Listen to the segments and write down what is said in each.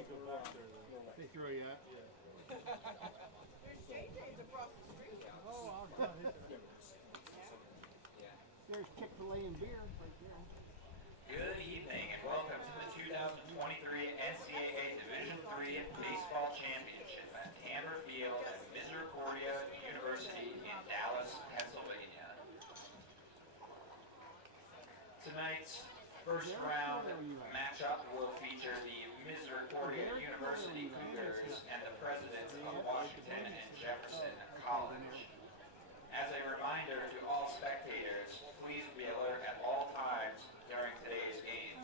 Think where you at? There's JJ's across the street. Oh, I'll hit that. There's Chick-fil-A and beer right there. Good evening and welcome to the 2023 NCAA Division III Baseball Championship at Hammer Field at Misericordia University in Dallas, Pennsylvania. Tonight's first round matchup will feature the Misericordia University Cougars and the presidents of Washington and Jefferson College. As a reminder to all spectators, please be alert at all times during today's games.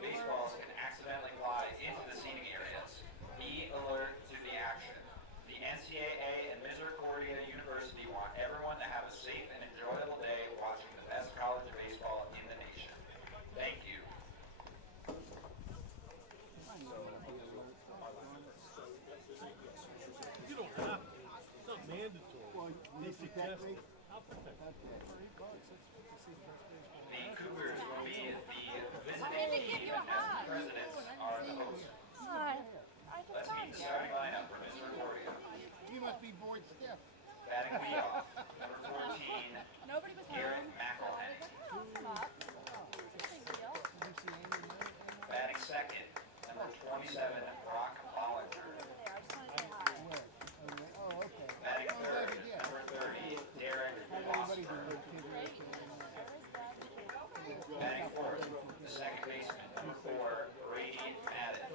Baseballs can accidentally fly into the seating areas. Be alert to the action. The NCAA and Misericordia University want everyone to have a safe and enjoyable day watching the best college of baseball in the nation. Thank you. You don't have to. It's not mandatory. Well, They you suggest protect me? it. I'll protect you. The Cougars will be the visiting team as the presidents are the hosts. Let's meet the starting lineup for Misericordia. You must be bored stiff. Batting leadoff, number 14, Nobody was Garrett home. McElhenney. Oh, stop. Big deal. Batting second, number 27, Brock Bollinger. There, I just wanted to say hi. Oh, okay. Batting third, number 30, Derek Everybody's Wasper. a good kid. Batting fourth, the second baseman, number 4, Brady Madden.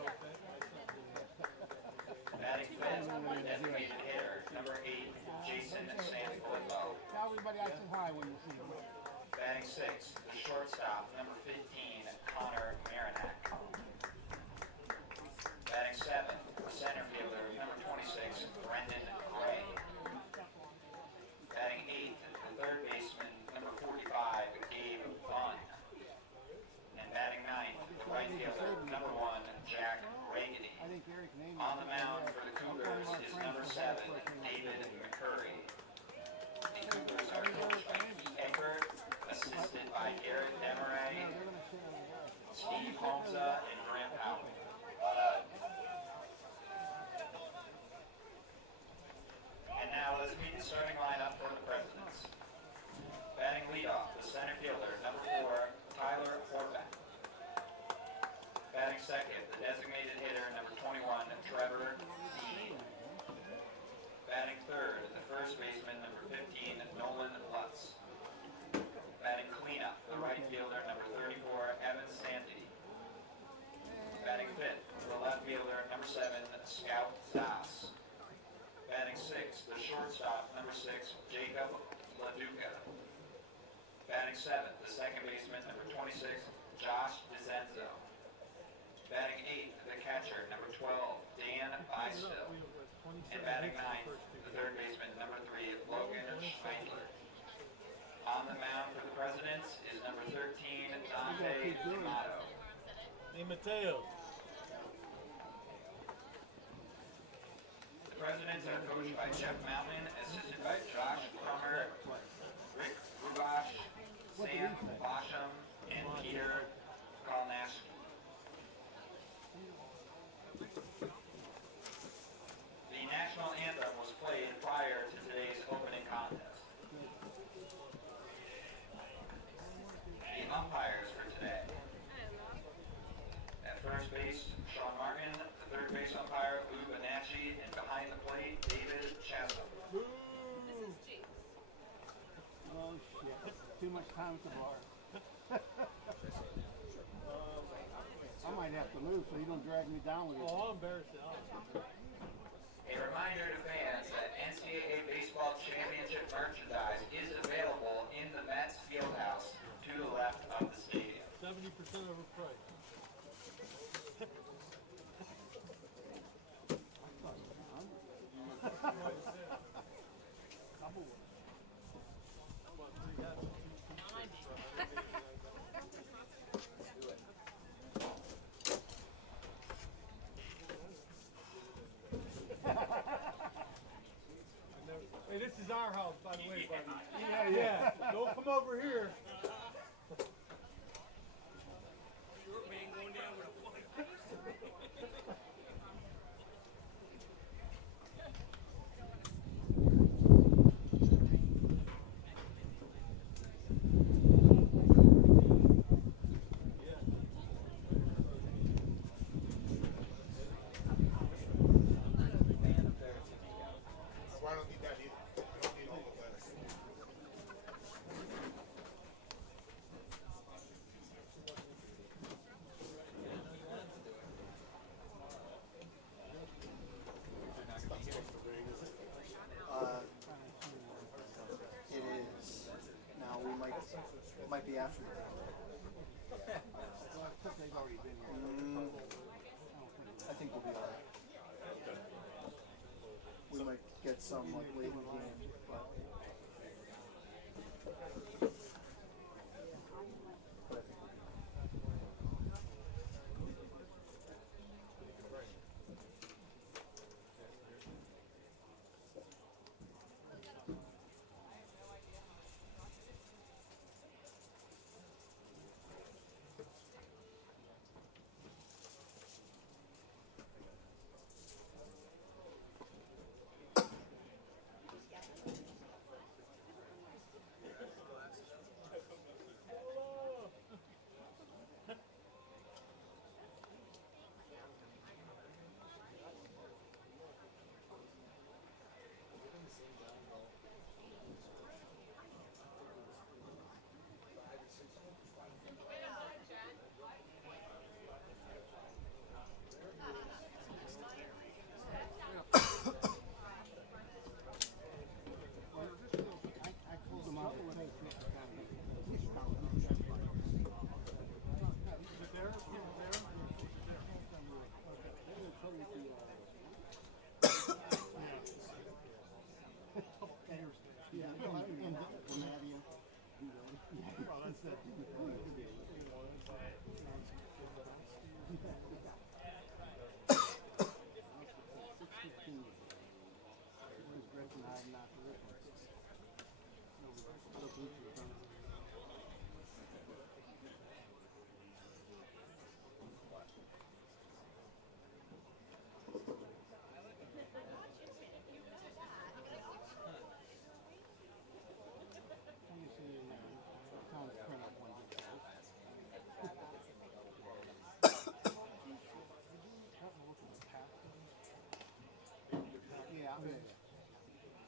Batting fifth, the designated hitter, number 8, Jason Sanfilippo. Tell everybody I said hi when you see me. Batting sixth, the shortstop, number 15, Connor Marinac. Batting seventh, the center fielder, number 26, Brendan Gray. Batting eighth, the third baseman, number 45, Gabe Bunn. And batting ninth, the right fielder, number 1, Jack Raggedy. I think Eric named On the mound for the Cougars is number 7, David McCurry. The Cougars are coached by Pete Eckert, assisted by Garrett Demaray, Steve Holmesa, and Grant Powell. And now let's meet the starting lineup for the presidents. Batting leadoff, the center fielder, number 4, Tyler Horvath. Batting second, the designated hitter, number 21, Trevor Dean. Batting third, the first baseman, number 15, Nolan Lutz. Batting cleanup, the right fielder, number 34, Evan Sandy. Batting fifth, the left fielder, number 7, Scout Das. Batting sixth, the shortstop, number 6, Jacob LaDuca. Batting seventh, the second baseman, number 26, Josh DeZenzo. Batting eighth, the catcher, number 12, Dan Beistel. And batting ninth, the third baseman, number 3, Logan Schweigler. On the mound for the presidents is number 13, Dante D'Amato. Hey, Mateo. The presidents are coached by Jeff Mountain, assisted by Josh Crummer, Rick Rubash, Sam Basham, and Peter Kalnashki. The national anthem was played prior to today's opening contest. The umpires for today. At first base, Sean Martin. The third base umpire, Lou Bonacci. And behind the plate, David Chatham. Oh, shit. Too much time at the bar. I might have to move so you don't drag me down with you. Oh, I'm embarrassed. A reminder to fans that NCAA Baseball Championship merchandise is available in the Mets Fieldhouse to the left of the stadium. 70% overpriced. Hey, this is our house, by the way, buddy. Yeah. Don't come over here. Short man going down with a they've already been here. I think we'll be all right. We might get some like late in the game, but I pulled them out.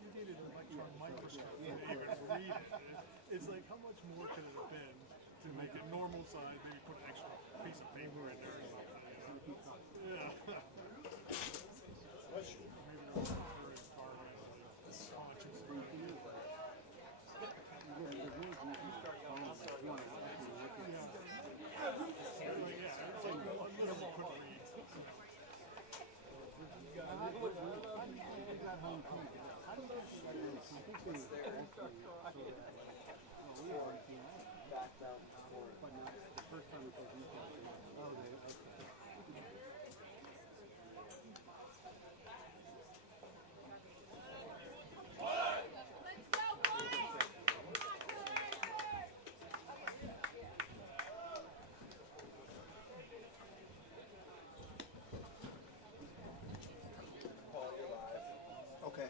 You needed an electron microscope to even read it. It's like, how much more could it have been to make it normal size, maybe put an extra piece of paper in there or something, you know? Yeah. Maybe they're looking for a carving conscious. okay.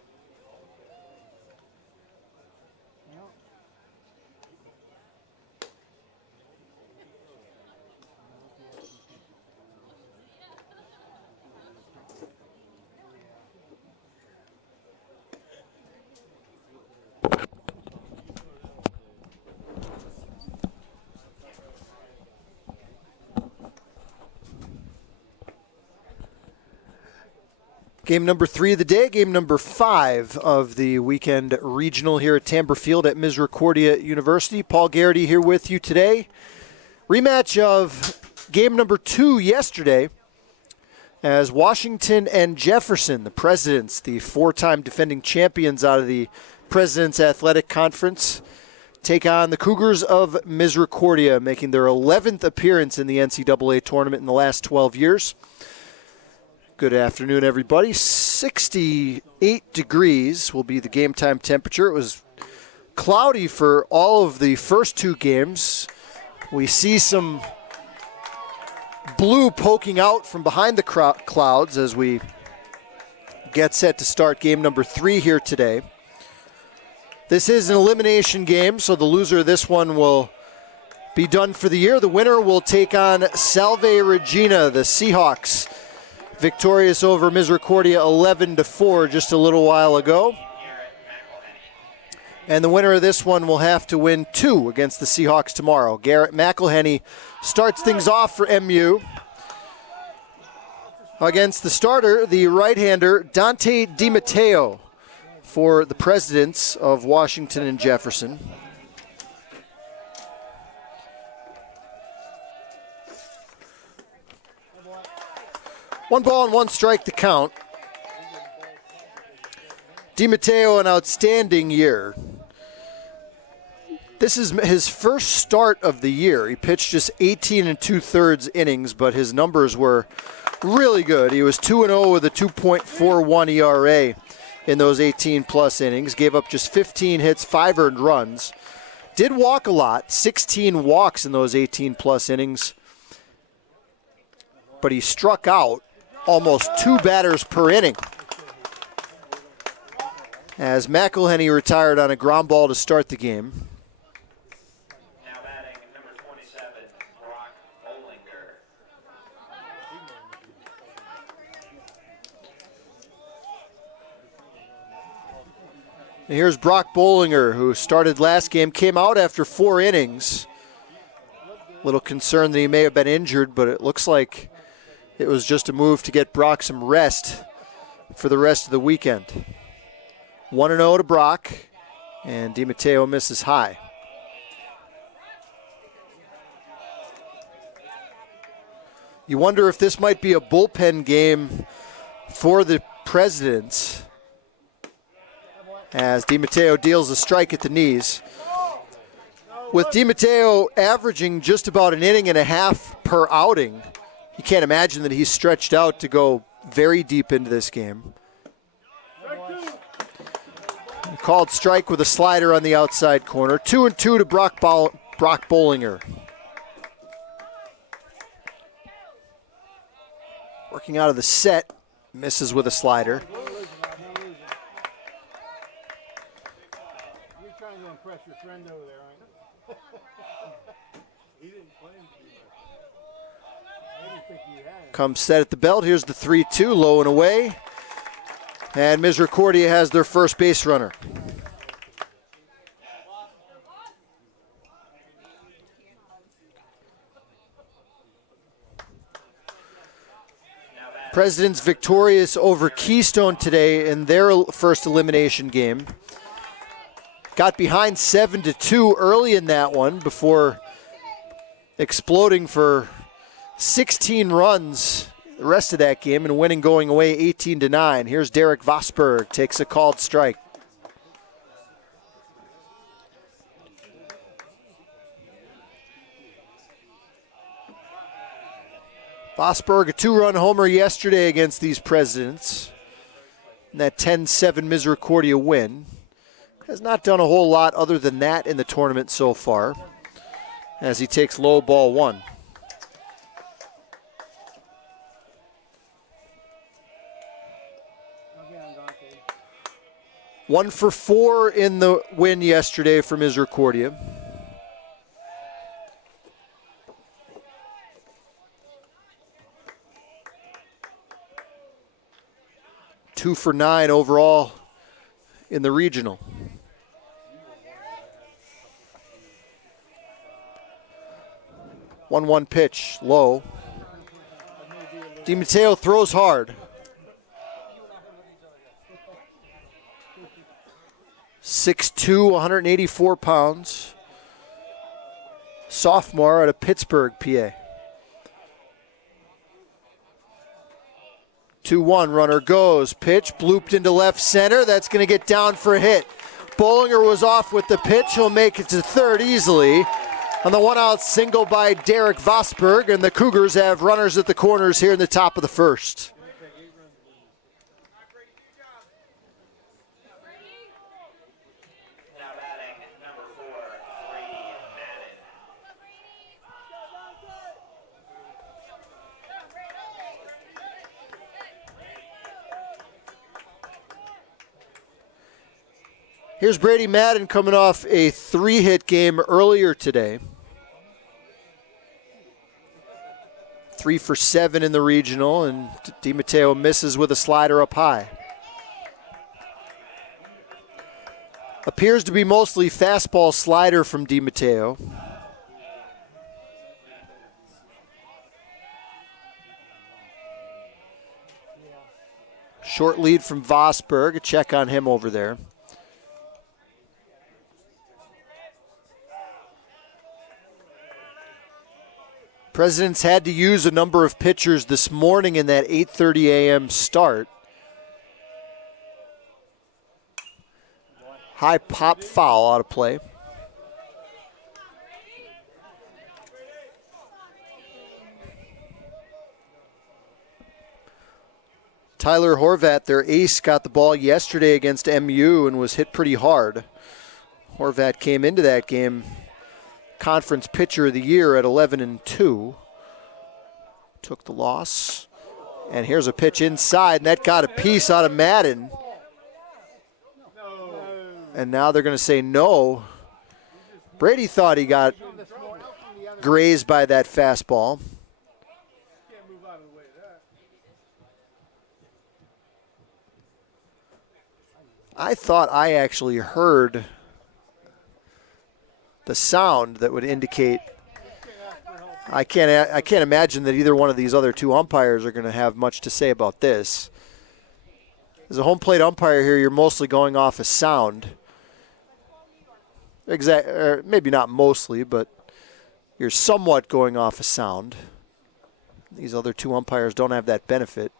Game number 3 of the day, game number 5 of the weekend regional here at Tamber Field at Misericordia University. Paul Garrity here with you today. Rematch of game number 2 yesterday as Washington and Jefferson, the Presidents, the 4-time defending champions out of the Presidents Athletic Conference, take on the Cougars of Misericordia, making their 11th appearance in the NCAA tournament in the last 12 years. Good afternoon, everybody. 68 degrees will be the game time temperature. It was cloudy for all of the first 2 games. We see some blue poking out from behind the clouds as we get set to start game number 3 here today. This is an elimination game, so the loser of this one will be done for the year. The winner will take on Salve Regina, the Seahawks, victorious over Misericordia 11-4 just a little while ago. And the winner of this one will have to win 2 against the Seahawks tomorrow. Garrett McElhenney starts things off for MU against the starter, the right-hander Dante DiMatteo for the Presidents of Washington and Jefferson. 1 ball and 1 strike to count. DiMatteo, an outstanding year. This is his first start of the year. He pitched just 18 2/3 innings, but his numbers were really good. He was 2-0 with a 2.41 ERA in those 18-plus innings. Gave up just 15 hits, 5 earned runs. Did walk a lot, 16 walks in those 18-plus innings. But he struck out almost 2 batters per inning. As McElhenney retired on a ground ball to start the game. Now batting number 27, Brock Bollinger. And here's Brock Bollinger, who started last game, came out after 4 innings. Little concerned that he may have been injured, but it looks like it was just a move to get Brock some rest for the rest of the weekend. 1-0 to Brock, and DiMatteo misses high. You wonder if this might be a bullpen game for the Presidents, as DiMatteo deals a strike at the knees. With DiMatteo averaging just about an inning and a half per outing, you can't imagine that he's stretched out to go very deep into this game. Called strike with a slider on the outside corner. 2-2 to Brock Bollinger. Working out of the set, misses with a slider. You're trying to impress your friend over there, aren't you? He didn't play him too much. I didn't think he had. Comes set at the belt. Here's the 3-2, low and away. And Misericordia has their first base runner. Presidents victorious over Keystone today in their first elimination game. Got behind 7-2 early in that one before exploding for 16 runs the rest of that game and winning going away 18-9. Here's Derek Vosberg, takes a called strike. Vosberg, a 2-run homer yesterday against these Presidents in that 10-7 Misericordia win. Has not done a whole lot other than that in the tournament so far, as he takes low, ball 1. One for 4 in the win yesterday for Misericordia. Two for 9 overall in the regional. One pitch, low. DiMatteo throws hard. 6'2", 184 pounds. Sophomore out of Pittsburgh, PA. 2-1, runner goes. Pitch, blooped into left center. That's going to get down for a hit. Bollinger was off with the pitch. He'll make it to third easily on the one-out single by Derek Vosberg, and the Cougars have runners at the corners here in the top of the first. Now batting number 4, Brady Madden. Here's Brady Madden coming off a 3-hit game earlier today. 3 for 7 in the regional, and DiMatteo misses with a slider up high. Appears to be mostly fastball slider from DiMatteo. Short lead from Vosberg. A check on him over there. Presidents had to use a number of pitchers this morning in that 8:30 a.m. start. High pop foul out of play. Tyler Horvat, their ace, got the ball yesterday against MU and was hit pretty hard. Horvat came into that game Conference Pitcher of the Year at 11-2. Took the loss. And here's a pitch inside, and that got a piece out of Madden. And now they're going to say no. Brady thought he got grazed by that fastball. I thought I actually heard the sound that would indicate. I can't imagine that either one of these other two umpires are going to have much to say about this. As a home plate umpire here, you're mostly going off a sound. Or maybe not mostly, but you're somewhat going off a sound. These other two umpires don't have that benefit.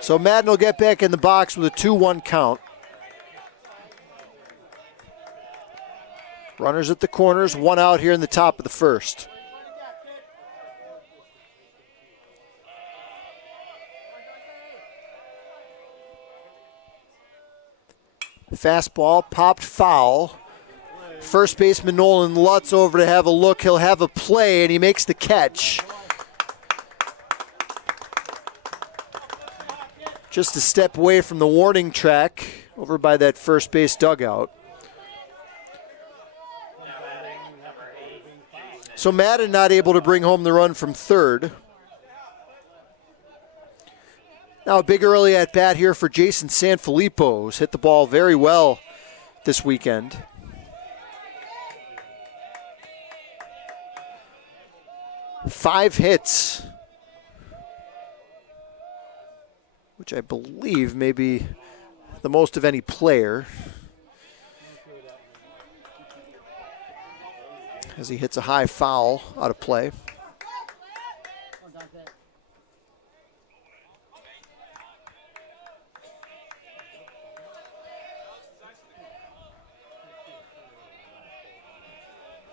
So Madden will get back in the box with a 2-1 count. Runners at the corners, one out here in the top of the first. Fastball popped foul. First baseman Nolan Lutz over to have a look. He'll have a play, and he makes the catch. Just a step away from the warning track over by that first base dugout. So Madden not able to bring home the run from third. Now a big early at bat here for Jason Sanfilippo, who's hit the ball very well this weekend. Five hits, which I believe may be the most of any player, as he hits a high foul out of play.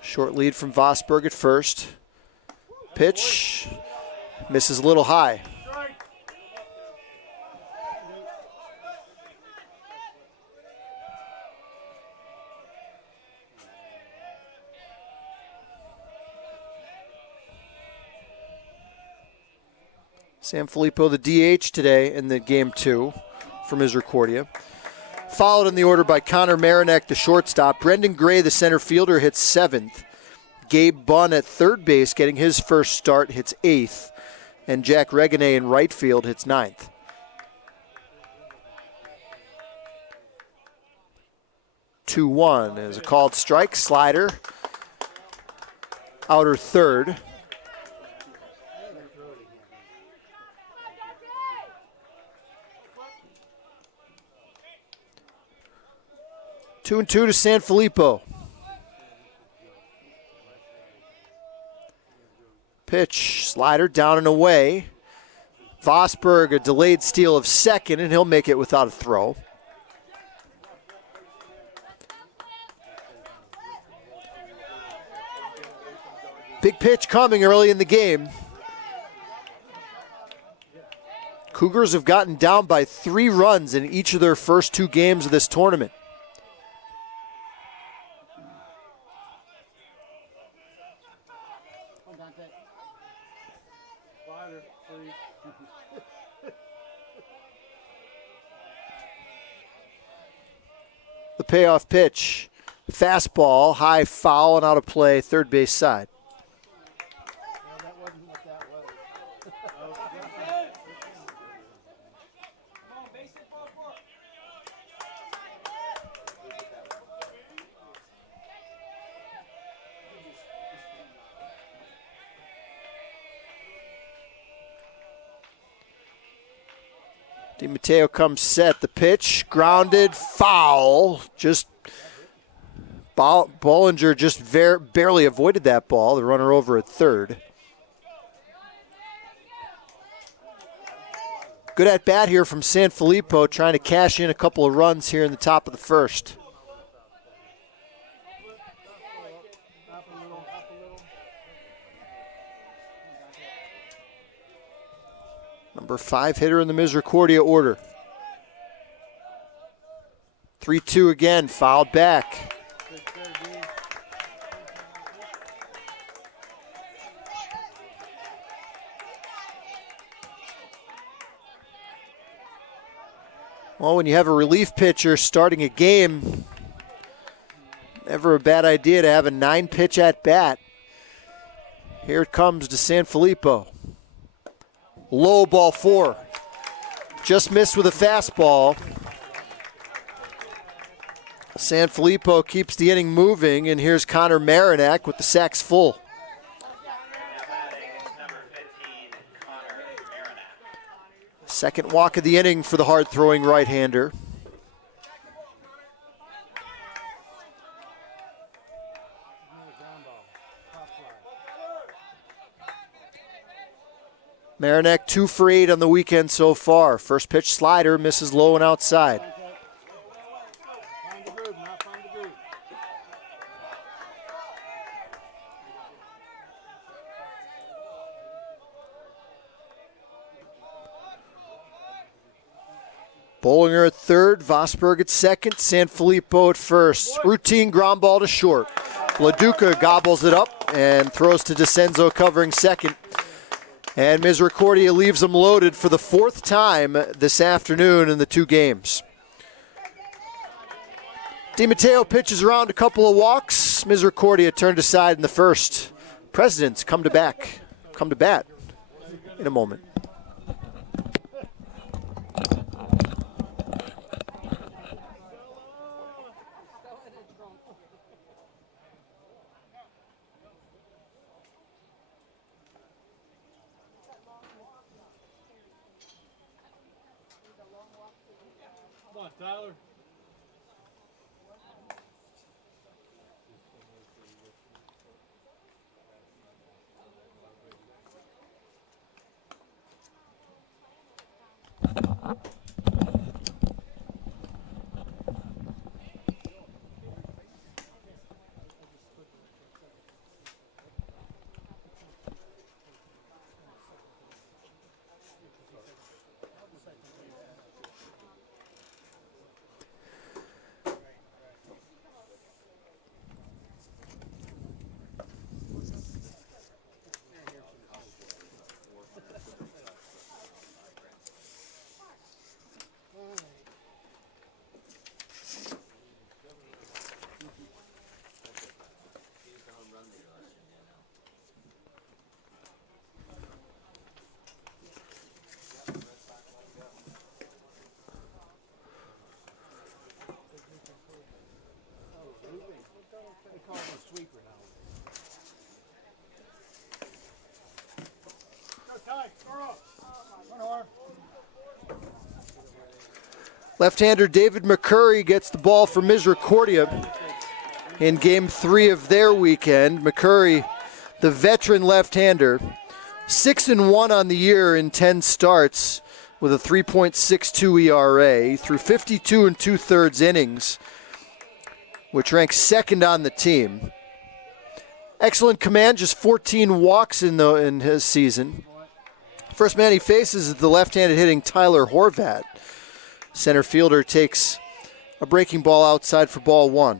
Short lead from Vosberg at first. Pitch misses a little high. Sanfilippo, the DH today in the game 2 for Misericordia. Followed in the order by Connor Marinak, the shortstop. Brendan Gray, the center fielder, hits 7th. Gabe Bunn at third base, getting his first start, hits 8th. And Jack Reganay in right field hits 9th. Two-one is a called strike. Slider, outer third. Two and two to Sanfilippo. Pitch, slider down and away. Vosberg, a delayed steal of second, and he'll make it without a throw. Big pitch coming early in the game. Cougars have gotten down by 3 runs in each of their first 2 games of this tournament. The payoff pitch, fastball, high foul and out of play, third base side. DiMatteo comes set. The pitch, grounded, foul. Just Bollinger just barely avoided that ball, the runner over at third. Good at bat here from Sanfilippo, trying to cash in a couple of runs here in the top of the first. Number 5 hitter in the Misericordia order. 3-2 again, fouled back. Well, when you have a relief pitcher starting a game, never a bad idea to have a 9-pitch at bat. Here it comes to Sanfilippo. Low, ball 4. Just missed with a fastball. Sanfilippo keeps the inning moving, and here's Connor Marinak with the sacks full. Second walk of the inning for the hard-throwing right-hander. Marinak 2 for 8 on the weekend so far. First pitch slider misses low and outside. Bollinger at third, Vosberg at second, Sanfilippo at first. Routine ground ball to short. LaDuca gobbles it up and throws to DeCenzo covering second. And Misericordia leaves them loaded for the 4th time this afternoon in the 2 games. DiMatteo pitches around a couple of walks. Misericordia turned aside in the first. Presidents come to bat in a moment. Tyler. Left-hander David McCurry gets the ball for Misericordia in Game 3 of their weekend. McCurry, the veteran left-hander, 6-1 on the year in 10 starts with a 3.62 ERA through 52 2/3 innings, which ranks second on the team. Excellent command, just 14 walks in his season. First man he faces is the left-handed hitting Tyler Horvat. Center fielder takes a breaking ball outside for ball 1.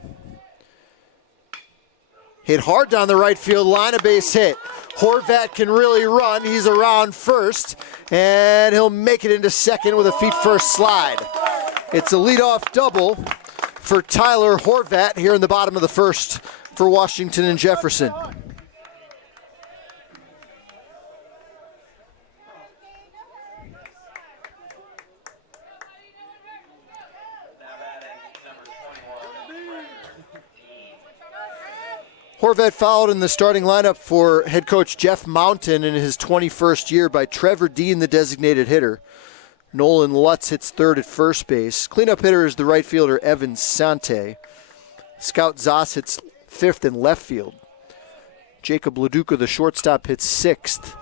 Hit hard down the right field line, a base hit. Horvat can really run. He's around first, and he'll make it into second with a feet-first slide. It's a leadoff double for Tyler Horvat here in the bottom of the first for Washington and Jefferson. Horvat followed in the starting lineup for head coach Jeff Mountain in his 21st year by Trevor Dean, the designated hitter. Nolan Lutz hits third at first base. Cleanup hitter is the right fielder Evan Sante. Scout Zoss hits 5th in left field. Jacob Leduca, the shortstop, hits 6th.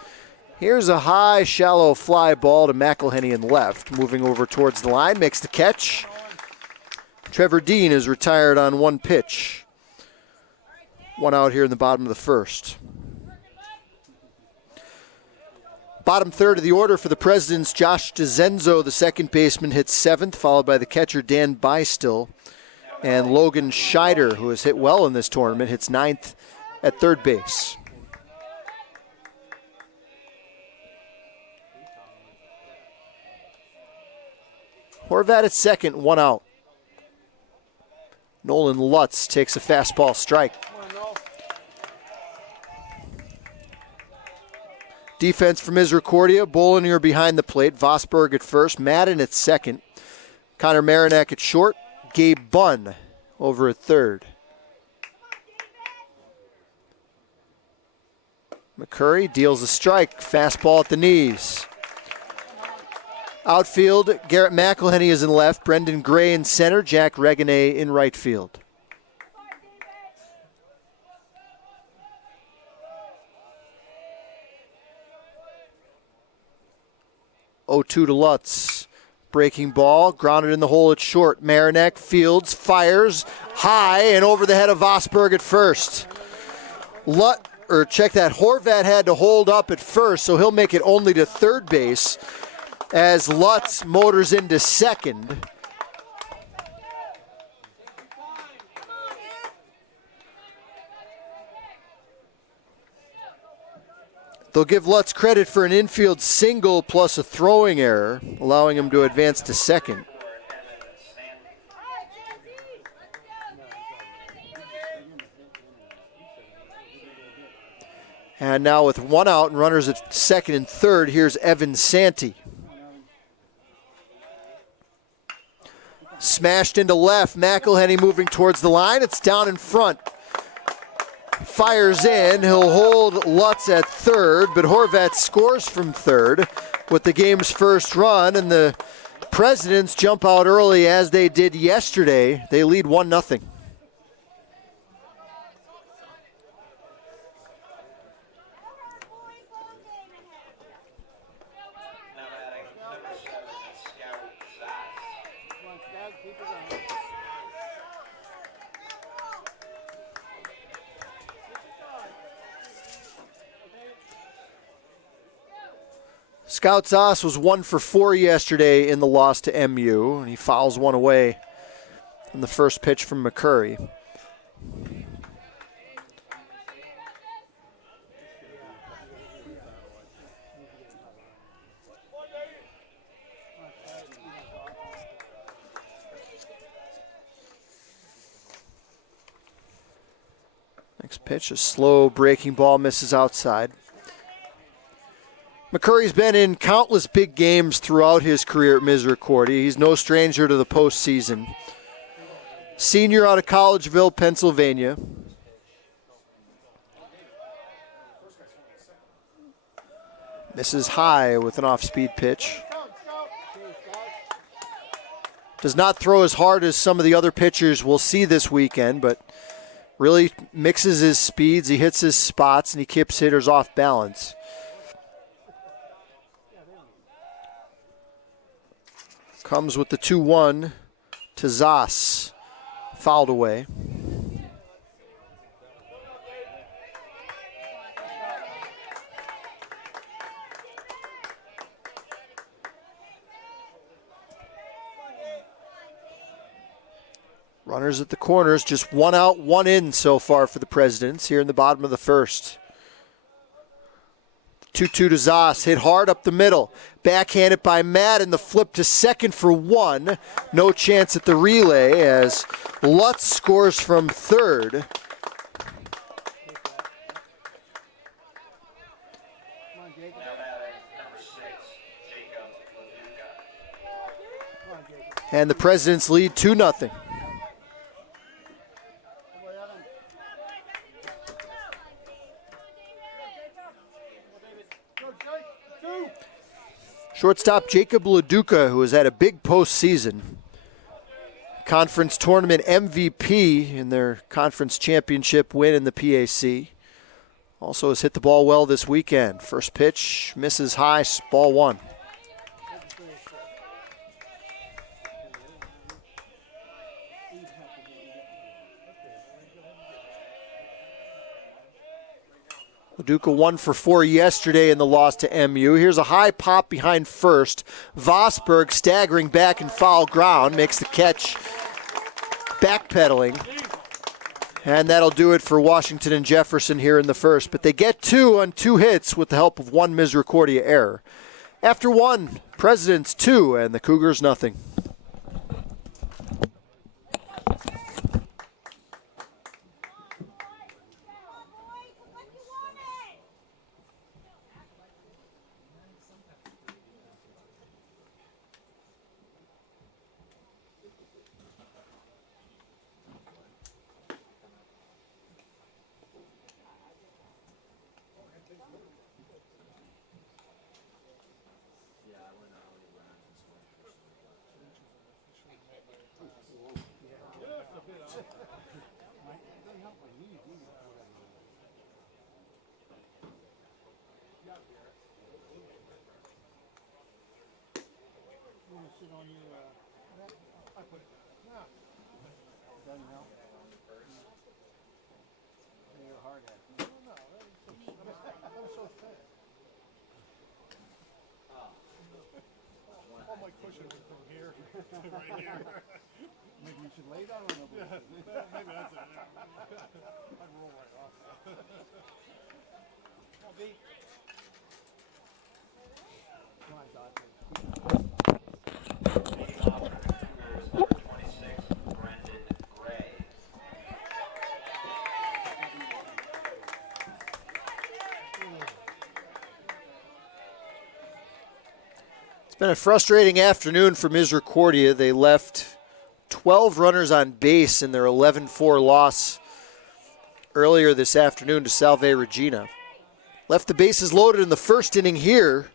Here's a high, shallow fly ball to McElhenney in left. Moving over towards the line, makes the catch. Trevor Dean is retired on 1 pitch. 1 out here in the bottom of the first. Bottom third of the order for the Presidents, Josh DeZenzo, the second baseman, hits 7th, followed by the catcher Dan Bystill. And Logan Scheider, who has hit well in this tournament, hits 9th at third base. Horvat at second, 1 out. Nolan Lutz takes a fastball strike. Defense for Misericordia, Bollinger behind the plate, Vosberg at first, Madden at second, Connor Marinak at short, Gabe Bunn over at third. McCurry deals a strike, fastball at the knees. Outfield, Garrett McElhenney is in left, Brendan Gray in center, Jack Reganet in right field. Oh, 2 to Lutz. Breaking ball, grounded in the hole at short. Marinak fields, fires, high and over the head of Vosberg at first. Horvat had to hold up at first, so he'll make it only to third base as Lutz motors into second. They'll give Lutz credit for an infield single plus a throwing error, allowing him to advance to second. And now with 1 out and runners at second and third, here's Evan Santee. Smashed into left, McElhenney moving towards the line. It's down in front. Fires in, he'll hold Lutz at third, but Horvat scores from third with the game's first run, and the Presidents jump out early as they did yesterday. They lead 1-0. Scout Zoss was 1 for 4 yesterday in the loss to MU, and he fouls one away on the first pitch from McCurry. Next pitch, a slow breaking ball, misses outside. McCurry's been in countless big games throughout his career at Misericordia. He's no stranger to the postseason. Senior out of Collegeville, Pennsylvania. Misses high with an off-speed pitch. Does not throw as hard as some of the other pitchers we'll see this weekend, but really mixes his speeds, he hits his spots, and he keeps hitters off balance. Comes with the 2-1 to Zoss. Fouled away. Runners at the corners, just 1 out, 1 in so far for the Presidents here in the bottom of the first. 2-2 to Zoss, hit hard up the middle. Backhanded by Madden, the flip to second for 1. No chance at the relay as Lutz scores from third. And the Presidents lead 2-0. Shortstop Jacob Leduca, who has had a big postseason, conference tournament MVP in their conference championship win in the PAC. Also has hit the ball well this weekend. First pitch misses high, ball one. Paducah 1 for 4 yesterday in the loss to MU. Here's a high pop behind first. Vosberg staggering back in foul ground, makes the catch, backpedaling. And that'll do it for Washington and Jefferson here in the first. But they get 2 on 2 hits with the help of 1 Misericordia error. After 1, Presidents 2 and the Cougars nothing. Maybe you should lay down a little bit. Maybe that's it. I'd roll right off. Come on, Dante. Leading off for the Cougars, number 26, Brendan Gray. It's been a frustrating afternoon for Misericordia. They left 12 runners on base in their 11-4 loss earlier this afternoon to Salve Regina. Left the bases loaded in the first inning here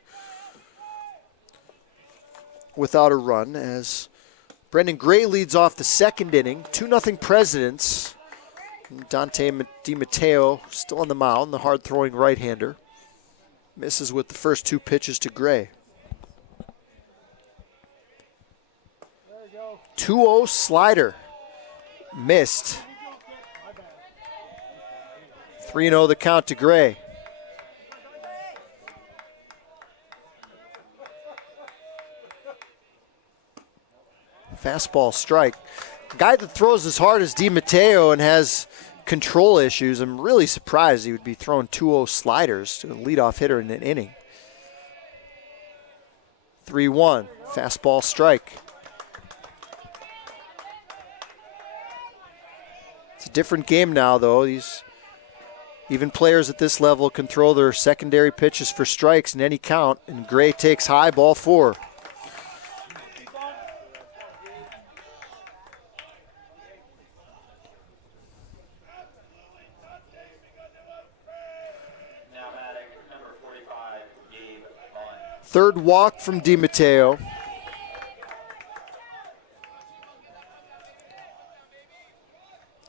without a run as Brendan Gray leads off the second inning. 2-0 Presidents. Dante DiMatteo still on the mound, the hard-throwing right-hander. Misses with the first 2 pitches to Gray. 2-0 slider. Missed. 3-0 the count to Gray. Fastball strike. A guy that throws as hard as DiMatteo and has control issues, I'm really surprised he would be throwing 2-0 sliders to a leadoff hitter in an inning. 3-1. Fastball strike. It's a different game now, though. Even players at this level can throw their secondary pitches for strikes in any count, and Gray takes high, ball 4. Third walk from DiMatteo.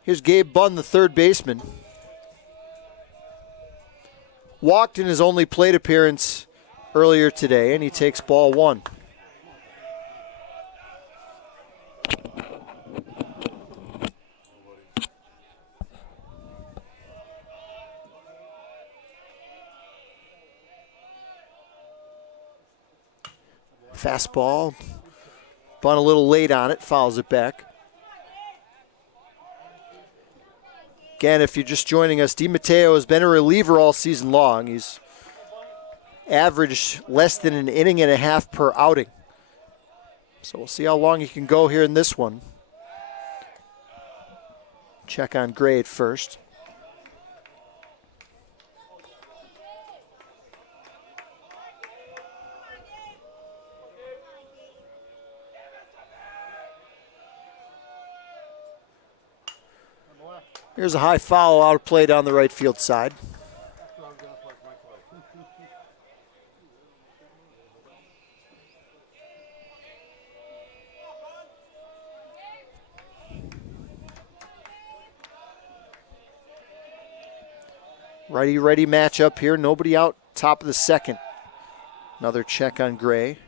Here's Gabe Bunn, the third baseman. Walked in his only plate appearance earlier today, and he takes ball 1. Fastball. Bunn a little late on it, fouls it back. Again, if you're just joining us, DiMatteo has been a reliever all season long. He's averaged less than an inning and a half per outing. So we'll see how long he can go here in this one. Check on Gray at first. Here's a high foul out of play down the right field side. Righty-righty matchup here. Nobody out top of the second. Another check on Gray.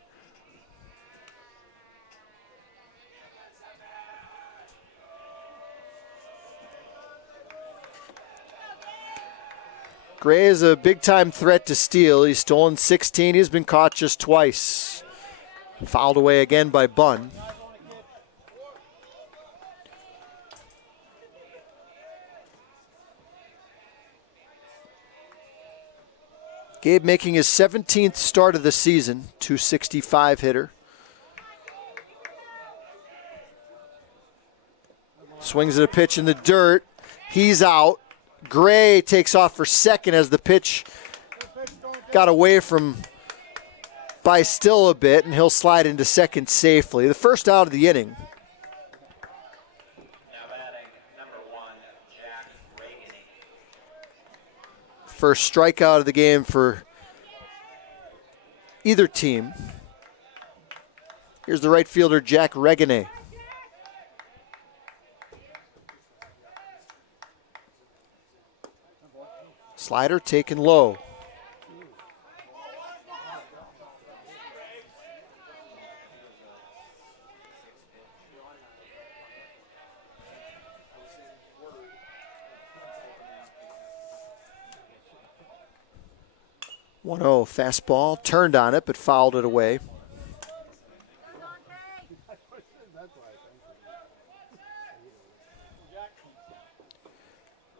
Gray is a big-time threat to steal. He's stolen 16. He's been caught just twice. Fouled away again by Bunn. Gabe making his 17th start of the season, .265 hitter. Swings at a pitch in the dirt. He's out. Gray takes off for second as the pitch got away from by Still a bit, and he'll slide into second safely. The first out of the inning. Now batting number 1, Jack Reagan. First strikeout of the game for either team. Here's the right fielder, Jack Regane. Slider taken low. .1-0 fastball, turned on it but fouled it away.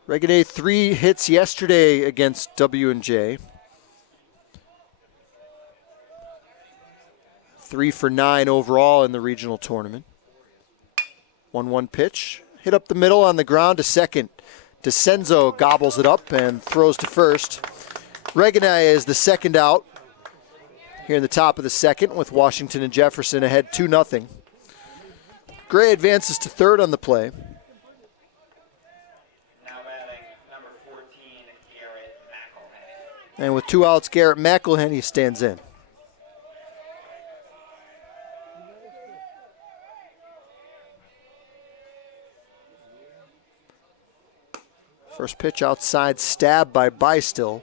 Regane 3 hits yesterday against W&J. 3 for 9 overall in the regional tournament. 1-1 pitch, hit up the middle on the ground to second. DeCenzo gobbles it up and throws to first. Regane is the second out here in the top of the second with Washington and Jefferson ahead 2-0. Gray advances to third on the play. And with 2 outs, Garrett McElhenney stands in. First pitch outside, stabbed by Bystill.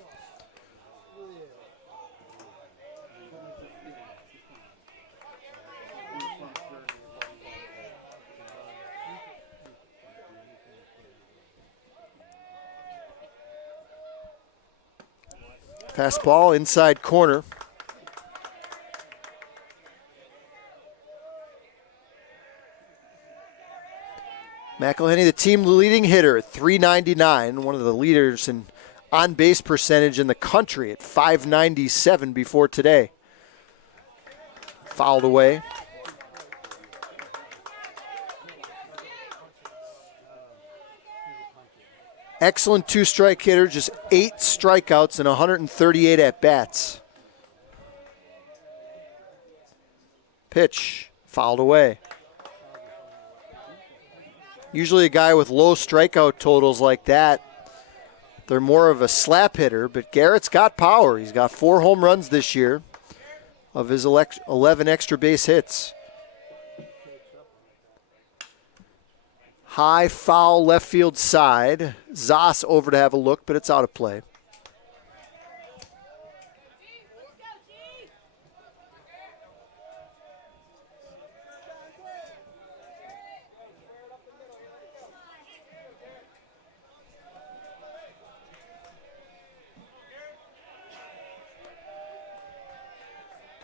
Fastball inside corner. McElhenney, the team leading hitter, .399, one of the leaders in on-base percentage in the country at .597 before today. Fouled away. Excellent 2-strike hitter, just 8 strikeouts and 138 at-bats. Pitch, fouled away. Usually a guy with low strikeout totals like that, they're more of a slap hitter, but Garrett's got power. He's got 4 home runs this year of his 11 extra base hits. High foul left field side. Zoss over to have a look, but it's out of play.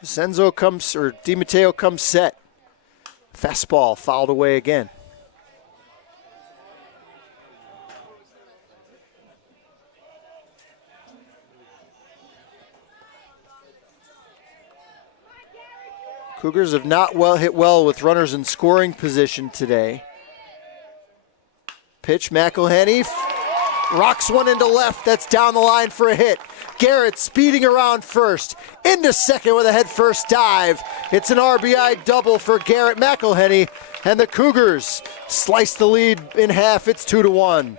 DiMatteo comes set. Fastball fouled away again. Cougars have not hit well with runners in scoring position today. Pitch, McElhenney rocks one into left. That's down the line for a hit. Garrett speeding around first, into second with a head-first dive. It's an RBI double for Garrett McElhenney, and the Cougars slice the lead in half. It's 2-1.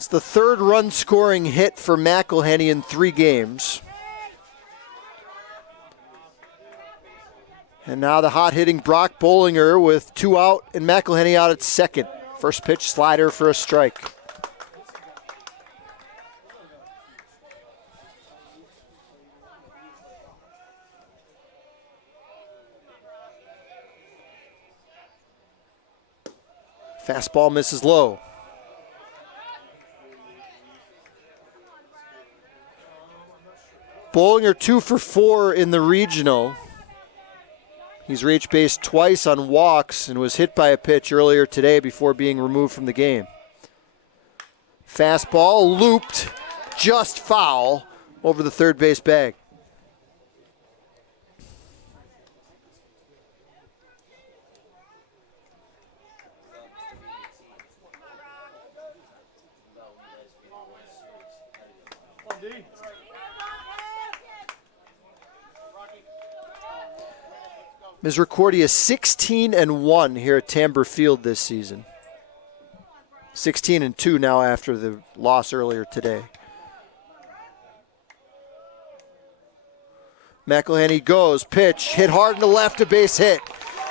It's the third run-scoring hit for McElhenney in 3 games. And now the hot-hitting Brock Bollinger with 2 out and McElhenney out at second. First pitch slider for a strike. Fastball misses low. Bollinger 2 for 4 in the regional. He's reached base twice on walks and was hit by a pitch earlier today before being removed from the game. Fastball looped, just foul over the third base bag. Misericordia 16-1 here at Tamber Field this season. 16-2 now after the loss earlier today. McElhenney goes, pitch, hit hard in the left, a base hit.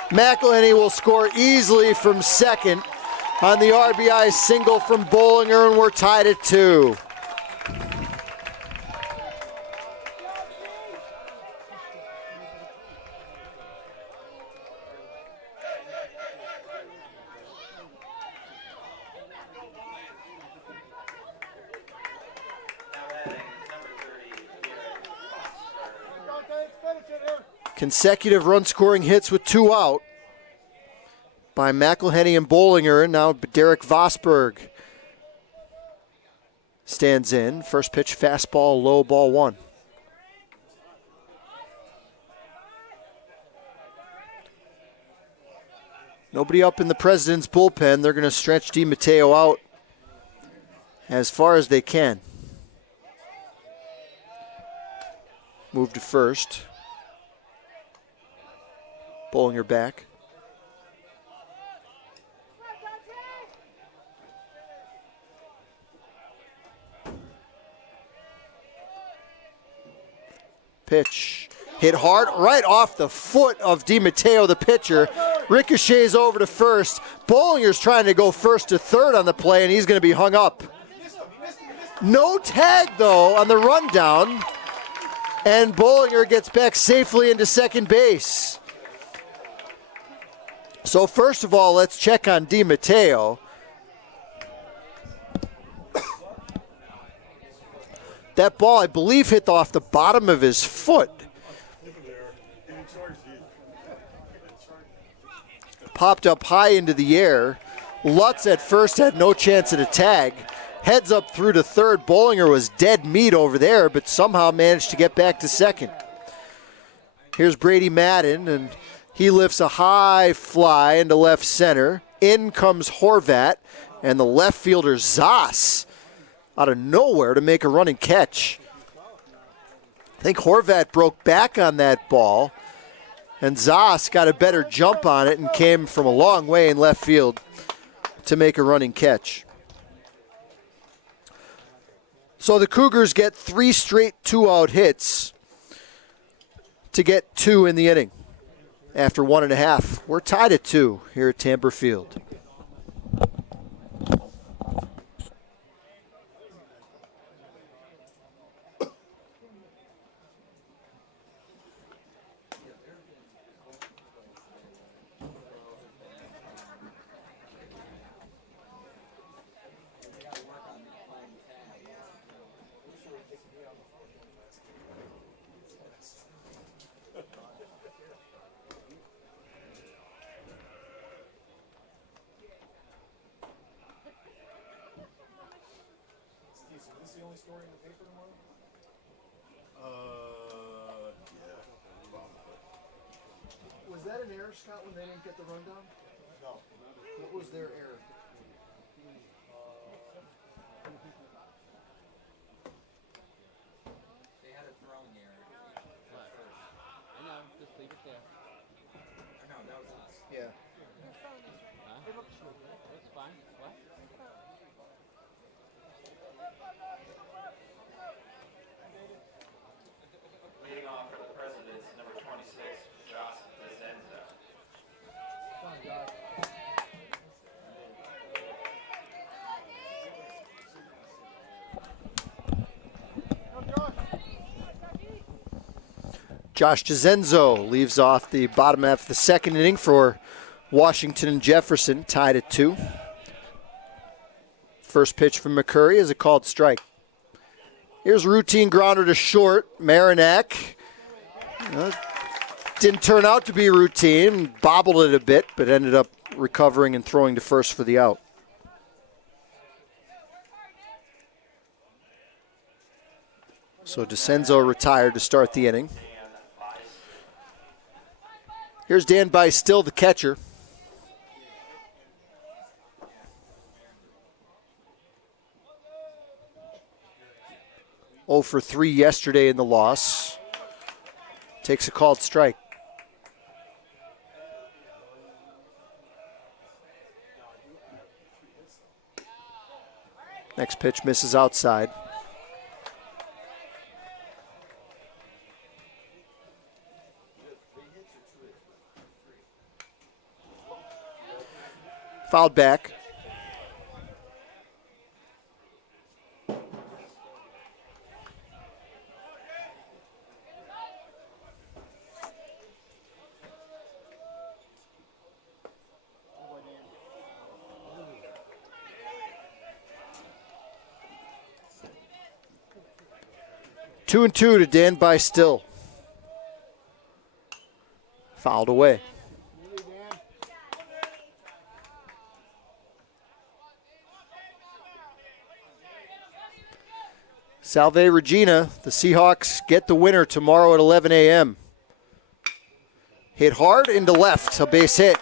McElhenney will score easily from second on the RBI single from Bollinger, and we're tied at 2. Consecutive run-scoring hits with 2 out by McElhenney and Bollinger. Now Derek Vosberg stands in. First pitch fastball, low, ball 1. Nobody up in the President's bullpen. They're going to stretch DiMatteo out as far as they can. Move to first. Bollinger back. Pitch. Hit hard right off the foot of DiMatteo, the pitcher. Ricochets over to first. Bollinger's trying to go first to third on the play, and he's going to be hung up. No tag, though, on the rundown. And Bollinger gets back safely into second base. So first of all, let's check on DiMatteo. That ball, I believe, hit off the bottom of his foot. Popped up high into the air. Lutz at first had no chance at a tag. Heads up through to third. Bollinger was dead meat over there, but somehow managed to get back to second. Here's Brady Madden, and he lifts a high fly into left center. In comes Horvat, and the left fielder Zas out of nowhere to make a running catch. I think Horvat broke back on that ball, and Zas got a better jump on it and came from a long way in left field to make a running catch. So the Cougars get 3 straight 2-out hits to get 2 in the inning. After 1.5, we're tied at 2 here at Tamber Field. Was that an error, Scott, when they didn't get the rundown? No. What was their error? They had a throwing error. I know, just leave it there. No, that was us. Yeah. Huh? That's fine. What? Josh DeZenzo leaves off the bottom half of the second inning for Washington and Jefferson, tied at 2. First pitch from McCurry is a called strike. Here's a routine grounder to short. Marinak didn't turn out to be routine, bobbled it a bit, but ended up recovering and throwing to first for the out. So DeCenzo retired to start the inning. Here's Dan By-Still, the catcher. Oh for 3 yesterday in the loss. Takes a called strike. Next pitch misses outside. Fouled back. Two and two to Dan By-Still. Fouled away. Salve Regina, the Seahawks get the winner tomorrow at 11 a.m. Hit hard into left, a base hit.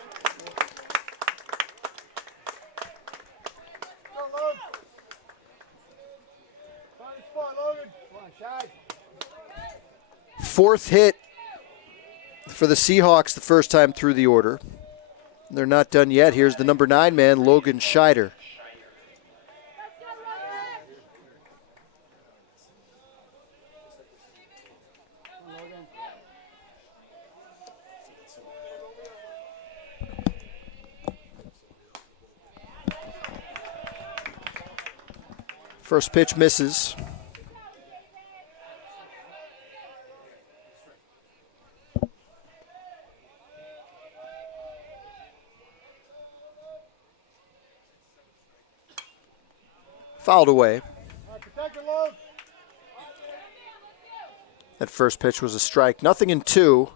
Fourth hit for the Seahawks the first time through the order. They're not done yet. Here's the number 9 man, Logan Scheider. First pitch misses. Fouled away. That first pitch was a strike. 0-2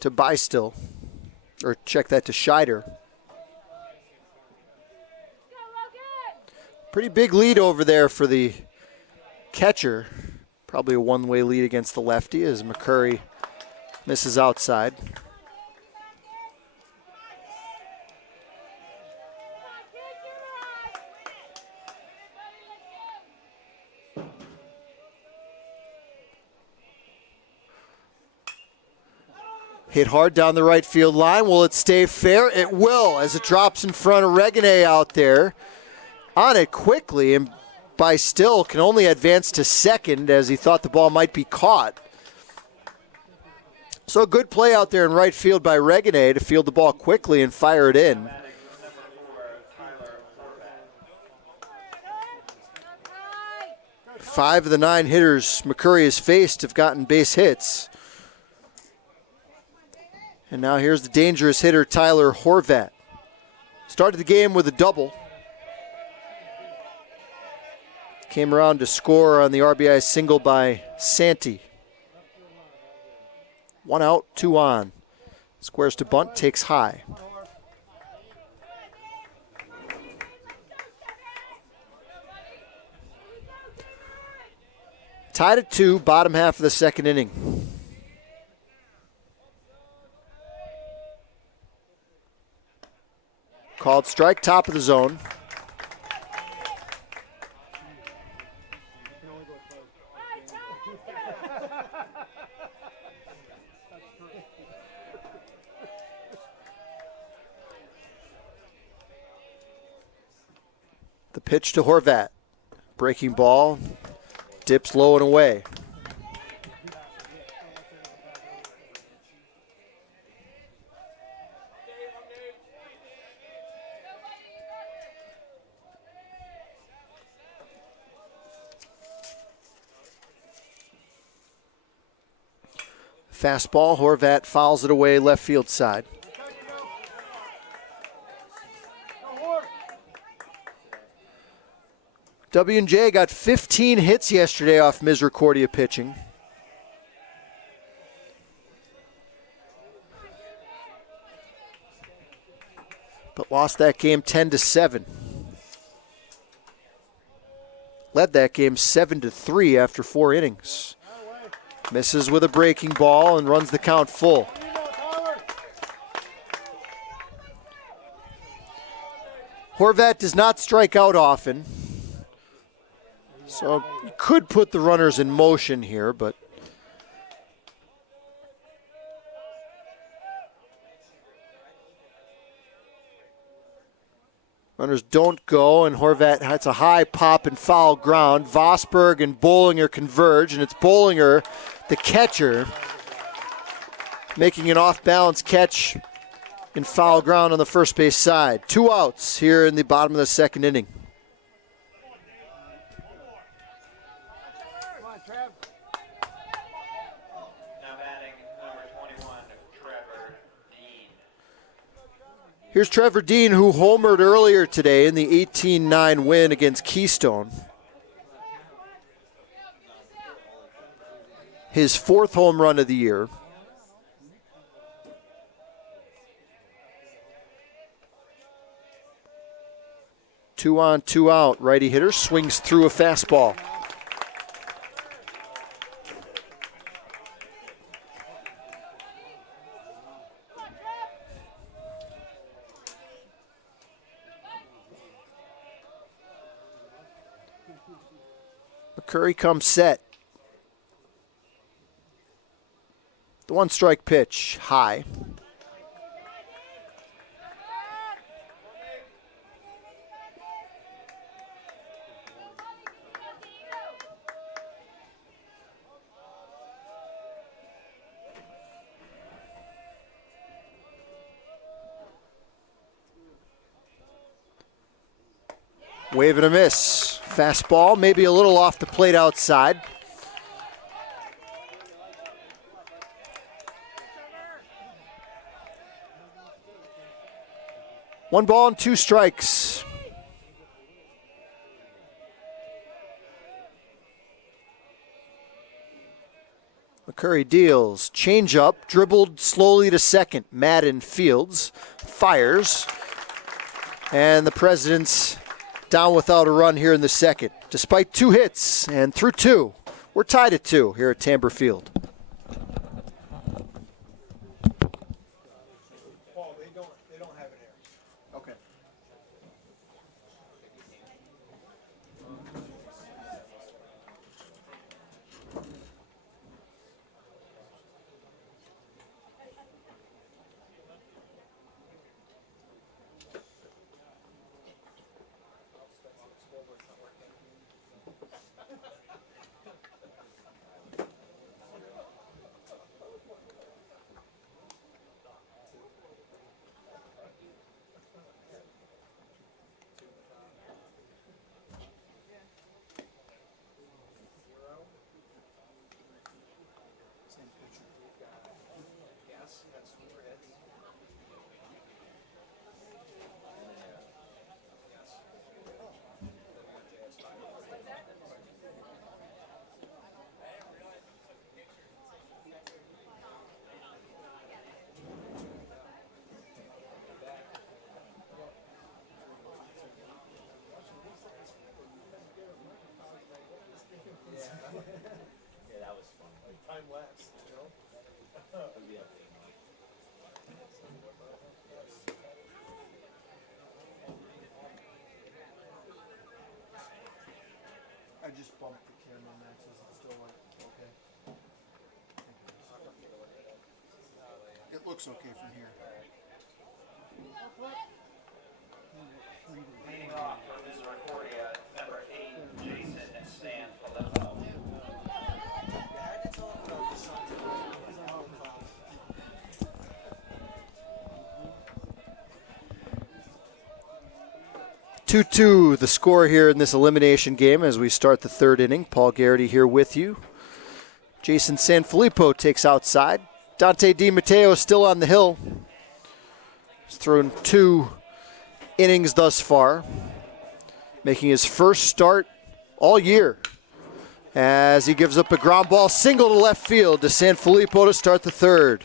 to By-Still. Or check that to Scheider. Pretty big lead over there for the catcher. Probably a one-way lead against the lefty as McCurry misses outside. Hit hard down the right field line. Will it stay fair? It will, as it drops in front of Regane out there. On it quickly, and By-Still can only advance to second as he thought the ball might be caught. So a good play out there in right field by Regane to field the ball quickly and fire it in. Five of the 9 hitters McCurry has faced have gotten base hits. And now here's the dangerous hitter, Tyler Horvat. Started the game with a double. Came around to score on the RBI single by Santee. 1 out, 2 on. Squares to bunt, takes high. Tied at 2, bottom half of the second inning. Called strike, top of the zone. The pitch to Horvat. Breaking ball, dips low and away. Fastball, Horvat fouls it away left field side. W&J got 15 hits yesterday off Misericordia pitching. But lost that game 10-7. Led that game 7-3 after 4 innings. Misses with a breaking ball and runs the count full. Horvat does not strike out often, so you could put the runners in motion here, but runners don't go, and Horvat has a high pop and foul ground. Vosberg and Bollinger converge, and it's Bollinger, the catcher, making an off-balance catch in foul ground on the first base side. 2 outs here in the bottom of the second inning. Here's Trevor Dean, who homered earlier today in the 18-9 win against Keystone. His 4th home run of the year. Two on, 2 out. Righty hitter swings through a fastball. McCurry comes set. The 1-strike pitch, high. Wave and a miss. Fastball, maybe a little off the plate outside. One ball and 2 strikes. McCurry deals. Change up, dribbled slowly to second. Madden fields, fires, and the Presidents down without a run here in the second. Despite 2 hits and through 2, we're tied at 2 here at Tamber Field. Paul, they don't have it here. Okay. I just bumped the camera, Max. Is it still like okay? It looks okay from here. Leading off for Misericordia, number 8, Jason Sanfilippo. Two, the score here in this elimination game as we start the 3rd inning. Paul Garrity here with you. Jason Sanfilippo takes outside. Dante DiMatteo still on the hill. He's thrown 2 innings thus far, making his first start all year as he gives up a ground ball single to left field to Sanfilippo to start the third.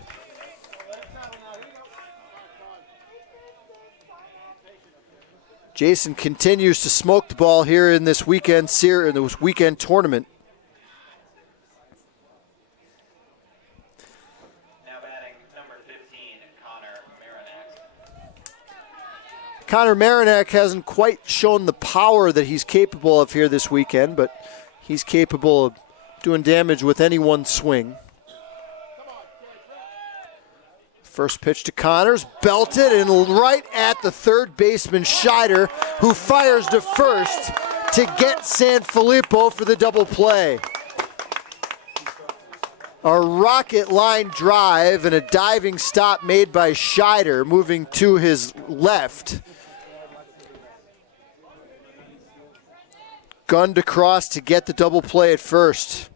Jason continues to smoke the ball here in this weekend tournament. Now batting number 15, Connor Marinak. Connor Marinak hasn't quite shown the power that he's capable of here this weekend, but he's capable of doing damage with any one swing. First pitch to Connors, belted and right at the third baseman Scheider, who fires to first to get Sanfilippo for the double play. A rocket line drive and a diving stop made by Scheider, moving to his left. Gunned across to get the double play at first.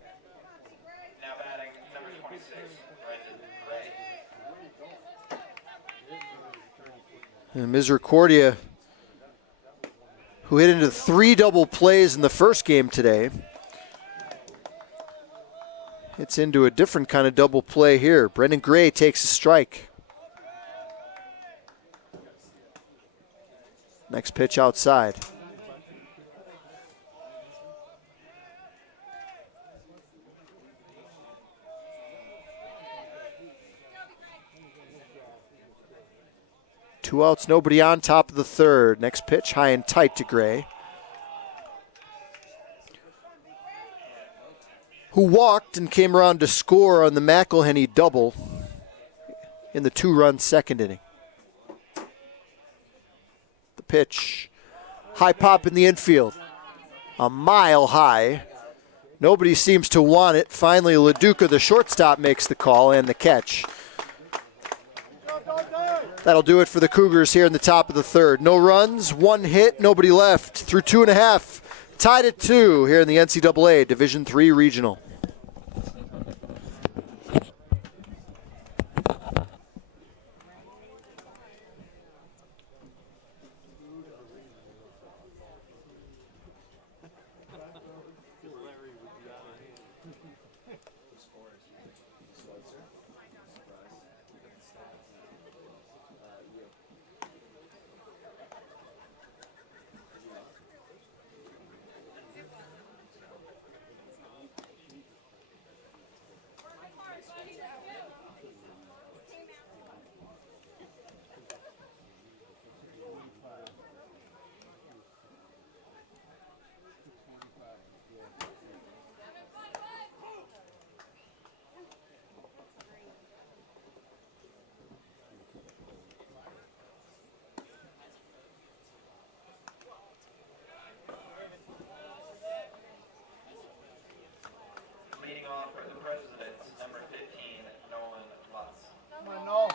Now batting number 26, Brendan Gray. And Misericordia, who hit into 3 double plays in the first game today, hits into a different kind of double play here. Brendan Gray takes a strike. Next pitch outside. Two outs, nobody on, top of the third. Next pitch, high and tight to Gray, who walked and came around to score on the McElhenney double in the 2-run second inning. The pitch, high pop in the infield, a mile high. Nobody seems to want it. Finally, LaDuca, the shortstop, makes the call and the catch. That'll do it for the Cougars here in the top of the third. No runs, 1 hit, nobody left. Through 2.5, tied at 2 here in the NCAA Division III Regional. Leading off for the Presidents, number 15, Nolan Lutz. Come on, Noel.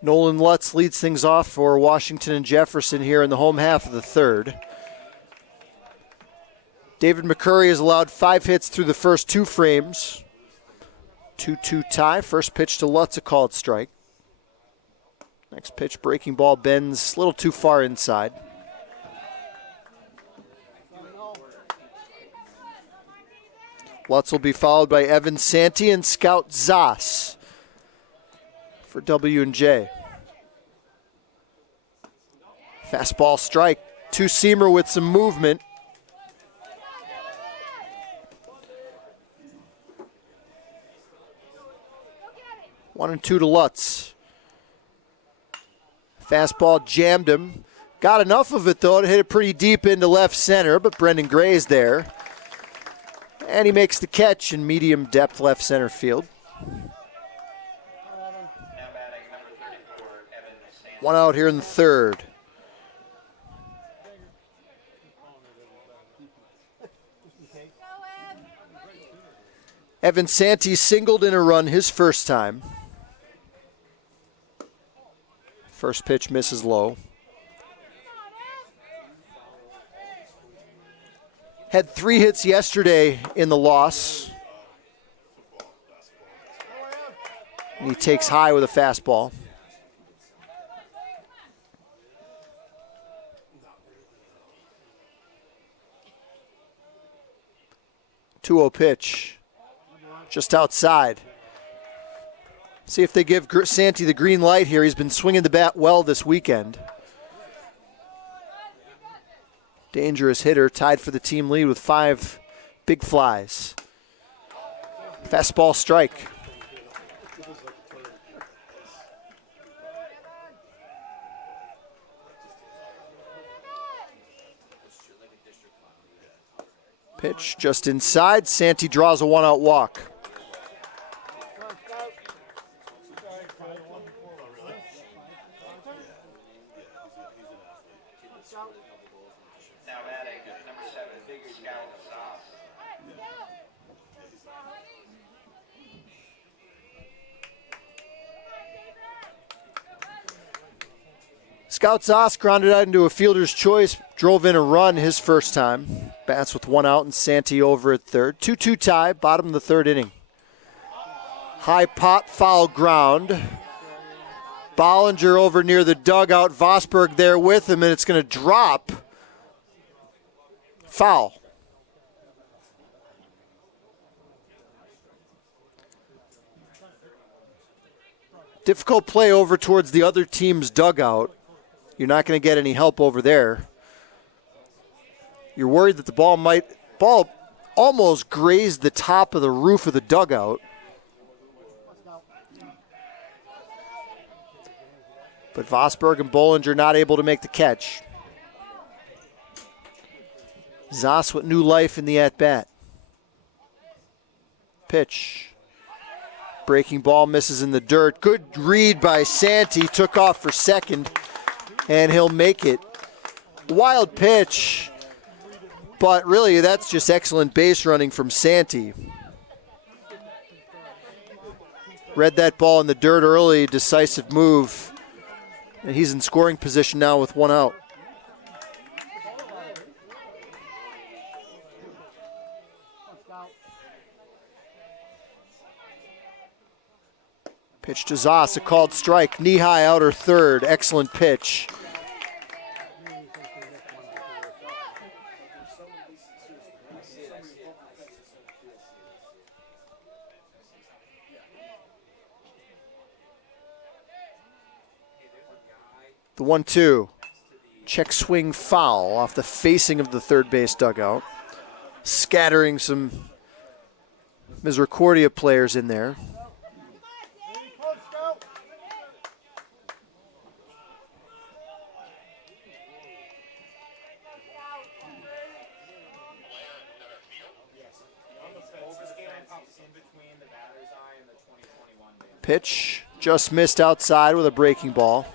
Nolan Lutz leads things off for Washington and Jefferson here in the home half of the third. David McCurry has allowed 5 hits through the first 2 frames. 2-2 tie. First pitch to Lutz, a called strike. Next pitch, breaking ball, bends a little too far inside. Lutz will be followed by Evan Santee and Scout Zas for W&J. Fastball strike. 2-seamer with some movement. One and 2 to Lutz. Fastball jammed him. Got enough of it, though, to hit it pretty deep into left center, but Brendan Gray's there. And he makes the catch in medium depth left center field. Now batting number 34, Evan Stanton. One out here in the third. Evan Santee singled in a run his first time. First pitch misses low. Had 3 hits yesterday in the loss. And he takes high with a fastball. Two-0 pitch. Just outside. See if they give Santee the green light here. He's been swinging the bat well this weekend. Dangerous hitter, tied for the team lead with 5 big flies. Fastball strike. Pitch just inside. Santee draws a 1-out walk. Now batting number 7, Scout Zoss. Scout Zoss grounded out into a fielder's choice, drove in a run his first time. Bats with 1 out and Santee over at third. 2-2 tie, bottom of the 3rd inning. High pop, foul ground. Bollinger over near the dugout. Vosberg there with him, and it's going to drop. Foul. Difficult play over towards the other team's dugout. You're not going to get any help over there. You're worried that the ball almost grazed the top of the roof of the dugout. But Vosberg and Bollinger not able to make the catch. Zoss with new life in the at-bat. Pitch. Breaking ball misses in the dirt. Good read by Santee. Took off for second, and he'll make it. Wild pitch. But really, that's just excellent base running from Santee. Read that ball in the dirt early, decisive move. And he's in scoring position now with 1 out. Pitch to Zoss, a called strike. Knee-high outer third. Excellent pitch. The 1-2. Check swing foul off the facing of the third base dugout. Scattering some Misericordia players in there. Pitch just missed outside with a breaking ball.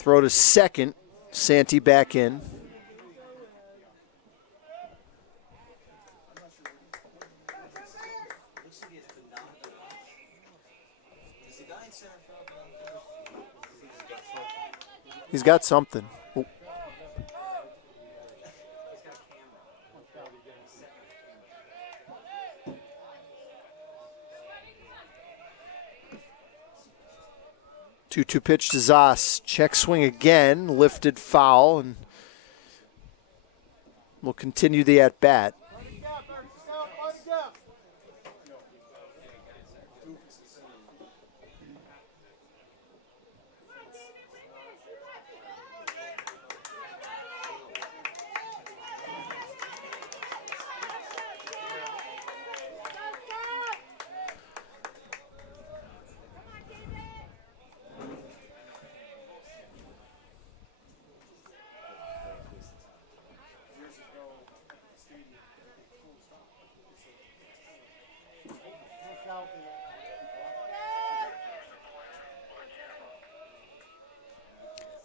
Throw to second. Santee back in. He's got something. Oh. Two pitch to Zoss. Check swing again. Lifted foul, and we'll continue the at bat.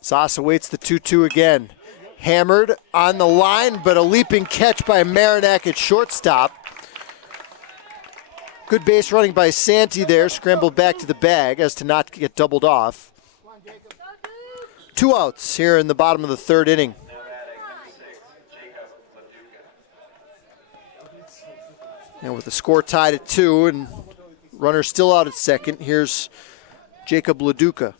Sasa waits the 2-2 again. Hammered on the line, but a leaping catch by Marinak at shortstop. Good base running by Santee there. Scrambled back to the bag as to not get doubled off. 2 outs here in the bottom of the third inning. Now batting number 6, Jacob Leduca. And with the score tied at 2 and runner still out at second, here's Jacob Leduca.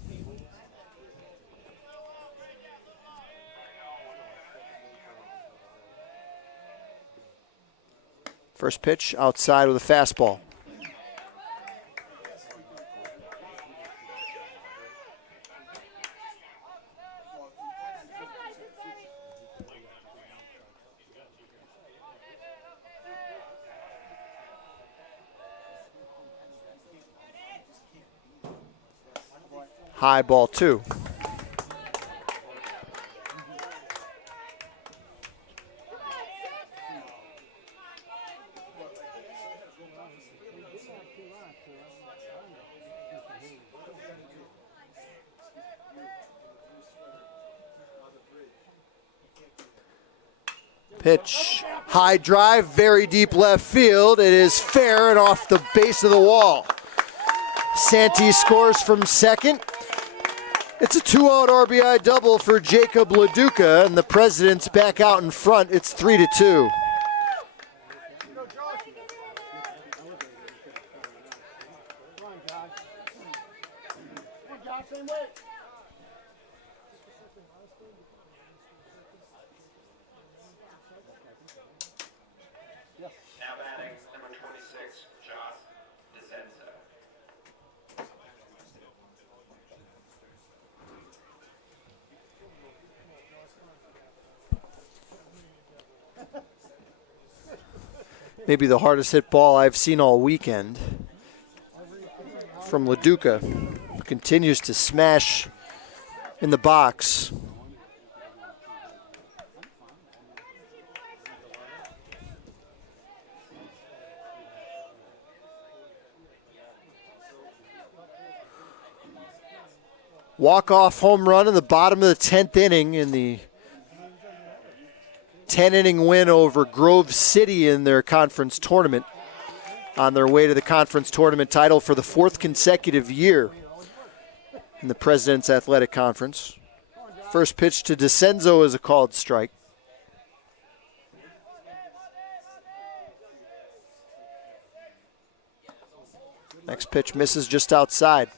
First pitch outside with a fastball. High ball 2. Pitch, high drive, very deep left field. It is fair and off the base of the wall. Santee scores from second. It's a 2-out RBI double for Jacob Leduca, and the Presidents back out in front. It's 3-2. Now batting number 26, Josh DeSenza. Maybe the hardest hit ball I've seen all weekend from Leduca. Continues to smash in the box. Walk-off home run in the bottom of the 10th inning in the 10-inning win over Grove City in their conference tournament, on their way to the conference tournament title for the 4th consecutive year in the President's Athletic Conference. First pitch to DeCenzo is a called strike. Next pitch misses just outside.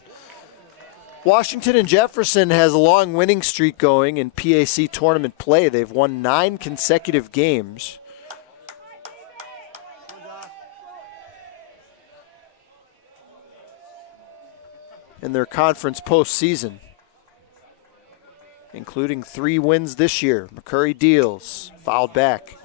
Washington and Jefferson has a long winning streak going in PAC tournament play. They've won 9 consecutive games. In their conference postseason, including 3 wins this year. McCurry deals, fouled back.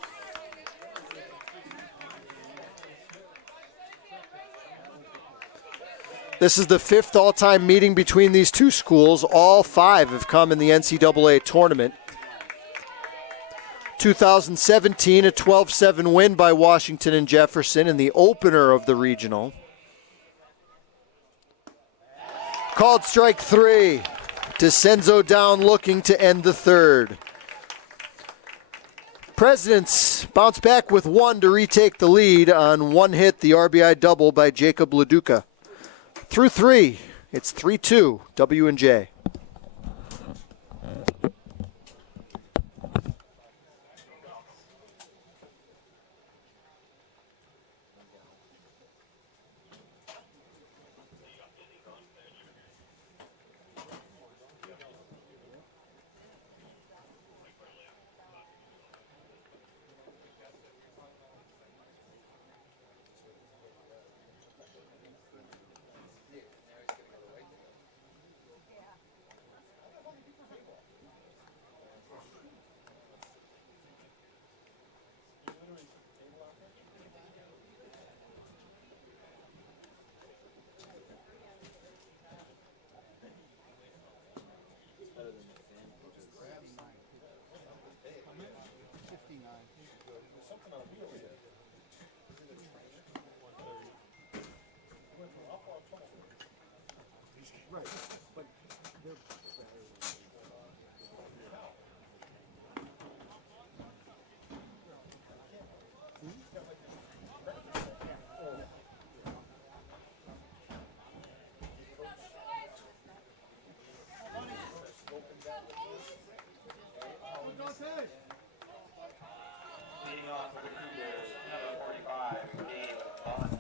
This is the 5th all-time meeting between these two schools. All 5 have come in the NCAA tournament. 2017, a 12-7 win by Washington and Jefferson in the opener of the regional. Called strike 3. DeCenzo down looking to end the 3rd. Presidents bounce back with 1 to retake the lead on 1 hit, the RBI double by Jacob Leduca. Through 3, it's 3-2, W&J. Leading off for the Cougars, number 45, Dave Bond.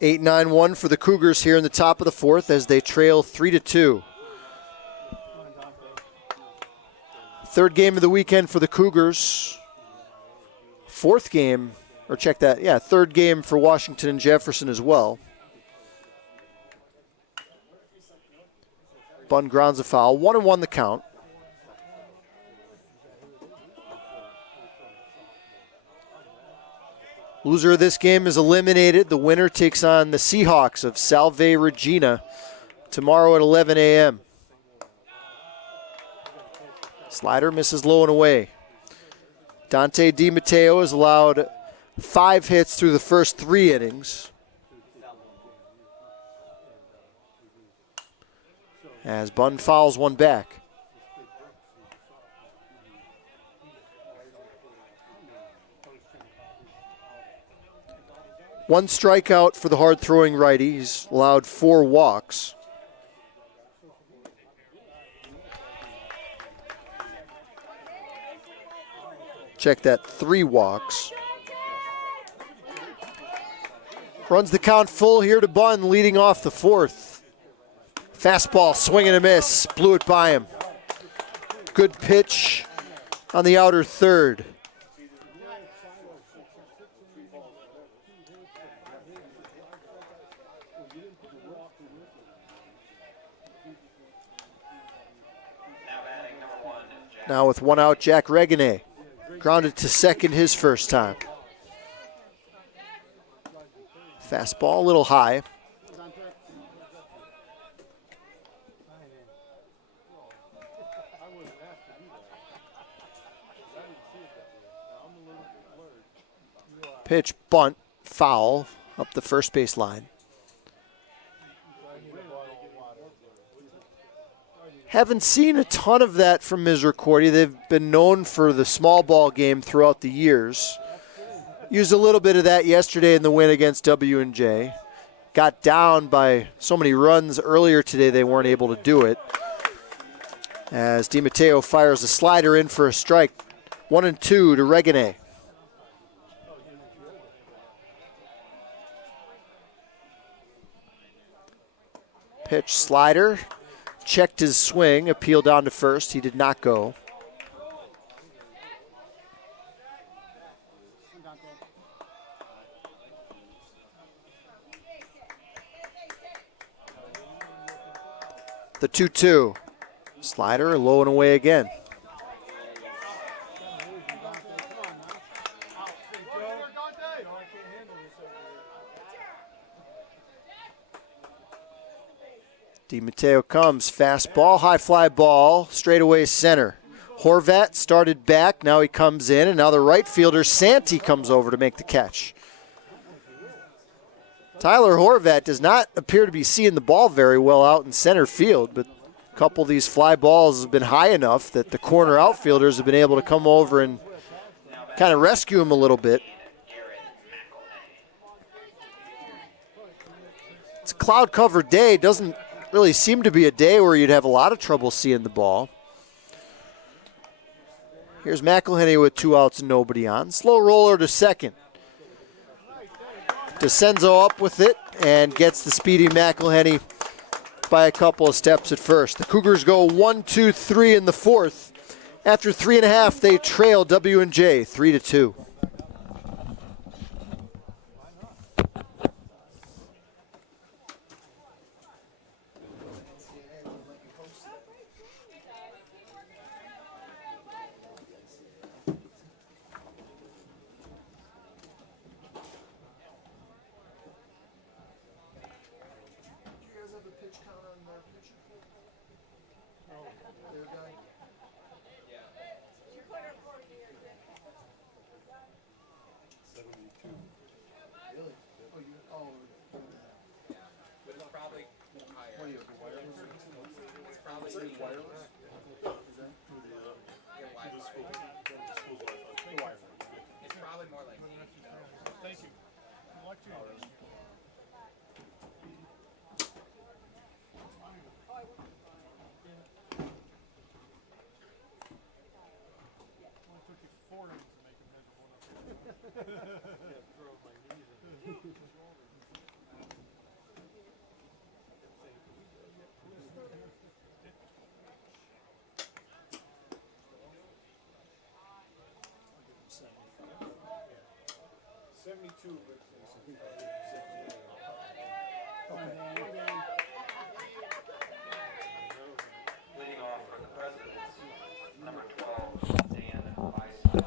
8-9-1 for the Cougars here in the top of the fourth as they trail 3-2. Third game of the weekend for the Cougars. Fourth game, or check that, yeah, third game for Washington and Jefferson as well. Bunn grounds a foul. 1-1 the count. Loser of this game is eliminated. The winner takes on the Seahawks of Salve Regina tomorrow at 11 a.m. Slider misses low and away. Dante DiMatteo has allowed 5 hits through the first 3 innings. As Bunn fouls one back. One strikeout for the hard-throwing righty. He's allowed 4 walks. Check that, 3 walks. Runs the count full here to Bunn, leading off the fourth. Fastball, swing and a miss, blew it by him. Good pitch on the outer third. Now with 1 out, Jack Regane. Grounded to second his first time. Fastball a little high. Pitch, bunt, foul up the first base line. Haven't seen a ton of that from Misericordia. They've been known for the small ball game throughout the years. Used a little bit of that yesterday in the win against W&J. Got down by so many runs earlier today they weren't able to do it. As DiMatteo fires a slider in for a strike. 1-2 to Regane. Pitch, slider. Checked his swing, appealed down to first. He did not go. The 2-2. Slider low and away again. DiMatteo comes, fastball, high fly ball, straightaway center. Horvat started back, now he comes in, and now the right fielder, Santee, comes over to make the catch. Tyler Horvat does not appear to be seeing the ball very well out in center field, but a couple of these fly balls have been high enough that the corner outfielders have been able to come over and kind of rescue him a little bit. It's a cloud-covered day, doesn't really seem to be a day where you'd have a lot of trouble seeing the ball. Here's McElhenney with 2 outs and nobody on. Slow roller to second. DeCenzo up with it and gets the speedy McElhenney by a couple of steps at first. The Cougars go 1-2-3 in the fourth. After 3.5, they trail W&J 3-2. Well, it took you 4 innings to make it miserable enough. Yeah, throw my knees in. Yeah. 72, but Leading off for the Presidents, number 12, Dan Bison.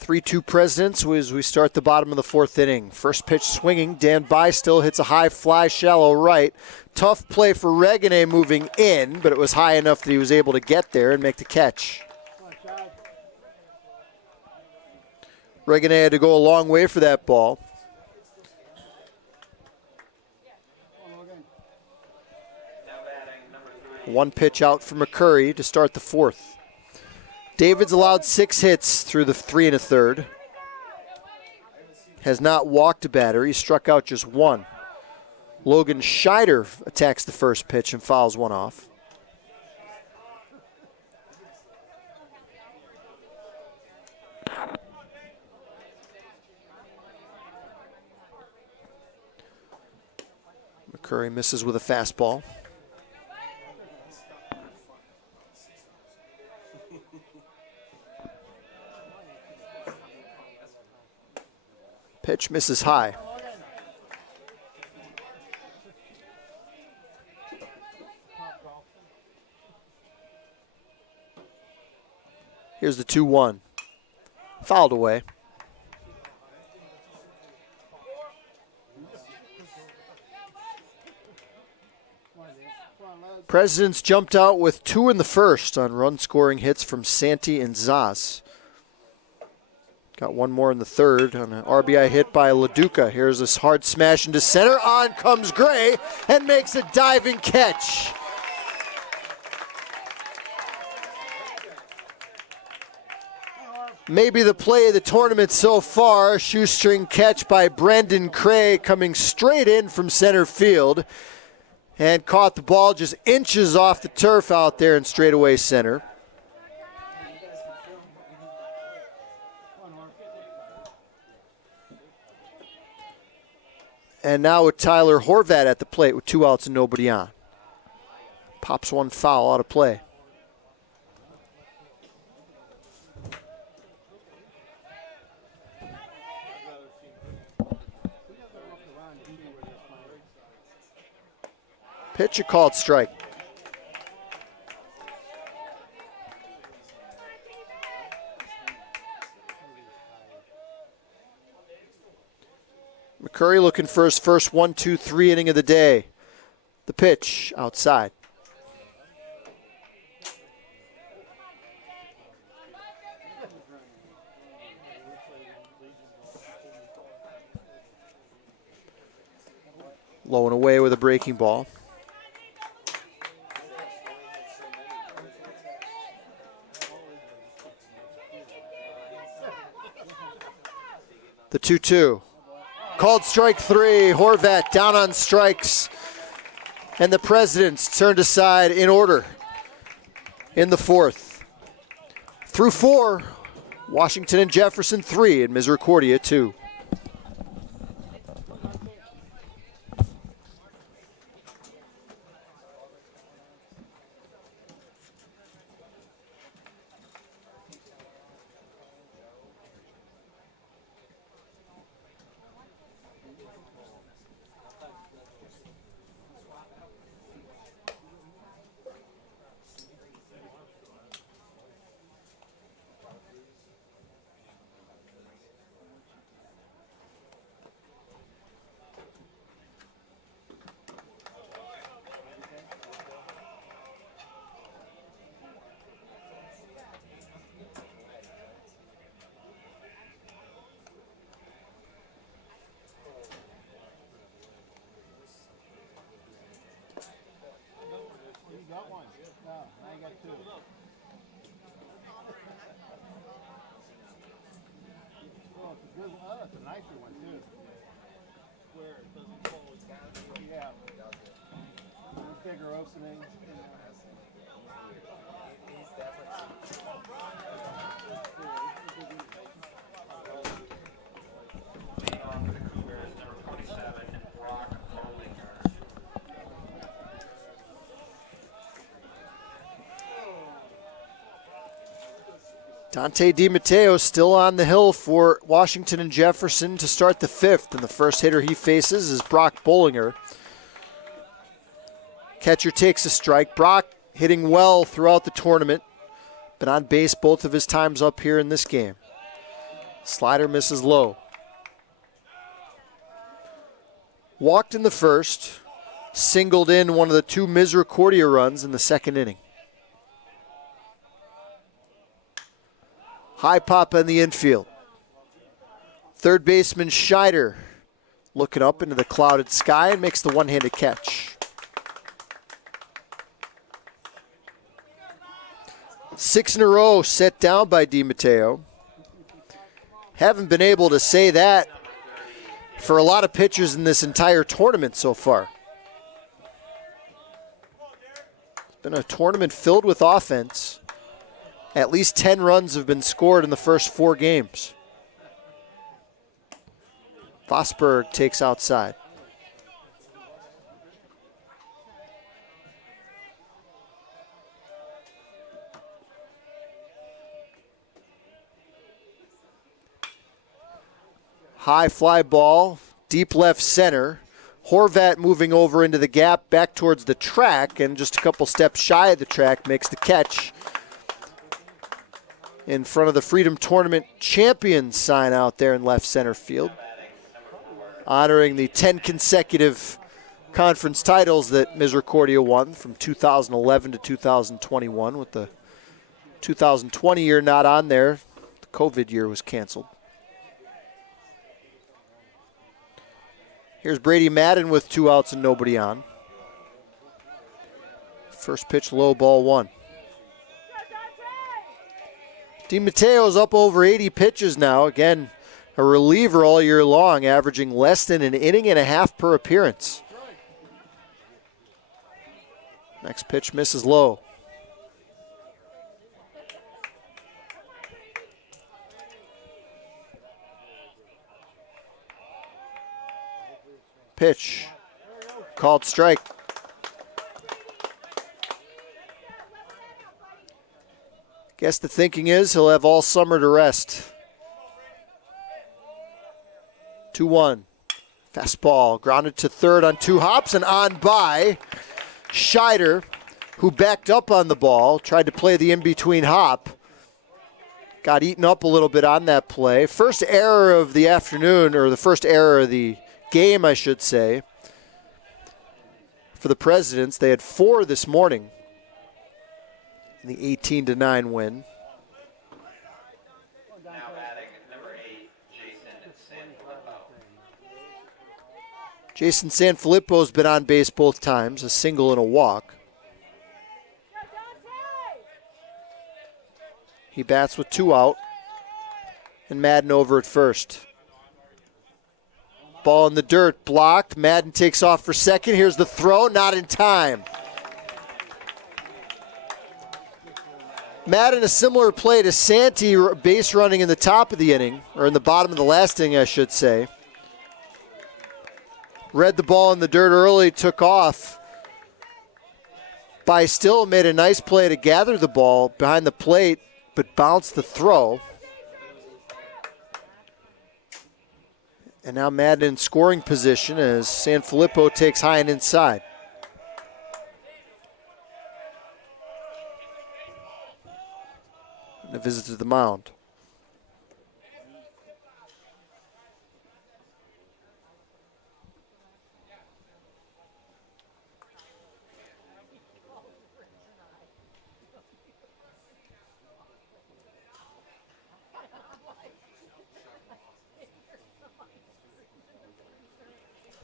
3-2 Presidents as we start the bottom of the 4th inning. First pitch swinging. Dan By still hits a high fly, shallow right. Tough play for Regane moving in, but it was high enough that he was able to get there and make the catch. Regane had to go a long way for that ball. Now batting number 3. One pitch out for McCurry to start the 4th. David's allowed 6 hits through the 3 1/3. Has not walked a batter. He struck out just 1. Logan Scheider attacks the first pitch and fouls one off. McCurry misses with a fastball. Pitch misses high. Here's the 2-1. Fouled away. Presidents jumped out with 2 in the first on run-scoring hits from Santee and Zaz. Got one more in the 3rd on an RBI hit by LaDuca. Here's this hard smash into center. On comes Gray and makes a diving catch. Maybe the play of the tournament so far. Shoestring catch by Brandon Cray coming straight in from center field. And caught the ball just inches off the turf out there in straightaway center. And now with Tyler Horvat at the plate with 2 outs and nobody on. Pops one foul out of play. Pitch a called strike. McCurry looking for his first 1-2-3 inning of the day. The pitch outside. Low and away with a breaking ball. The 2-2. Called strike 3. Horvat down on strikes. And the Presidents turned aside in order in the 4th. Through 4, Washington and Jefferson 3 and Misericordia 2. Oh, it's a good one. Oh, it's a nicer one, too. Where it doesn't fall down. Yeah. Bigger opening. He's definitely. Leading off for the Cougars, number 47, Brock Bolinger. Dante DiMatteo still on the hill for Washington and Jefferson to start the fifth, and the first hitter he faces is Brock Bolinger. Catcher takes a strike. Brock hitting well throughout the tournament. Been on base both of his times up here in this game. Slider misses low. Walked in the first. Singled in one of the two Misericordia runs in the second inning. High pop in the infield. Third baseman Scheider looking up into the clouded sky and makes the one-handed catch. 6 in a row set down by DiMatteo. Haven't been able to say that for a lot of pitchers in this entire tournament so far. It's been a tournament filled with offense. At least 10 runs have been scored in the first 4 games. Vosberg takes outside. High fly ball, deep left center. Horvat moving over into the gap, back towards the track, and just a couple steps shy of the track makes the catch in front of the Freedom Tournament champions sign out there in left center field, honoring the 10 consecutive conference titles that Misericordia won from 2011 to 2021, with the 2020 year not on there. The COVID year was canceled. Here's Brady Madden with 2 outs and nobody on. First pitch, low, ball 1. DiMatteo's up over 80 pitches now. Again, a reliever all year long, averaging less than an inning and a half per appearance. Next pitch misses low. Pitch, called strike. Guess the thinking is he'll have all summer to rest. 2-1. Fastball grounded to third on 2 hops and on by Scheider, who backed up on the ball, tried to play the in-between hop. Got eaten up a little bit on that play. First error of the afternoon, or the first error of the game, I should say, for the Presidents. They had 4 this morning in the 18-9 win. Now batting number 8, Jason Sanfilippo. Jason Sanfilippo's been on base both times, a single and a walk. He bats with 2 out, and Madden over at first. Ball in the dirt, blocked. Madden takes off for second. Here's the throw, not in time. Madden, a similar play to Santi, base running in the top of the inning, or in the bottom of the last inning, I should say. Read the ball in the dirt early, took off. By Still made a nice play to gather the ball behind the plate, but bounced the throw. And now Madden in scoring position as Sanfilippo takes high and inside. And a visit to the mound.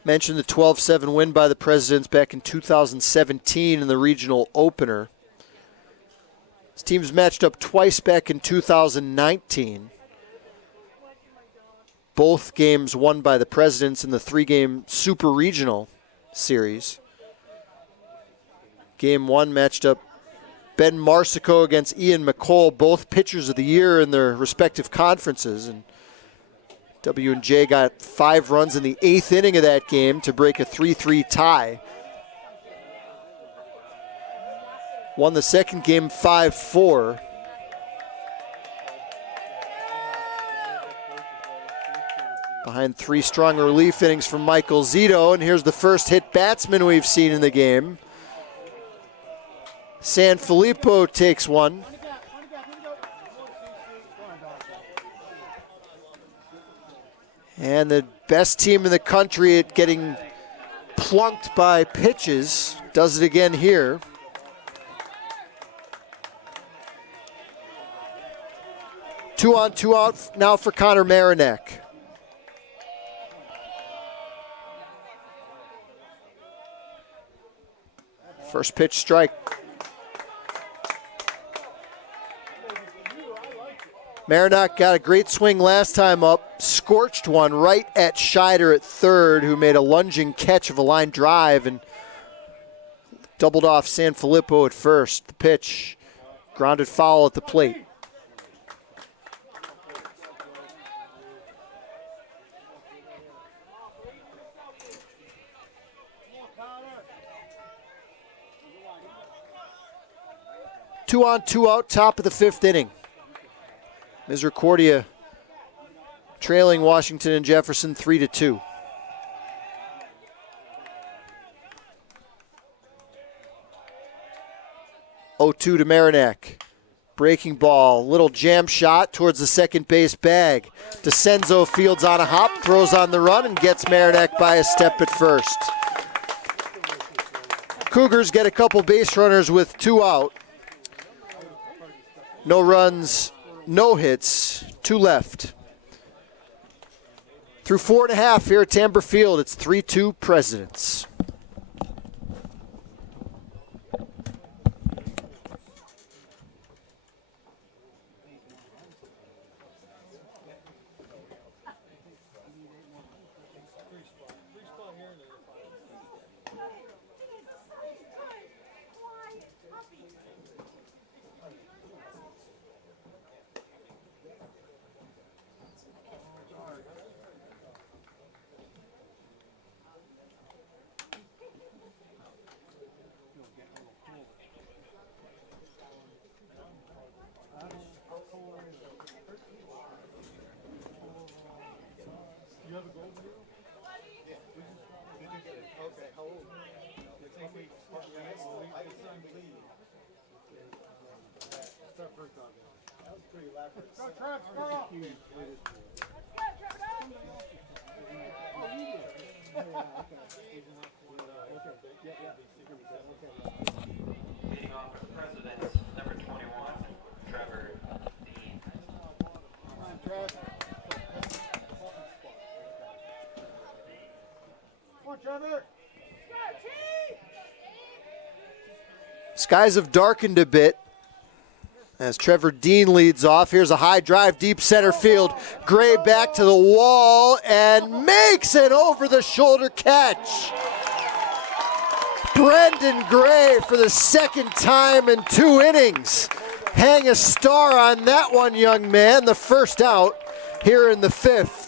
Mentioned the 12-7 win by the Presidents back in 2017 in the regional opener. This team's matched up twice back in 2019. both games won by the Presidents in the 3-game Super Regional Series. Game 1 matched up Ben Marsico against Ian McCole, both pitchers of the year in their respective conferences. And W&J got 5 runs in the 8th inning of that game to break a 3-3 tie. Won the second game 5-4. Behind 3 strong relief innings from Michael Zito, and here's the first hit batsman we've seen in the game. Sanfilippo takes one. And the best team in the country at getting plunked by pitches does it again here. Two on, 2 out now for Connor Marinak. First pitch strike. Marinak got a great swing last time up, scorched one right at Scheider at third, who made a lunging catch of a line drive and doubled off Sanfilippo at first. The pitch, grounded foul at the plate. Two on, 2 out, top of the 5th inning. Misericordia trailing Washington and Jefferson 3-2. Oh, 2 to Marinak. Breaking ball, little jam shot towards the second base bag. DeCenzo fields on a hop, throws on the run, and gets Marinak by a step at first. Cougars get a couple base runners with 2 out. No runs, no hits, 2 left. Through 4.5 here at Tamber Field, it's 3-2 Presidents. Leading off for the Presidents, number 21, Trevor Dean. Skies have darkened a bit as Trevor Dean leads off. Here's a high drive, deep center field. Gray back to the wall and makes an over-the-shoulder catch. Brendan Gray for the second time in 2 innings. Hang a star on that one, young man. The first out here in the 5th.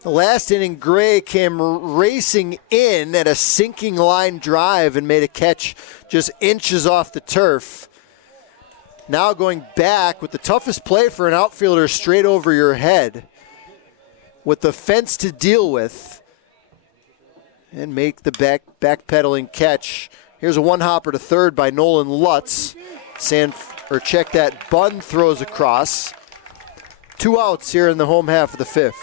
The last inning, Gray came racing in at a sinking line drive and made a catch just inches off the turf. Now going back with the toughest play for an outfielder straight over your head with the fence to deal with and make the backpedaling catch. Here's a one-hopper to third by Nolan Lutz. Check that, Bunn throws across. 2 outs here in the home half of the 5th.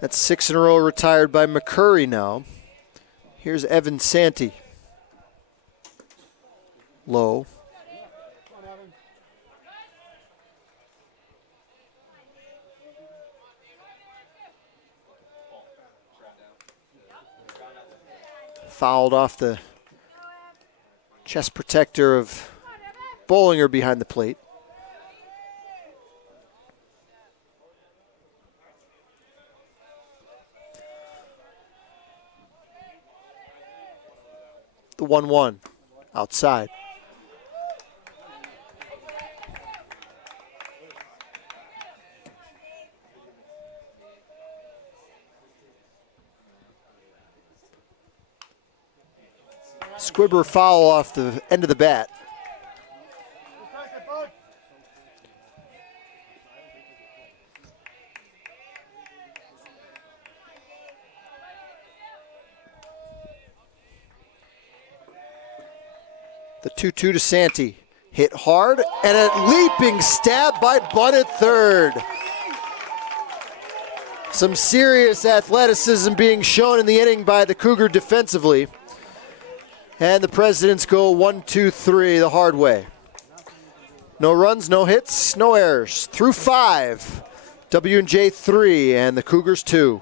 That's 6 in a row retired by McCurry now. Here's Evan Santee. Low. Fouled off the chest protector of Bollinger behind the plate. The 1-1 outside. Squibber foul off the end of the bat. The 2-2 to Santee. Hit hard, and a leaping stab by Butt at third. Some serious athleticism being shown in the inning by the Cougar defensively. And the Presidents go 1-2-3 the hard way. No runs, no hits, no errors. Through 5. W&J 3 and the Cougars 2.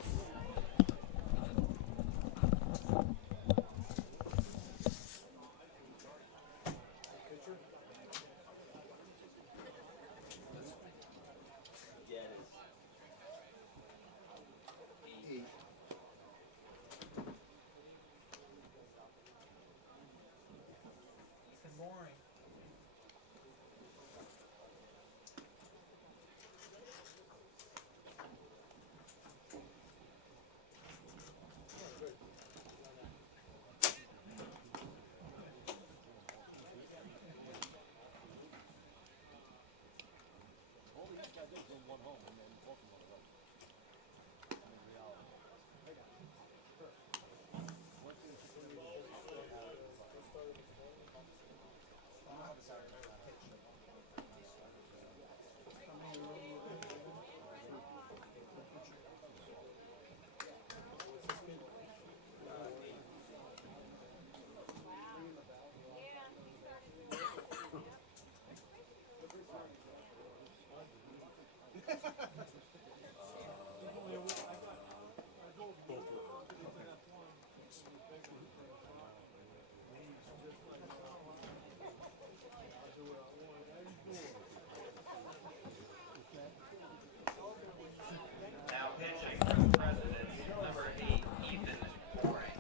Now pitching for the Presidents, number 8, Ethan Boring.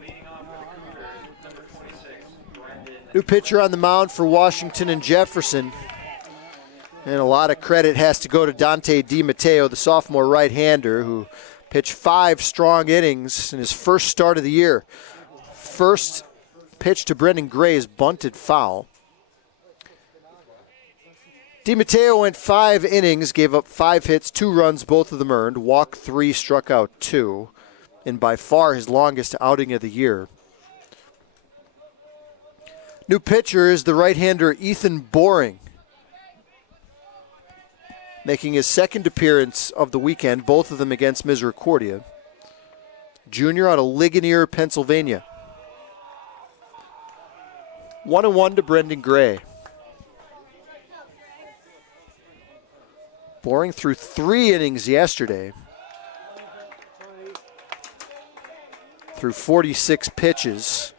Leading off for the Cougars, number 26, Brendan. New pitcher on the mound for Washington and Jefferson. And a lot of credit has to go to Dante DiMatteo, the sophomore right-hander, who pitched 5 strong innings in his first start of the year. First pitch to Brendan Gray's bunted foul. DiMatteo went 5 innings, gave up 5 hits, 2 runs, both of them earned, walked 3, struck out 2, and by far his longest outing of the year. New pitcher is the right-hander Ethan Boring, making his second appearance of the weekend, both of them against Misericordia. Junior out of Ligonier, Pennsylvania. 1-1 to Brendan Gray. Boring threw 3 innings yesterday. Through 46 pitches.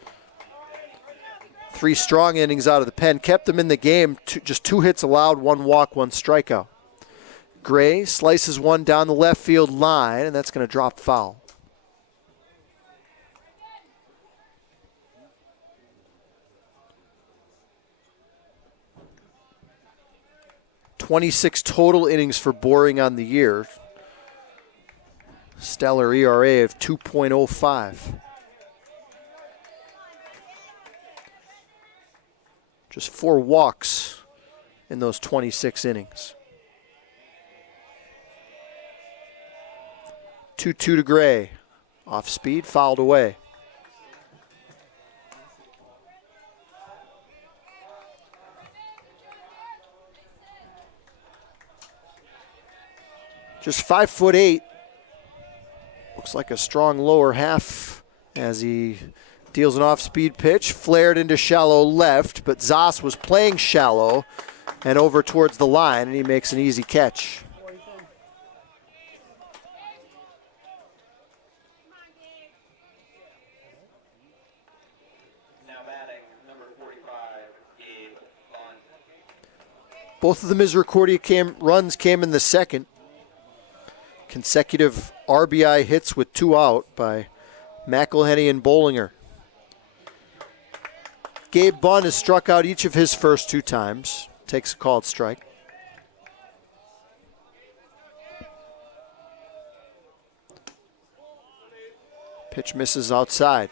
3 strong innings out of the pen. Kept them in the game. Just 2 hits allowed, 1 walk, 1 strikeout. Gray slices one down the left field line, and that's going to drop foul. .26 total innings for Boring on the year. Stellar ERA of 2.05. Just 4 walks in those 26 innings. 2-2 to Gray. Off speed, fouled away. Just 5'8". Looks like a strong lower half as he deals an off-speed pitch, flared into shallow left, but Zoss was playing shallow and over towards the line, and he makes an easy catch. Now batting, number 45, Gabe Bond. Both of the Misericordia runs came in the second. Consecutive RBI hits with 2 out by McElhenney and Bollinger. Gabe Bunn has struck out each of his first 2 times. Takes a called strike. Pitch misses outside.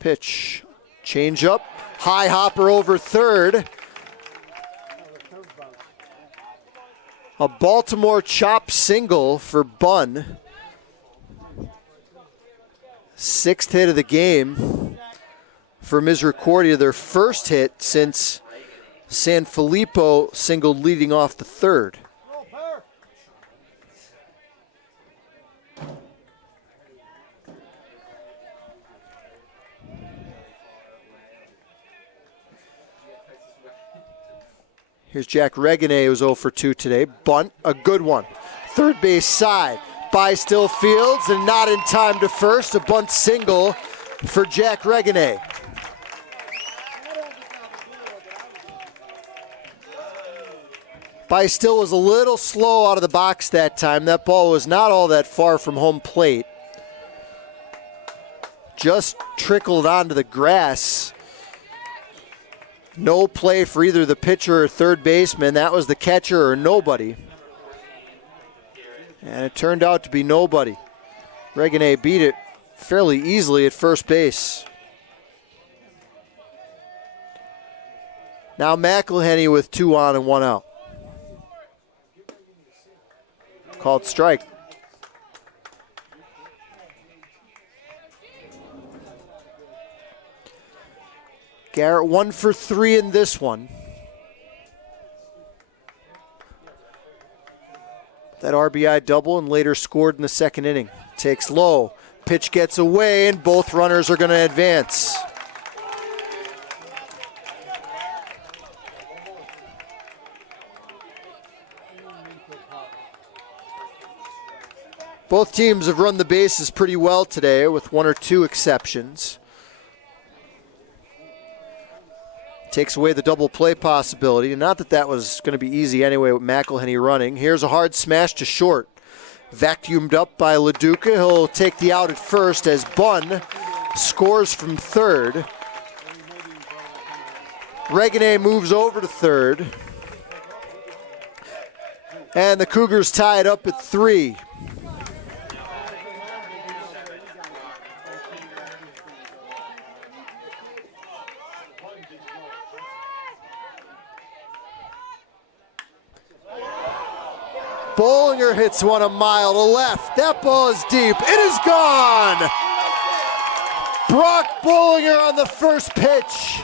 Pitch. Change up. High hopper over third. A Baltimore chop single for Bunn. 6th hit of the game for Misericordia. Their first hit since San Filippo singled leading off the third. Here's Jack Regane, who's 0 for 2 today. Bunt, a good one. Third base side. By still fields and not in time to first. A bunt single for Jack Regane. By still was a little slow out of the box that time. That ball was not all that far from home plate. Just trickled onto the grass. No play for either the pitcher or third baseman. That was the catcher or nobody. And it turned out to be nobody. Regane beat it fairly easily at first base. Now McElhenney with 2 on and 1 out. Called strike. Garrett 1 for 3 in this one. That RBI double and later scored in the second inning. Takes low. Pitch gets away and both runners are going to advance. Both teams have run the bases pretty well today with 1 or 2 exceptions. Takes away the double play possibility. Not that that was going to be easy anyway with McElhenney running. Here's a hard smash to short. Vacuumed up by LaDuca. He'll take the out at first as Bunn scores from third. Regane moves over to third. And the Cougars tie it up at 3. Bollinger hits one a mile to left. That ball is deep. It is gone. Brock Bollinger on the first pitch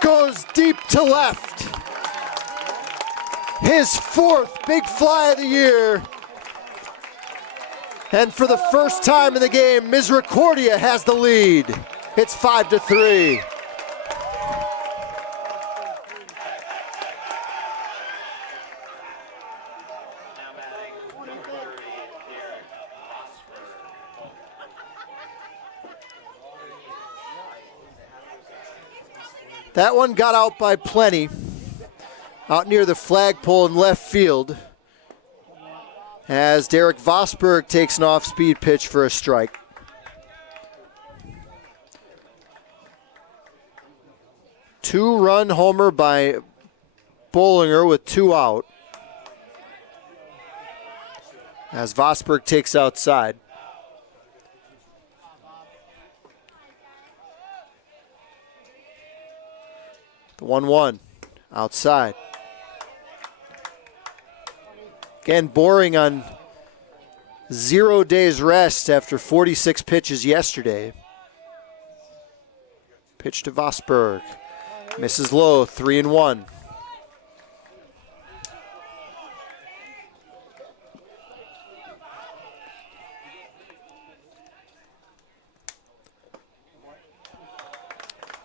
goes deep to left. His 4th big fly of the year. And for the first time in the game, Misericordia has the lead. It's 5-3. That one got out by plenty, out near the flagpole in left field, as Derek Vosberg takes an off-speed pitch for a strike. Two-run homer by Bollinger with 2 out, as Vosberg takes outside. The 1-1 outside. Again, Boring on 0 days rest after 46 pitches yesterday. Pitch to Vosberg. Misses low, 3-1.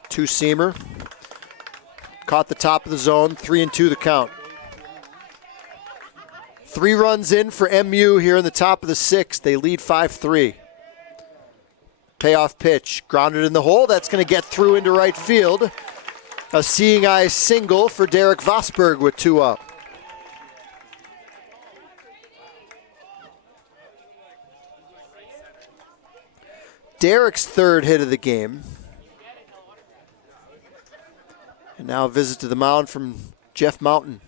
Two-seamer. Caught the top of the zone, 3-2 the count. 3 runs in for MU here in the top of the 6th. They lead 5-3. Payoff pitch, grounded in the hole. That's going to get through into right field. A seeing eye single for Derek Vosberg with 2 up. Derek's 3rd hit of the game. And now a visit to the mound from Jeff Mountain.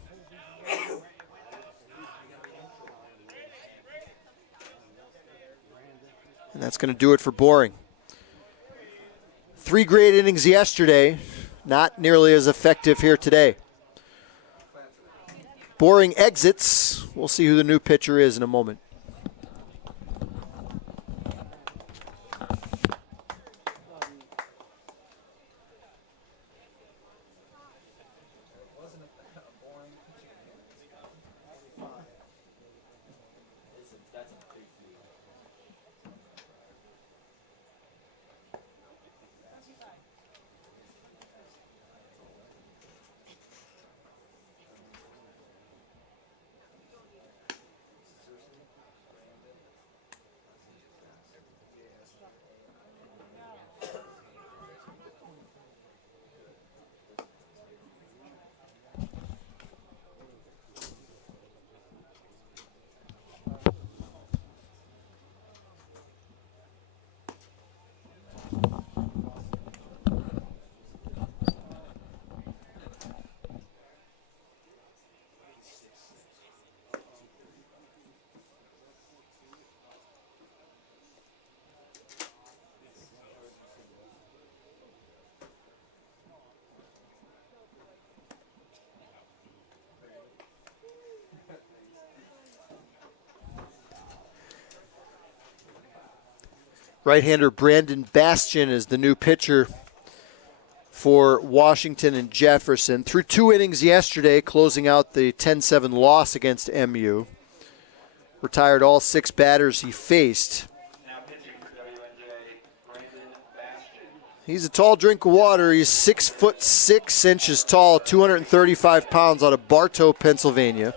And that's going to do it for Boring. 3 great innings yesterday, not nearly as effective here today. Boring exits. We'll see who the new pitcher is in a moment. Right-hander Brandon Bastian is the new pitcher for Washington and Jefferson. Threw 2 innings yesterday, closing out the 10-7 loss against MU. Retired all 6 batters he faced. Now pitching for WNJ, Brandon Bastian. He's a tall drink of water. He's 6'6" tall, 235 pounds, out of Bartow, Pennsylvania.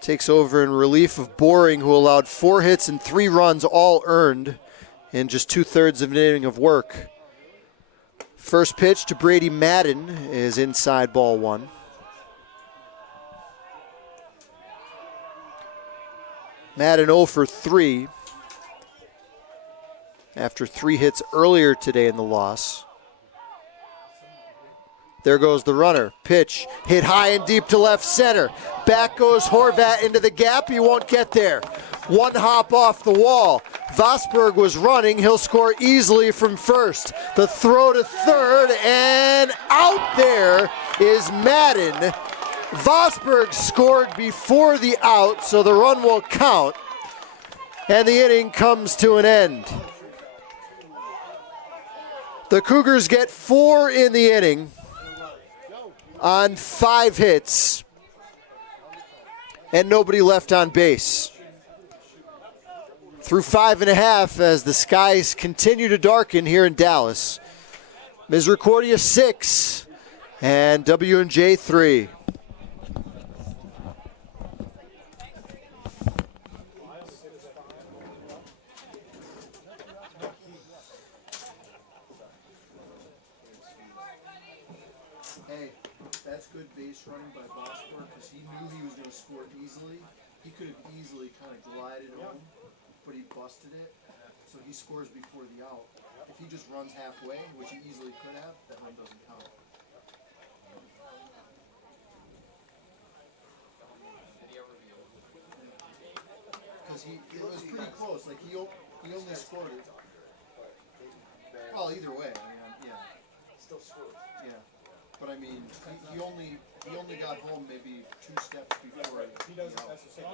Takes over in relief of Boring, who allowed 4 hits and 3 runs, all earned in just 2/3 of an inning of work. First pitch to Brady Madden is inside, ball 1. Madden 0 for 3 after 3 hits earlier today in the loss. There goes the runner. Pitch hit high and deep to left center. Back goes Horvat into the gap. He won't get there. 1 hop off the wall. Vosberg was running. He'll score easily from first. The throw to third, and out there is Madden. Vosberg scored before the out, so the run will count. And the inning comes to an end. The Cougars get 4 in the inning on 5 hits, and nobody left on base. Through 5.5 as the skies continue to darken here in Dallas. Misericordia 6 and W&J 3. Hey, that's good base running by Vosberg because he knew he was going to score easily. He could have easily kind of glided home, but he busted it, so he scores before the out. If he just runs halfway, which he easily could have, that run doesn't count. Because it was pretty close. Like he only scored it. Well, either way, I mean, yeah. Still scored. Yeah. But I mean, he only got home maybe 2 steps before He doesn't. That's the same.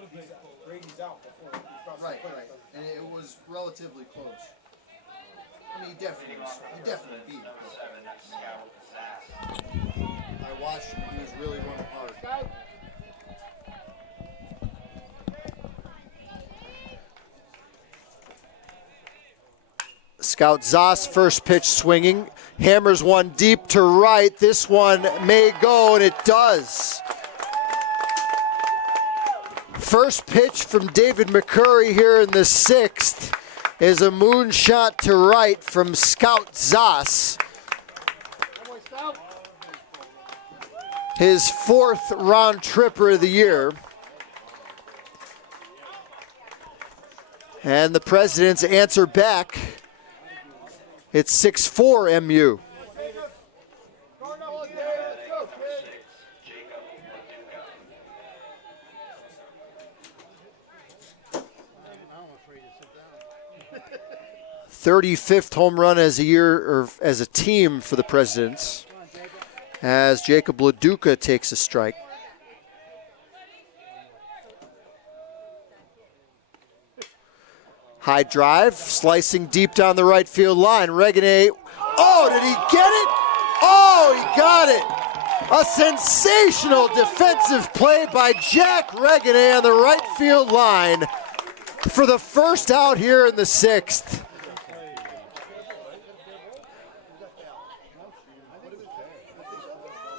Brady's out before he crosses Right, the plate. right. And it was relatively close. I mean, he definitely beat him. Number 7, Scout Zass. I watched him. He was really running hard. Scout Zoss, first pitch swinging. Hammers one deep to right. This one may go, and it does. First pitch from David McCurry here in the 6th is a moonshot to right from Scout Zoss. His 4th round tripper of the year. And the Presidents answer back. It's 6-4 MU. Number 6, Jacob Laduca. 35th home run as a year or as a team for the Presidents, as Jacob Laduca takes a strike. High drive, slicing deep down the right field line. Regane, oh, did he get it? Oh, he got it. A sensational defensive play by Jack Regane on the right field line for the first out here in the 6th.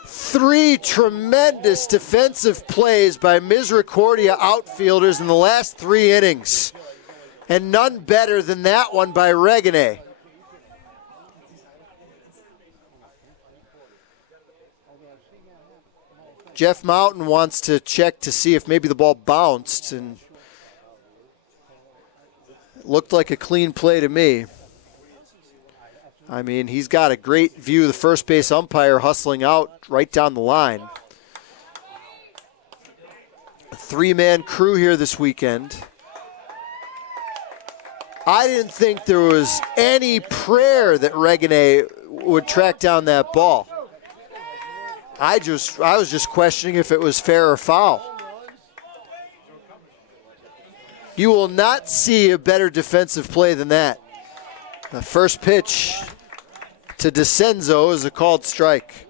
Three tremendous defensive plays by Misericordia outfielders in the last 3 innings. And none better than that one by Regane. Jeff Mountain wants to check to see if maybe the ball bounced, and it looked like a clean play to me. I mean, he's got a great view of the first base umpire hustling out right down the line. A 3-man crew here this weekend. I didn't think there was any prayer that Regane would track down that ball. I was just questioning if it was fair or foul. You will not see a better defensive play than that. The first pitch to DeCenzo is a called strike.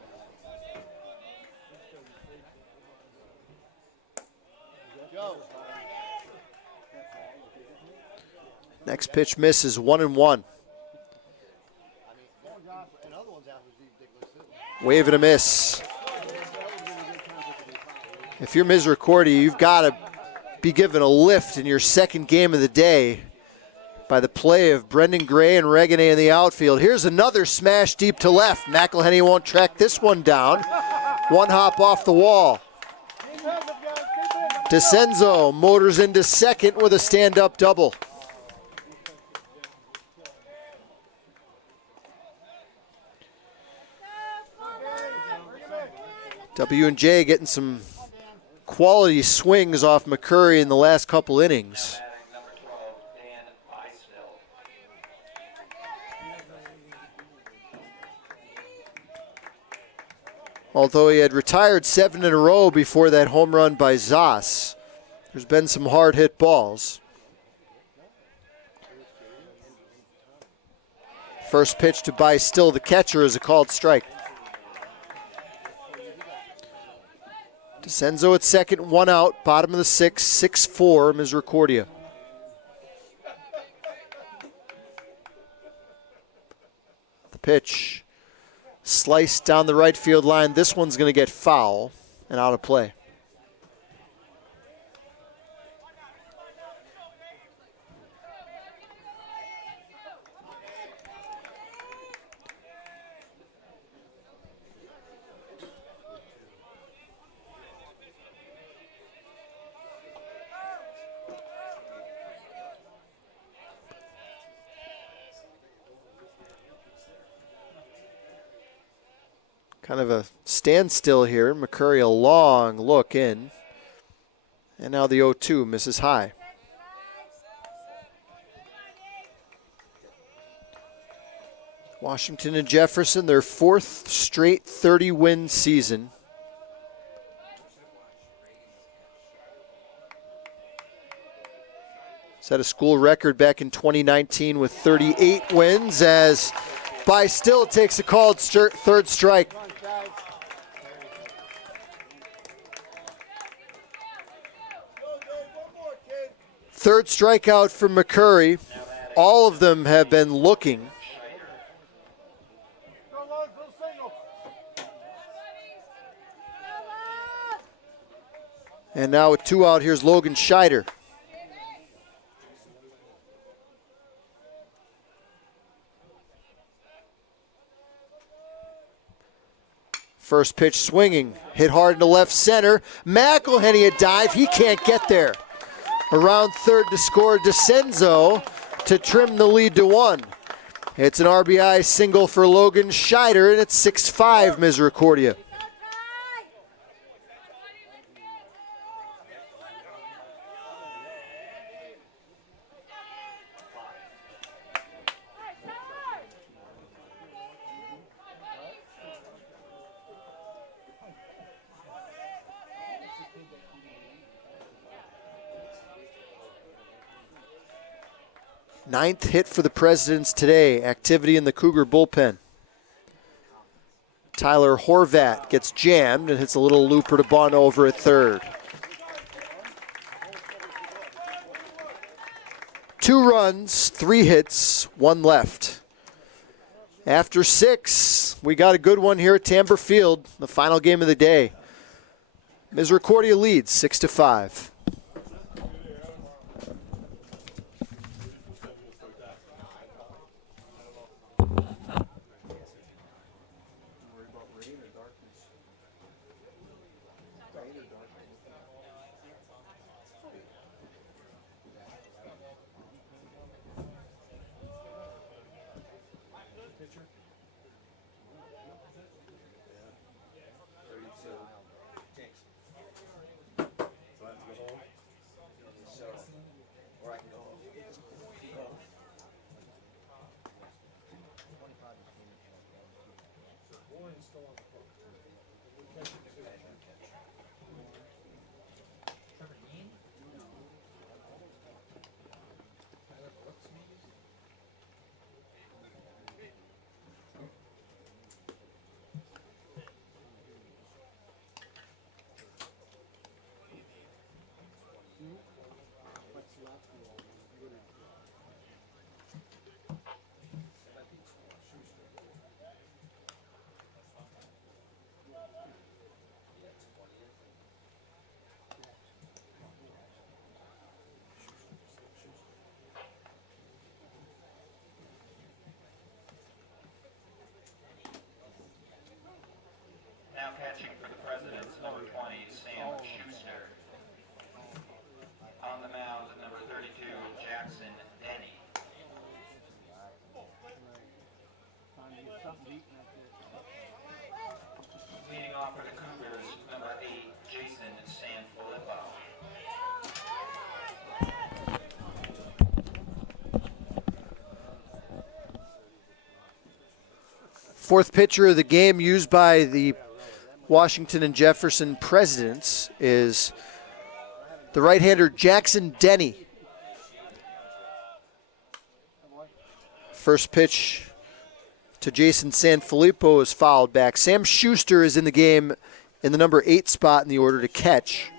Next pitch misses, 1-1. Wave and a miss. If you're Misericordia, you've got to be given a lift in your second game of the day by the play of Brendan Gray and Regane in the outfield. Here's another smash deep to left. McElhenney won't track this one down. One hop off the wall. DeCenzo motors into second with a stand-up double. W&J getting some quality swings off McCurry in the last couple innings. Number 12, Dan Beisville. Although he had retired 7 in a row before that home run by Zoss, there's been some hard hit balls. First pitch to Beisville, the catcher, is a called strike. DeCenzo at second, 1 out, bottom of the 6th, 6-4, Misericordia. The pitch sliced down the right field line. This one's going to get foul and out of play. Kind of a standstill here. McCurry a long look in. And now the 0-2 misses high. Washington and Jefferson, their 4th straight 30-win season. Set a school record back in 2019 with 38 wins as by Still takes a called third strike. Third strikeout from McCurry. All of them have been looking. And now with 2 out, here's Logan Scheider. First pitch swinging, hit hard into left center. McElhenney a dive, he can't get there. Around third to score, DeCenzo to trim the lead to 1. It's an RBI single for Logan Scheider, and it's 6-5 Misericordia. Ninth hit for the Presidents today. Activity in the Cougar bullpen. Tyler Horvat gets jammed and hits a little looper to bunt over at third. 2 runs, 3 hits, 1 left. After 6, we got a good one here at Tamber Field, the final game of the day. Misericordia leads 6-5. Now catching for the Presidents, number 20, Sam Schuster. On the mound, number 32, Jackson Denny. Leading off for the Cougars, number 8, Jason Sanfilippo. Fourth pitcher of the game used by the Washington and Jefferson Presidents is the right-hander Jackson Denny. First pitch to Jason Sanfilippo is fouled back. Sam Schuster is in the game in the number 8 spot in the order to catch.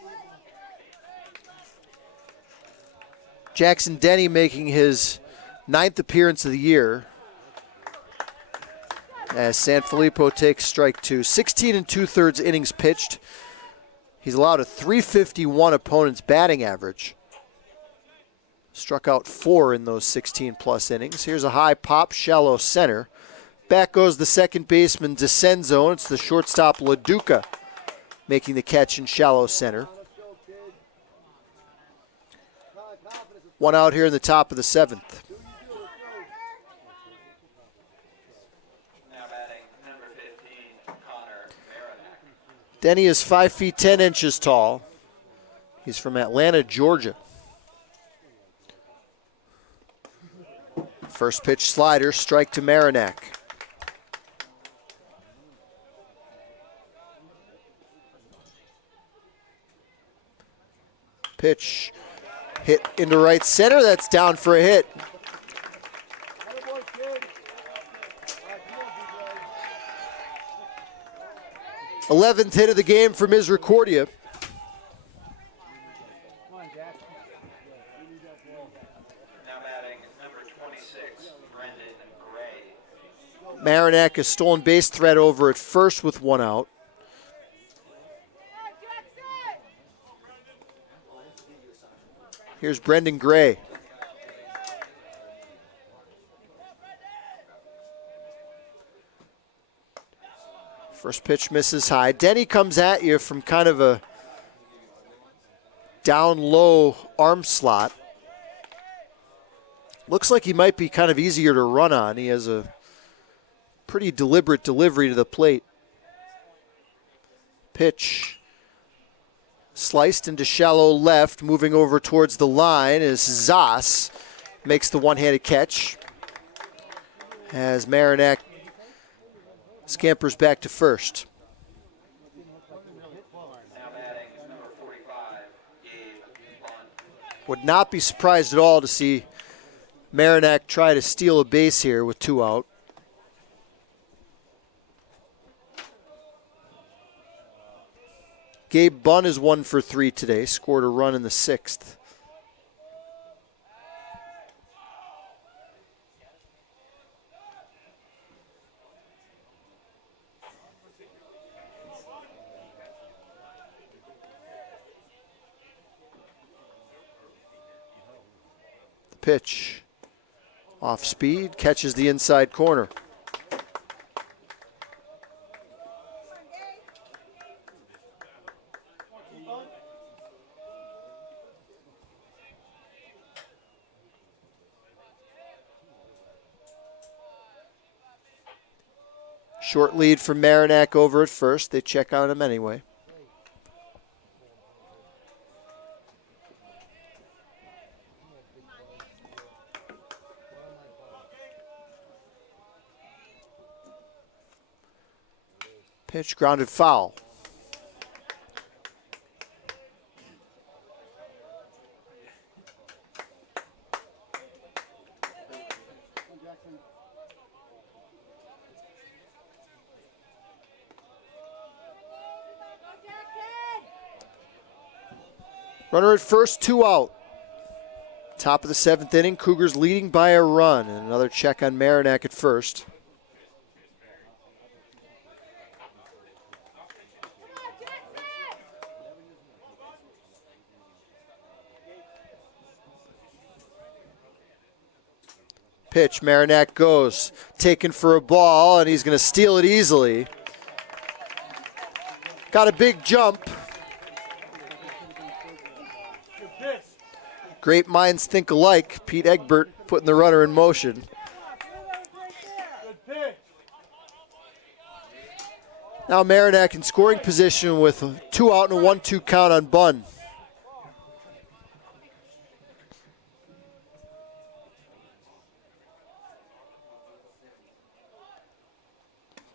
Jackson Denny making his 9th appearance of the year as Sanfilippo takes strike 2. 16 2/3 innings pitched. He's allowed a .351 opponent's batting average. Struck out 4 in those 16-plus innings. Here's a high pop, shallow center. Back goes the second baseman, DeCenzo. It's the shortstop, LaDuca, making the catch in shallow center. 1 out here in the top of the 7th. Denny is 5 feet 10 inches tall. He's from Atlanta, Georgia. First pitch slider, strike to Marinac. Pitch hit into right center. That's down for a hit. 11th hit of the game for Misericordia. Now batting number 26, Brendan Gray. Marinac has stolen base threat over at first with one out. Here's Brendan Gray. First pitch misses high. Denny comes at you from kind of a down low arm slot. Looks like he might be kind of easier to run on. He has a pretty deliberate delivery to the plate. Pitch sliced into shallow left, moving over towards the line as Zas makes the one-handed catch. As Marinac scampers back to first. Now batting number 45, Gabe Bond. Would not be surprised at all to see Marinac try to steal a base here with two out. Gabe Bunn is 1 for 3 today, scored a run in the 6th. The pitch, off speed, catches the inside corner. Short lead for Marinac over at first. They check on him anyway. Pitch grounded foul. Runner at first, 2 out. Top of the 7th inning, Cougars leading by a run. And another check on Marinac at first. Pitch, Marinac goes, taken for a ball, and he's going to steal it easily. Got a big jump. Great minds think alike. Pete Egbert putting the runner in motion. Now Marinac in scoring position with 2 out and a 1-2 count on Bunn.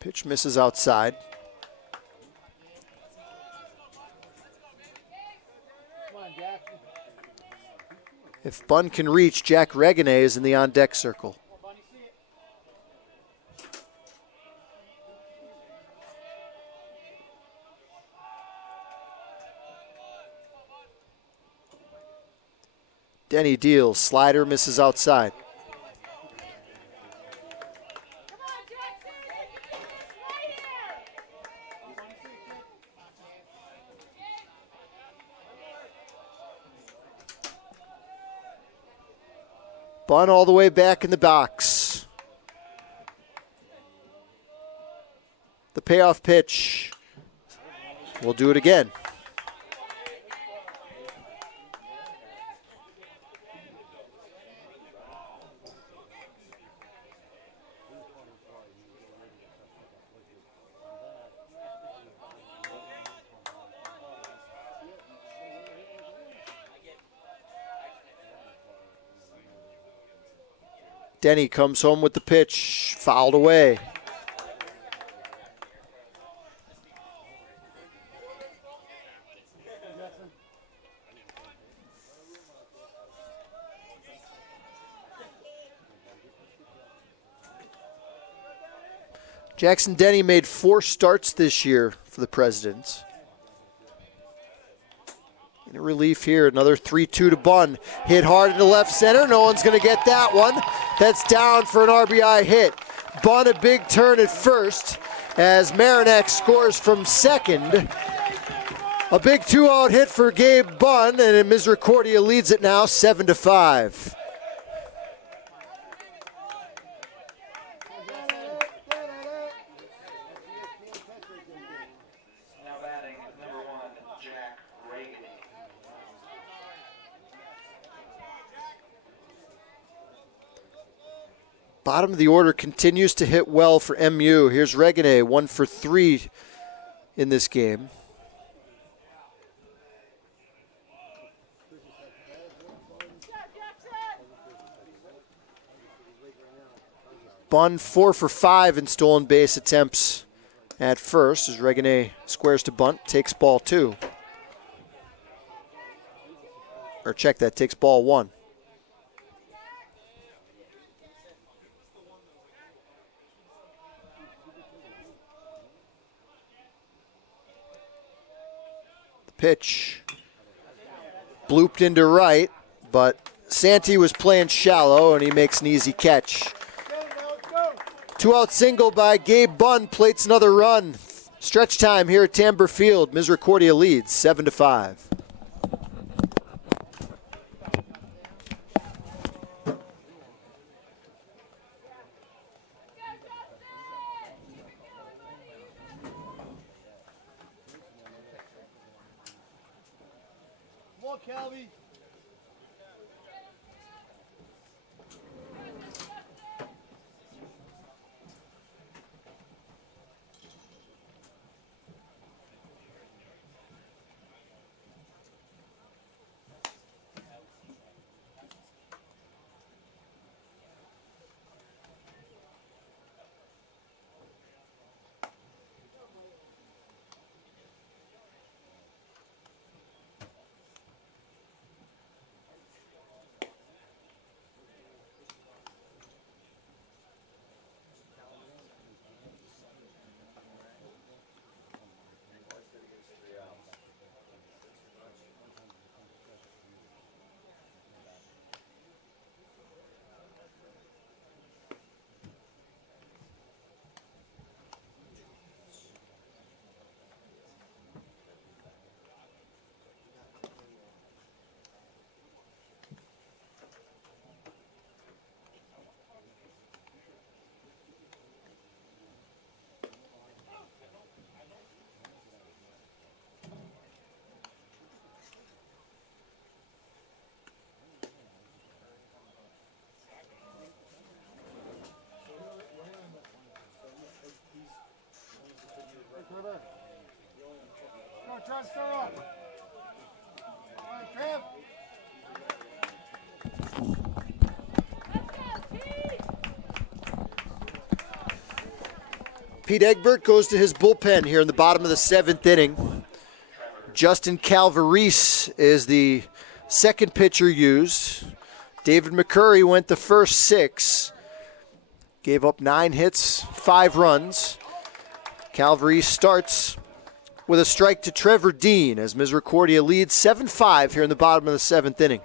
Pitch misses outside. If Bunn can reach, Jack Regane is in the on-deck circle. Denny deals, slider misses outside. Bunn all the way back in the box. The payoff pitch. We'll do it again. Denny comes home with the pitch, fouled away. Jackson Denny made 4 starts this year for the Presidents. In relief here, another 3-2 to Bunn. Hit hard into left center. No one's going to get that one. That's down for an RBI hit. Bunn a big turn at first as Marinak scores from second. A big 2-out hit for Gabe Bunn, and Misericordia leads it now 7-5. Now batting number 1, Jack Reagan. Bottom of the order continues to hit well for MU. Here's Regane, 1 for 3 in this game. Bunn 4 for 5 in stolen base attempts at first as Regane squares to bunt, takes ball 2. Or check that, takes ball 1. The pitch blooped into right, but Santee was playing shallow and he makes an easy catch. 2-out single by Gabe Bunn plates another run. Stretch time here at Tamber Field. Misericordia leads 7-5. Come on, Calvi. Go, try to stir up. All right, Trev. Pete Egbert goes to his bullpen here in the bottom of the 7th inning. Justin Calvarese is the second pitcher used. David McCurry went the first 6. Gave up 9 hits, 5 runs. Calvarese starts with a strike to Trevor Dean as Misericordia leads 7-5 here in the bottom of the 7th inning.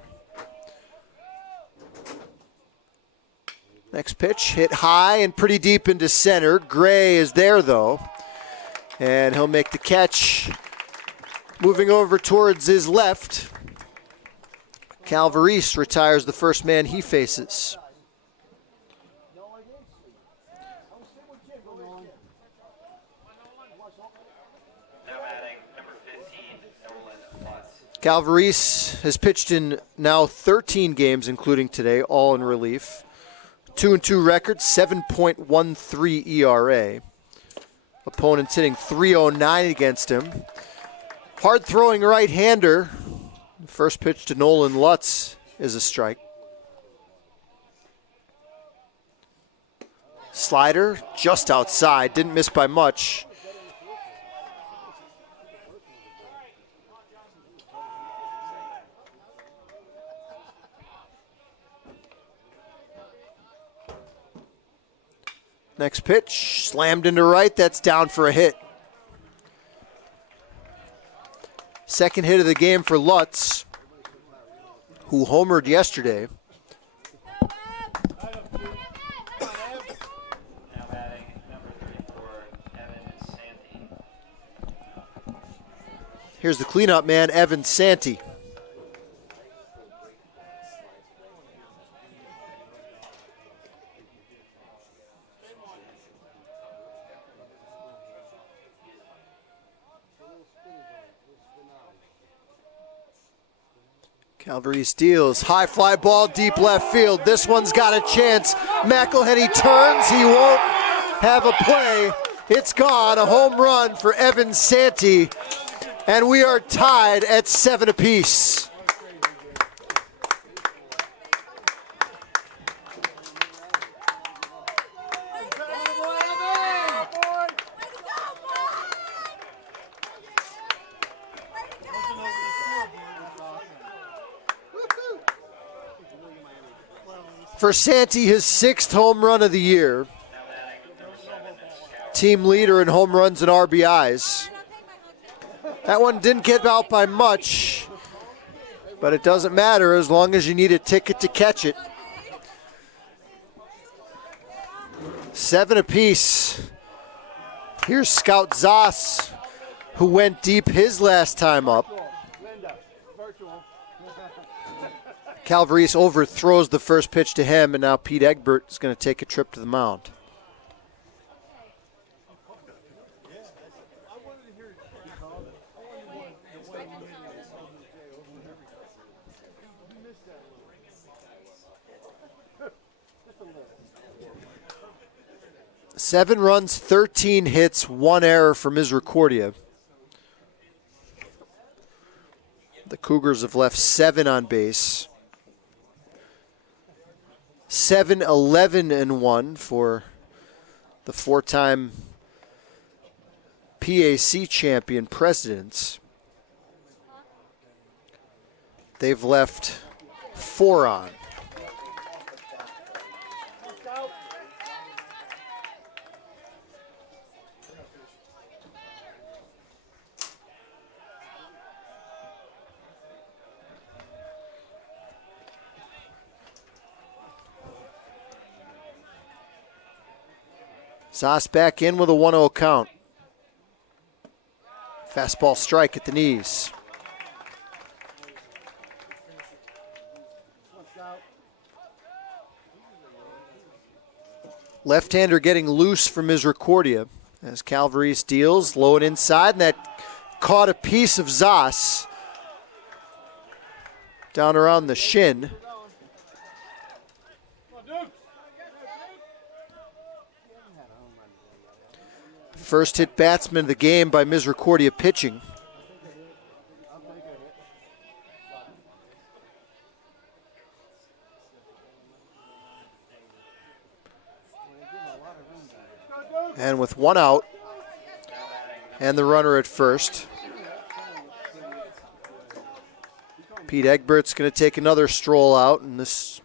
Next pitch hit high and pretty deep into center. Gray is there though, and he'll make the catch. Moving over towards his left, Calvarese retires the first man he faces. Calvarese has pitched in now 13 games, including today, all in relief. 2-2 record, 7.13 ERA. Opponents hitting .309 against him. Hard-throwing right-hander. First pitch to Nolan Lutz is a strike. Slider just outside, didn't miss by much. Next pitch, slammed into right. That's down for a hit. Second hit of the game for Lutz, who homered yesterday. Now batting number 34, Evan Santee. Here's the cleanup man, Evan Santee. Calvary steals, high fly ball, deep left field. This one's got a chance. McElhenney turns, he won't have a play. It's gone, a home run for Evan Santee, and we are tied at 7 apiece. For Santee, his 6th home run of the year. Team leader in home runs and RBIs. That one didn't get out by much, but it doesn't matter as long as you need a ticket to catch it. 7 apiece. Here's Scout Zoss, who went deep his last time up. Calvarese overthrows the first pitch to him, and now Pete Egbert is going to take a trip to the mound. Seven runs, 13 hits, 1 error for Misericordia. The Cougars have left 7 on base. 7-11-1 for the 4-time PAC champion Presidents. They've left 4 on. Zoss back in with a 1-0 count. Fastball strike at the knees. Left-hander getting loose for Misericordia as Calvary steals, low and inside, and that caught a piece of Zoss down around the shin. First hit batsman of the game by Misericordia pitching. And with 1 out and the runner at first, Pete Egbert's going to take another stroll out, and this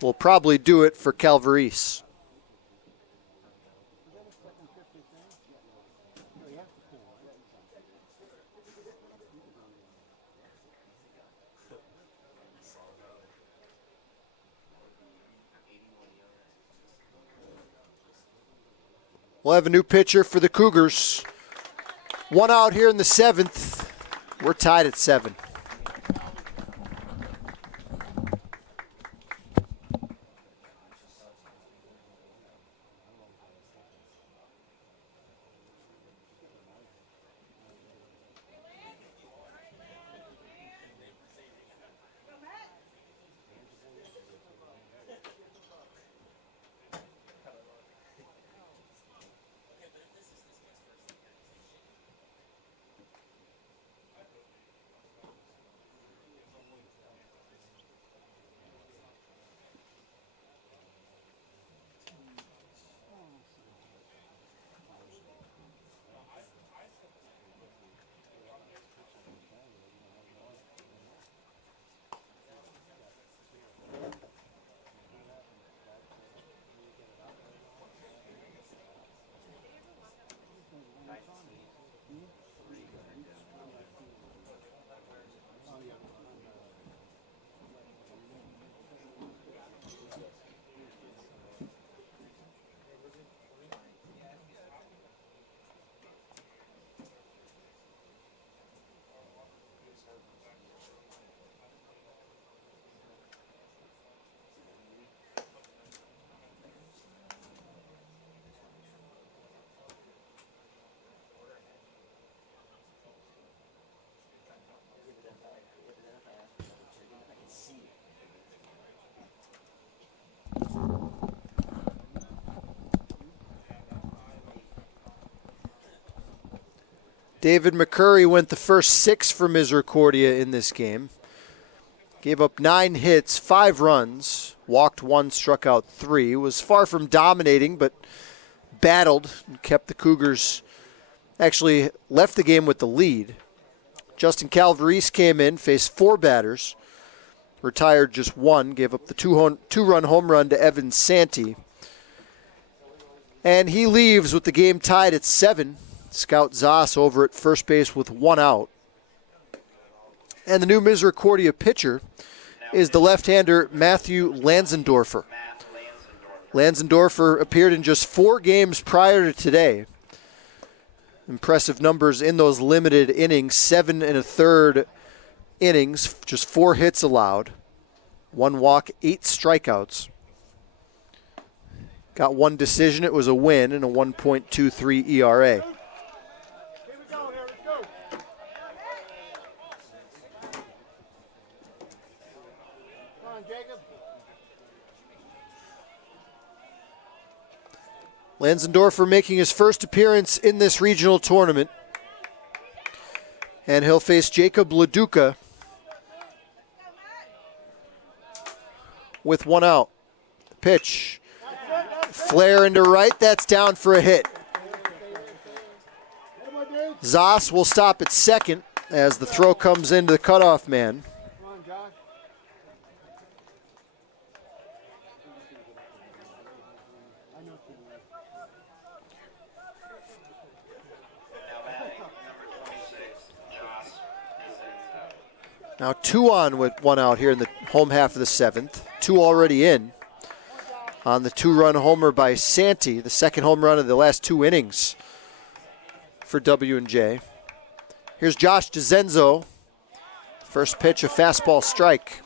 will probably do it for Calvarese. We'll have a new pitcher for the Cougars. 1 out here in the 7th. We're tied at 7. David McCurry went the first 6 for Misericordia in this game. Gave up 9 hits, 5 runs, walked 1, struck out 3. Was far from dominating, but battled and kept the Cougars, actually left the game with the lead. Justin Calvarese came in, faced 4 batters, retired just 1, gave up the 2-run home run to Evan Santee. And he leaves with the game tied at 7. Scout Zoss over at first base with 1 out. And the new Misericordia pitcher is the left-hander Matthew Lanzendorfer. Lanzendorfer appeared in just 4 games prior to today. Impressive numbers in those limited innings, 7 1/3 innings, just 4 hits allowed, 1 walk, 8 strikeouts. Got 1 decision, it was a win, and a 1.23 ERA. Lanzendorfer making his first appearance in this regional tournament. And he'll face Jacob Leduca with 1 out. Pitch. Flare into right, that's down for a hit. Zoss will stop at second as the throw comes into the cutoff man. Now 2 on with 1 out here in the home half of the 7th. 2 already in on the 2-run homer by Santee, the second home run of the last 2 innings for W&J. Here's Josh DeZenzo. First pitch, a fastball strike.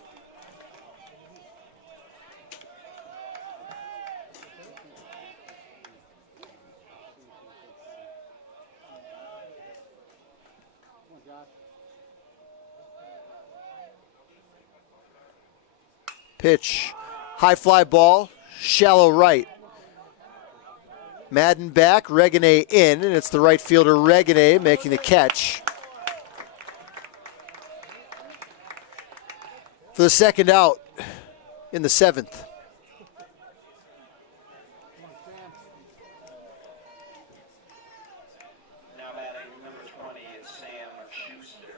Pitch, high fly ball, shallow right. Madden back, Regane in, and it's the right fielder Regane making the catch. For the second out in the 7th. Now batting number 20 is Sam Schuster.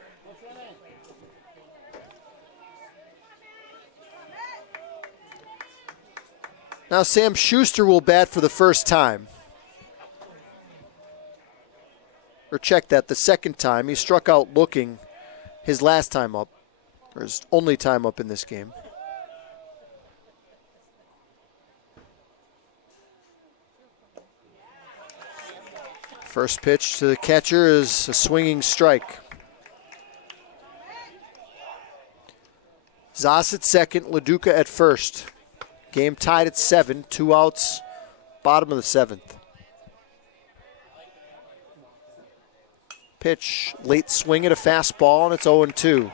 Now Sam Schuster will bat for the first time. Or check that, the second time. He struck out looking his last time up, or his only time up in this game. First pitch to the catcher is a swinging strike. Zoss at second, Leduca at first. Game tied at 7, 2 outs, bottom of the 7th. Pitch, late swing at a fastball, and it's 0-2.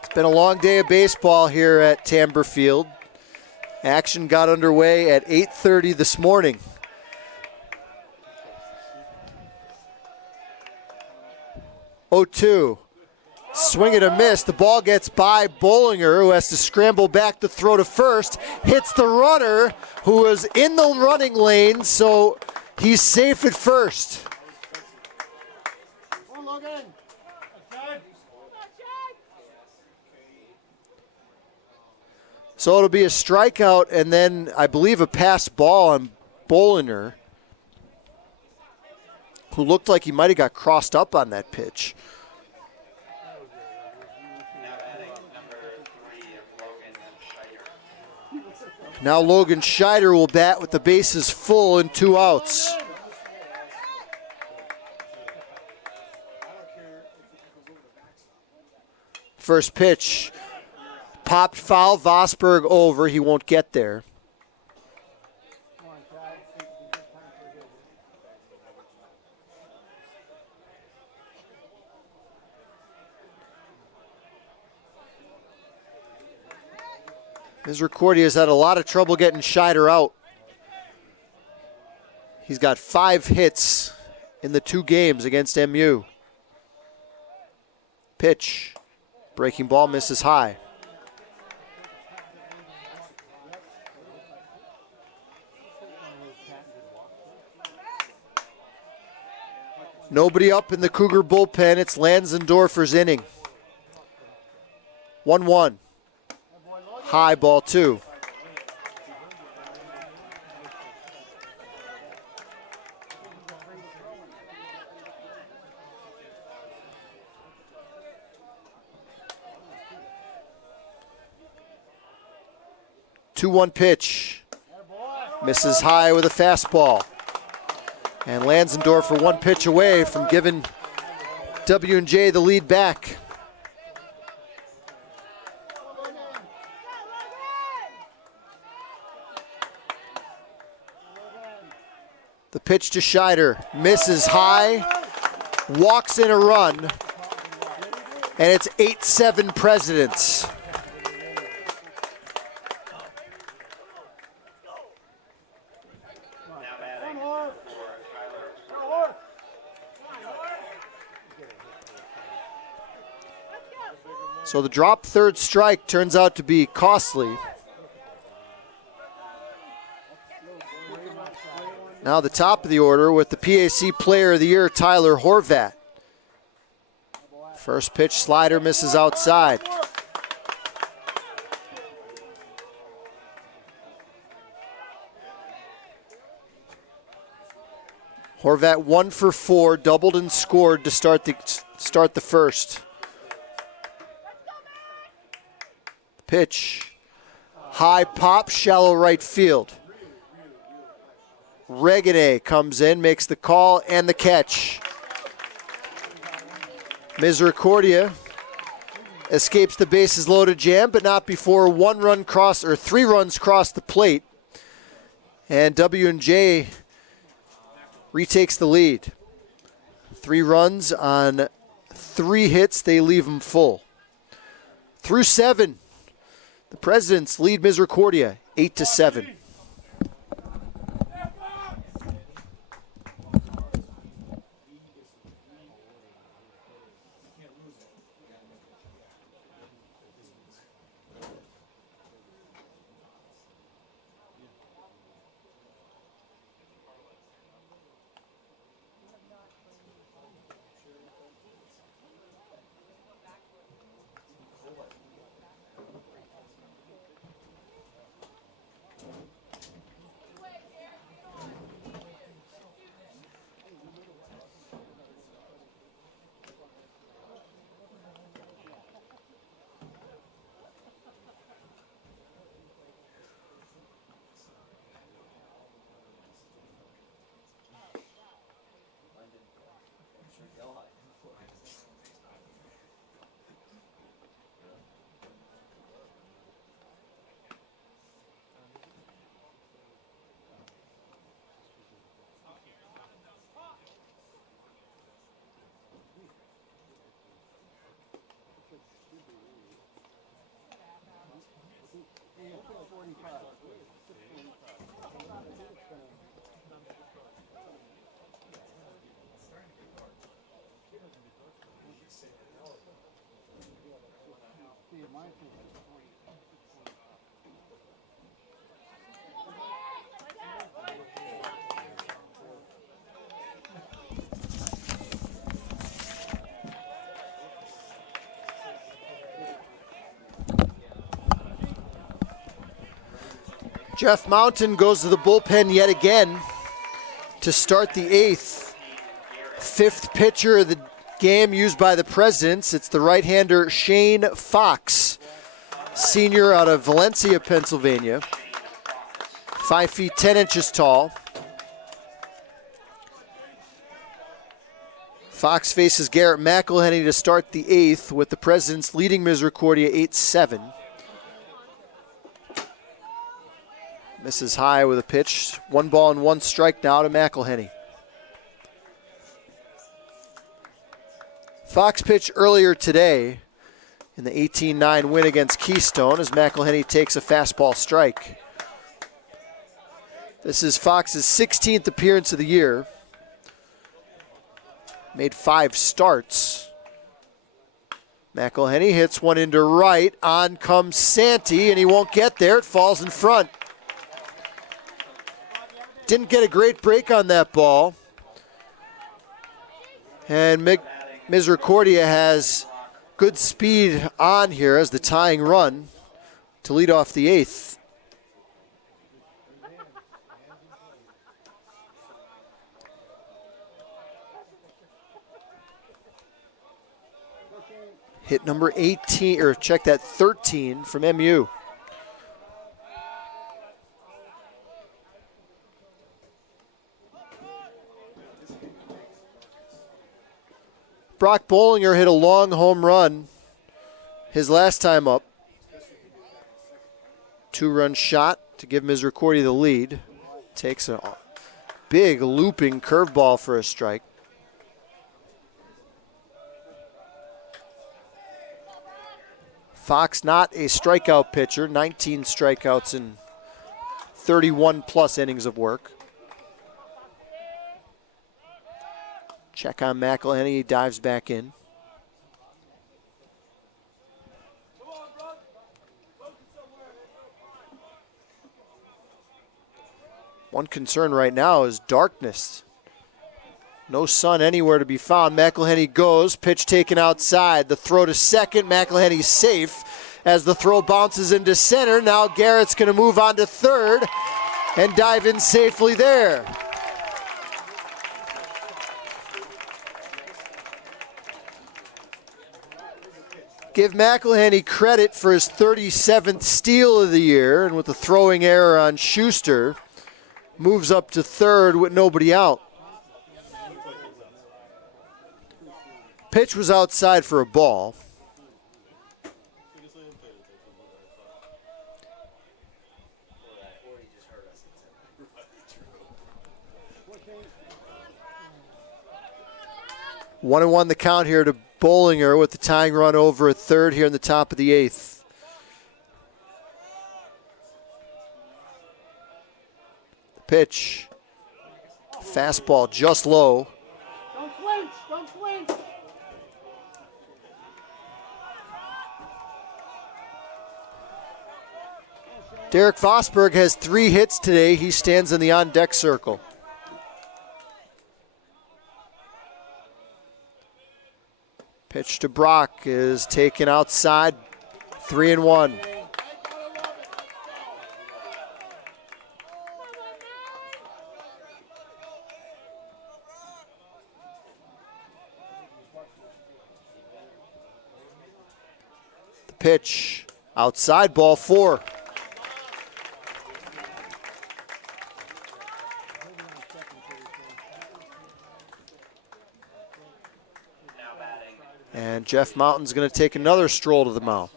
It's been a long day of baseball here at Tamber Field. Action got underway at 8:30 this morning. Oh-2. Swing and a miss. The ball gets by Bollinger, who has to scramble back to throw to first. Hits the runner, who was in the running lane, so he's safe at first. So it'll be a strikeout and then, I believe, a pass ball on Bollinger, who looked like he might have got crossed up on that pitch. Now Logan Scheider will bat with the bases full and 2 outs. First pitch, popped foul, Vosberg over, he won't get there. Misericordia has had a lot of trouble getting Scheider out. He's got 5 hits in the 2 games against MU. Pitch. Breaking ball misses high. Nobody up in the Cougar bullpen. It's Lansendorfer's inning. 1-1. High, ball 2. Two-one pitch. Misses high with a fastball. And Lansendorfer 1 pitch away from giving W&J the lead back. The pitch to Scheider, misses high, walks in a run, and it's 8-7 Presidents. So the drop third strike turns out to be costly. Now the top of the order with the PAC Player of the Year, Tyler Horvat. First pitch slider misses outside. Horvat 1 for 4, doubled and scored to start the first. Pitch, high pop, shallow right field. Regane comes in, makes the call and the catch. Misericordia escapes the bases loaded jam, but not before 3 runs cross the plate. And W&J retakes the lead. 3 runs on 3 hits, they leave them full. Through 7, the Presidents lead Misericordia 8-7. Jeff Mountain goes to the bullpen yet again to start the 8th. 5th pitcher of the game used by the Presidents. It's the right-hander Shane Fox, senior out of Valencia, Pennsylvania. 5 feet 10 inches tall. Fox faces Garrett McElhenney to start the 8th, with the Presidents leading Misericordia 8-7. Misses high with a pitch. 1 ball and 1 strike now to McElhenney. Fox pitched earlier today in the 18-9 win against Keystone as McElhenney takes a fastball strike. This is Fox's 16th appearance of the year. Made 5 starts. McElhenney hits one into right. On comes Santee, and he won't get there. It falls in front. Didn't get a great break on that ball. And Misericordia has good speed on here as the tying run to lead off the 8th. Hit number 18, or check that, 13 from MU. Brock Bollinger hit a long home run his last time up. 2-run shot to give Misericordia the lead. Takes a big looping curveball for a strike. Fox not a strikeout pitcher, 19 strikeouts in 31 plus innings of work. Check on McElhenney, he dives back in. One concern right now is darkness. No sun anywhere to be found. McElhenney goes, pitch taken outside. The throw to second, McElhenney's safe as the throw bounces into center. Now Garrett's going to move on to third and dive in safely there. Give McElhenney credit for his 37th steal of the year, and with the throwing error on Schuster, moves up to third with nobody out. Pitch was outside for a ball. One and one the count here to Bollinger with the tying run over at third here in the top of the 8th. The pitch. Fastball just low. Don't flinch! Don't flinch! Derek Vosberg has 3 hits today. He stands in the on-deck circle. Pitch to Brock is taken outside, 3-1. The pitch, outside, ball 4. And Jeff Mountain's going to take another stroll to the mound.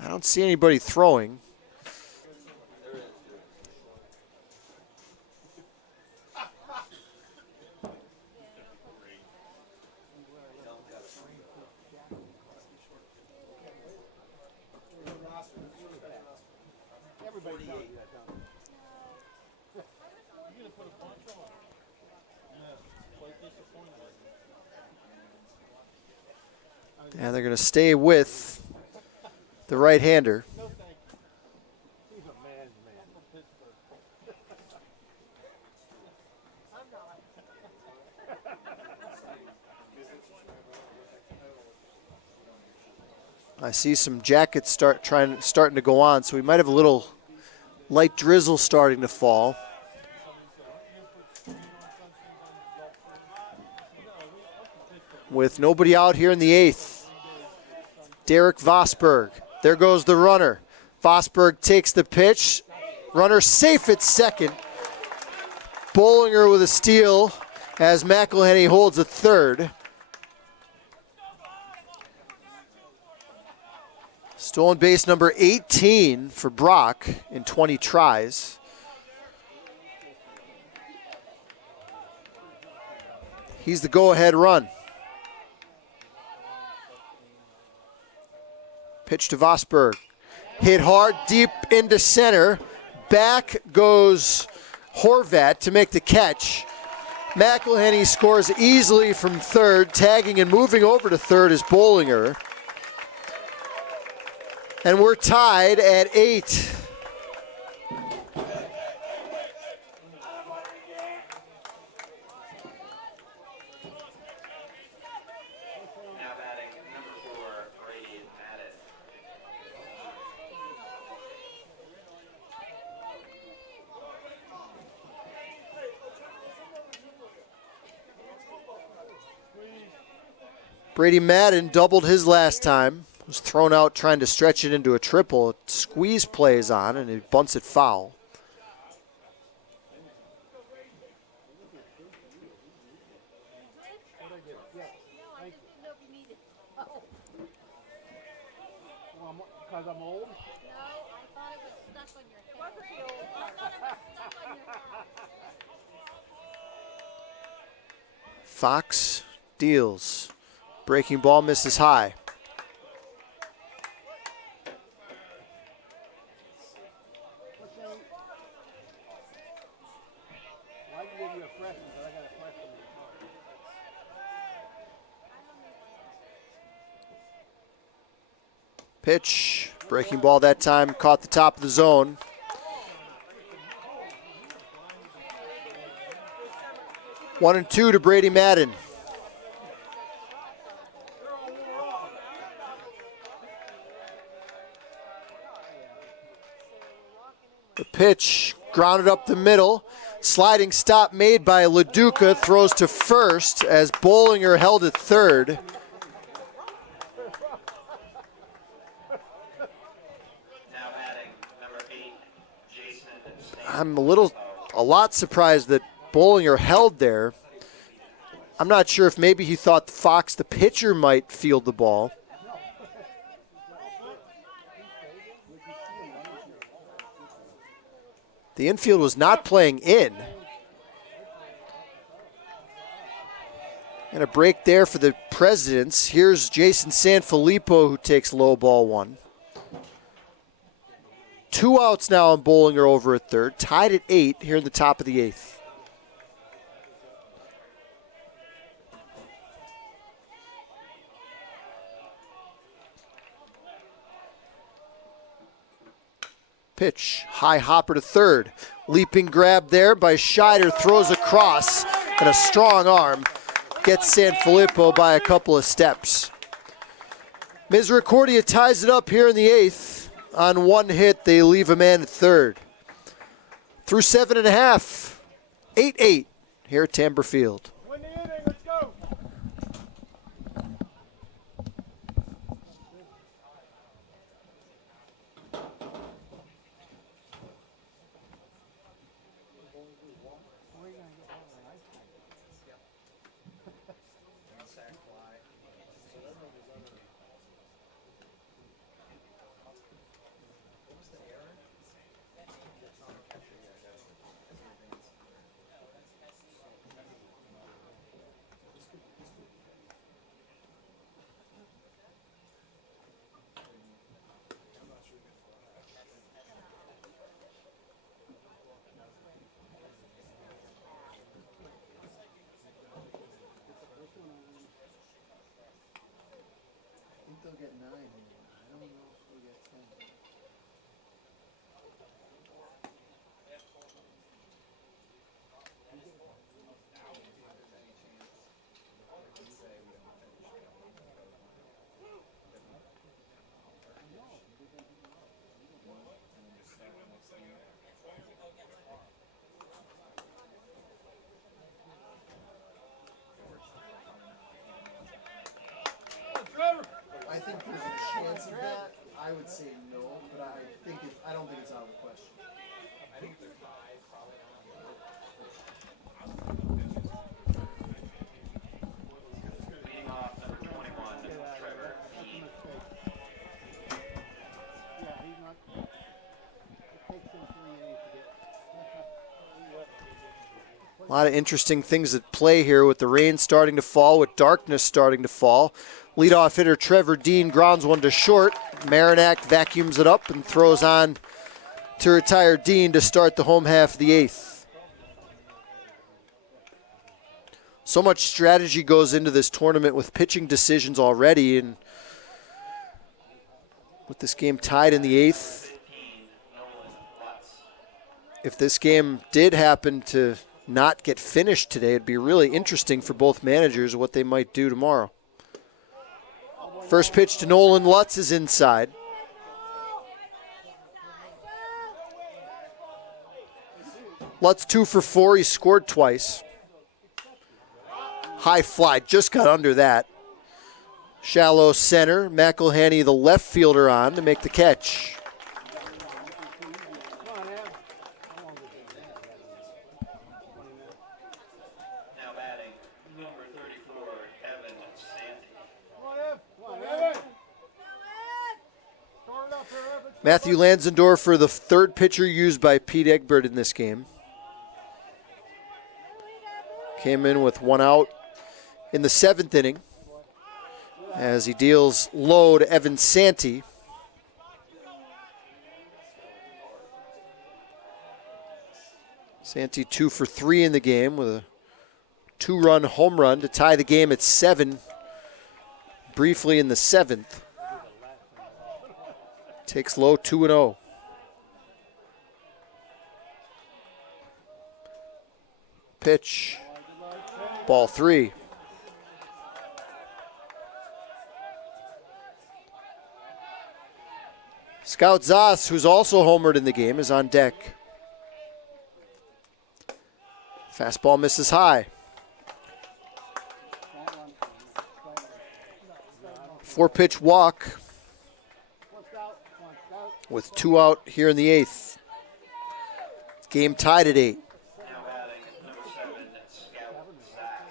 I don't see anybody throwing. And they're going to stay with the right-hander. He's a man's man. I see some jackets starting to go on, so we might have a little light drizzle starting to fall. With nobody out here in the 8th. Derek Vosberg. There goes the runner. Vosberg takes the pitch. Runner safe at second. Bollinger with a steal as McElhenney holds a third. Stolen base number 18 for Brock in 20 tries. He's the go-ahead run. Pitch to Vosberg. Hit hard, deep into center. Back goes Horvat to make the catch. McElhenney scores easily from third. Tagging and moving over to third is Bollinger. And we're tied at 8. Now batting number 4, Brady Madden. Brady Madden doubled his last time. Was thrown out trying to stretch it into a triple. Squeeze plays on, and he bunts it foul. Because I'm old? Fox deals. Breaking ball misses high. Well, I can give you a freshman, but I got a freshman. Pitch. Breaking ball that time. Caught the top of the zone. One and two to Brady Madden. The pitch grounded up the middle. Sliding stop made by LaDuca. Throws to first as Bollinger held at third. Now batting number 8, Jason Stanton. I'm a lot surprised that Bollinger held there. I'm not sure if maybe he thought Fox, the pitcher, might field the ball. The infield was not playing in. And a break there for the Presidents. Here's Jason Sanfilippo, who takes low ball one. 2 outs now on Bollinger over at third. Tied at 8 here in the top of the 8th. Pitch, high hopper to third. Leaping grab there by Scheider, throws across, and a strong arm gets Sanfilippo by a couple of steps. Misericordia ties it up here in the 8th. On one hit, they leave a man at third. Through 7.5, 8-8 here at Tamber Field. Win the inning, let's go. I think they'll get 9. I don't know if we'll get 10. I think there's a chance of that. I would say no, but I don't think it's out of the question. Leading off number 21, Trevor Dean. Yeah, he's not. It takes him 3 innings to get. A lot of interesting things at play here with the rain starting to fall, with darkness starting to fall. Leadoff hitter Trevor Dean grounds one to short. Marinac vacuums it up and throws on to retire Dean to start the home half of the 8th. So much strategy goes into this tournament with pitching decisions already, and with this game tied in the 8th, if this game did happen to not get finished today, it'd be really interesting for both managers what they might do tomorrow. First pitch to Nolan Lutz is inside. Lutz 2 for 4. He scored twice. High fly, just got under that. Shallow center. McElhenney, the left fielder, on to make the catch. Now batting, number 34, Evan Santi. Matthew Lansendorfer, the third pitcher used by Pete Egbert in this game. Came in with 1 out in the 7th inning as he deals low to Evan Santi. Santi 2 for 3 in the game with a 2-run home run to tie the game at 7 briefly in the 7th. Takes low 2-0. Pitch. Ball 3. Scout Zoss, who's also homered in the game, is on deck. Fastball misses high. 4-pitch walk with 2 out here in the 8th. Game tied at 8. Now batting, number 7, Scout Zass.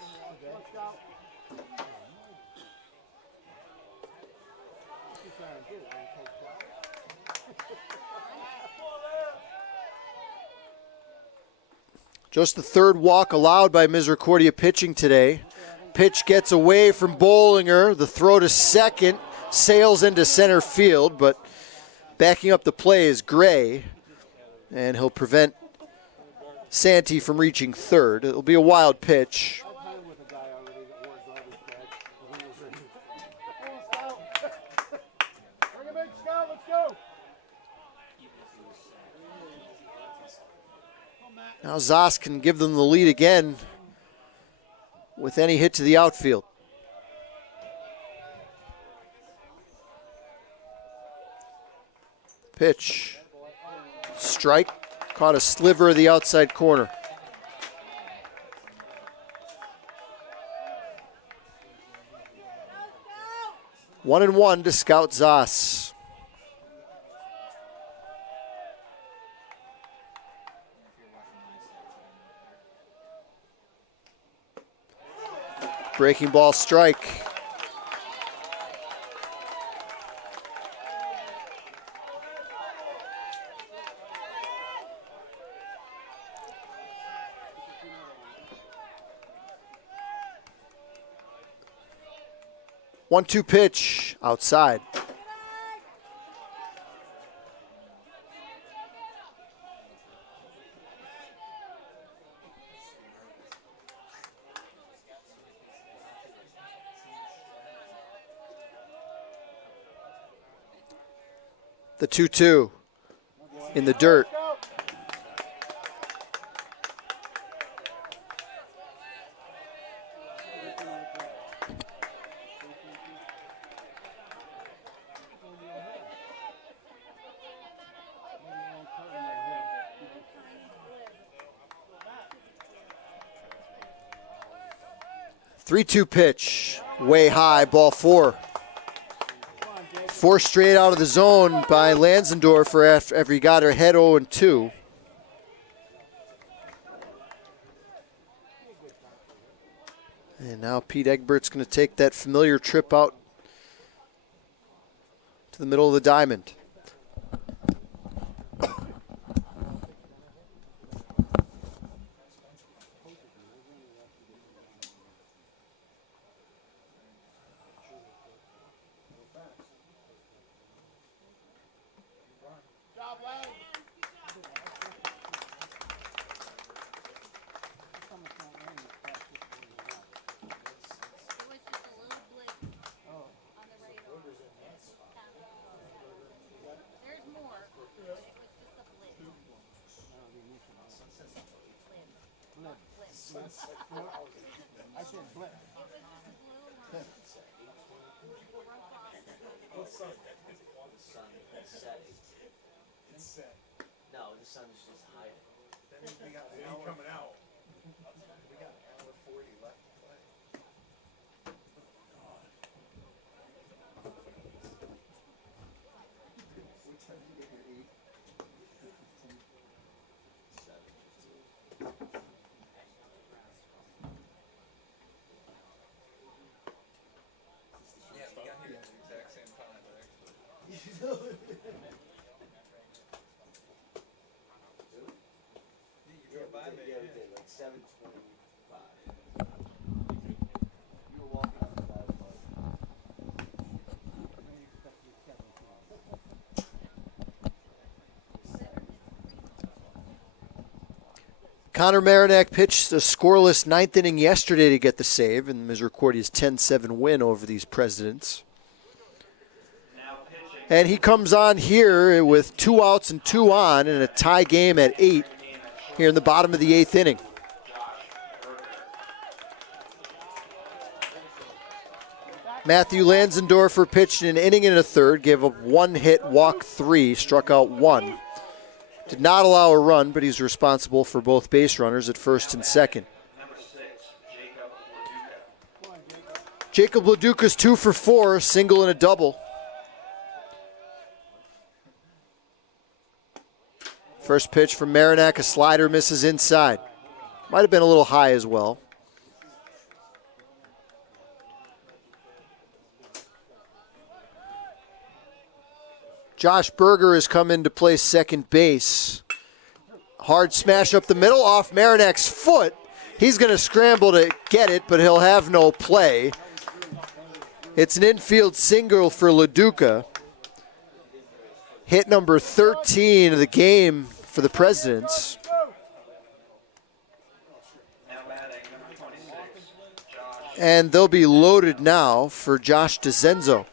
Just the 3rd walk allowed by Misericordia pitching today. Pitch gets away from Bollinger. The throw to second sails into center field, but backing up the play is Gray, and he'll prevent Santi from reaching third. It'll be a wild pitch. Now Zoss can give them the lead again with any hit to the outfield. Pitch. Strike. Caught a sliver of the outside corner. One and one to Scout Zoss. Breaking ball strike. One-two pitch outside. The 2-2 in the dirt. Three-two pitch, way high, ball 4. 4 straight out of the zone by Lansendorfer after he got her head 0-2. And now Pete Egbert's going to take that familiar trip out to the middle of the diamond. I said blip. Sun setting. It's set. No, the sun is just hiding. That means we got an hour coming out. We got an hour 40 left to play. What time did you get here? 8? 7:15. Yeah, we got here at the exact same time, actually. You drove by me. Yeah, we did, like 7:25. You were walking up to that about. Connor Marinac pitched a scoreless ninth inning yesterday to get the save in Misericordia's 10-7 win over these Presidents. And he comes on here with 2 outs and 2 on in a tie game at 8 here in the bottom of the 8th inning. Matthew Lanzendorfer pitched an inning and a third, gave up 1 hit, walked 3, struck out 1. Did not allow a run, but he's responsible for both base runners at first and second. Jacob Leduca's 2 for 4, a single and a double. First pitch from Marinac, a slider misses inside. Might have been a little high as well. Josh Berger has come in to play second base. Hard smash up the middle off Marinac's foot. He's going to scramble to get it, but he'll have no play. It's an infield single for Leduca. Hit number 13 of the game for the Presidents. And they'll be loaded now for Josh DeZenzo.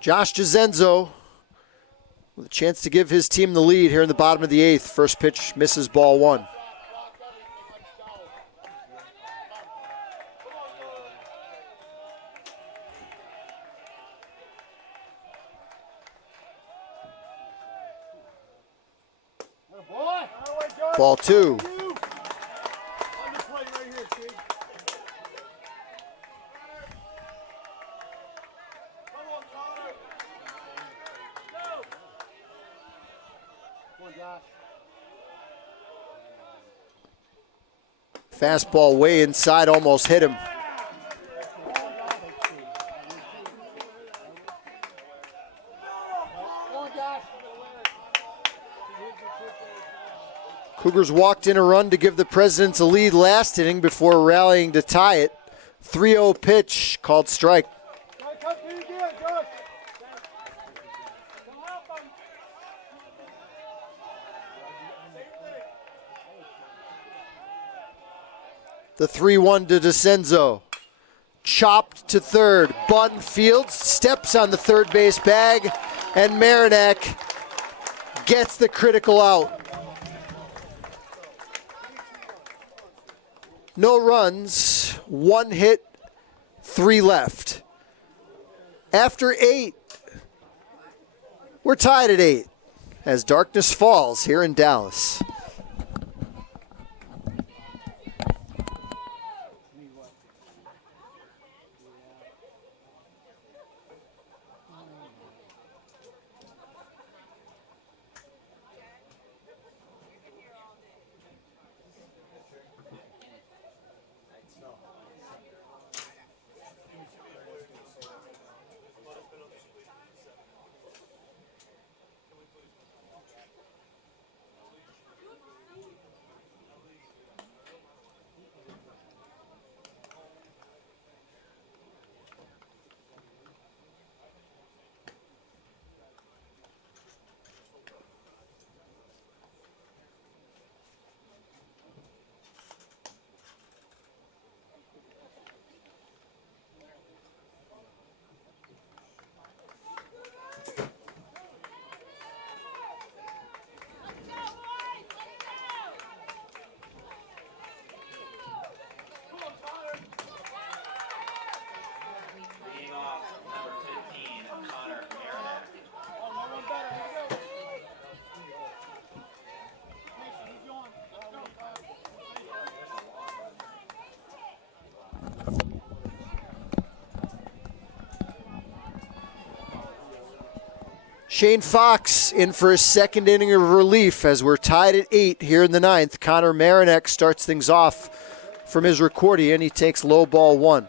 Josh DeZenzo with a chance to give his team the lead here in the bottom of the 8th. First pitch misses, ball 1. Ball 2. Fastball way inside, almost hit him. Cougars walked in a run to give the Presidents a lead last inning before rallying to tie it. 3-0 pitch called strike. The 3-1 to DeCenzo. Chopped to third. Button fields, steps on the third base bag, and Marinac gets the critical out. No runs, 1 hit, 3 left. After 8, we're tied at 8 as darkness falls here in Dallas. Shane Fox in for his second inning of relief as we're tied at 8 here in the 9th. Connor Marinak starts things off for Misericordia, and he takes low ball 1.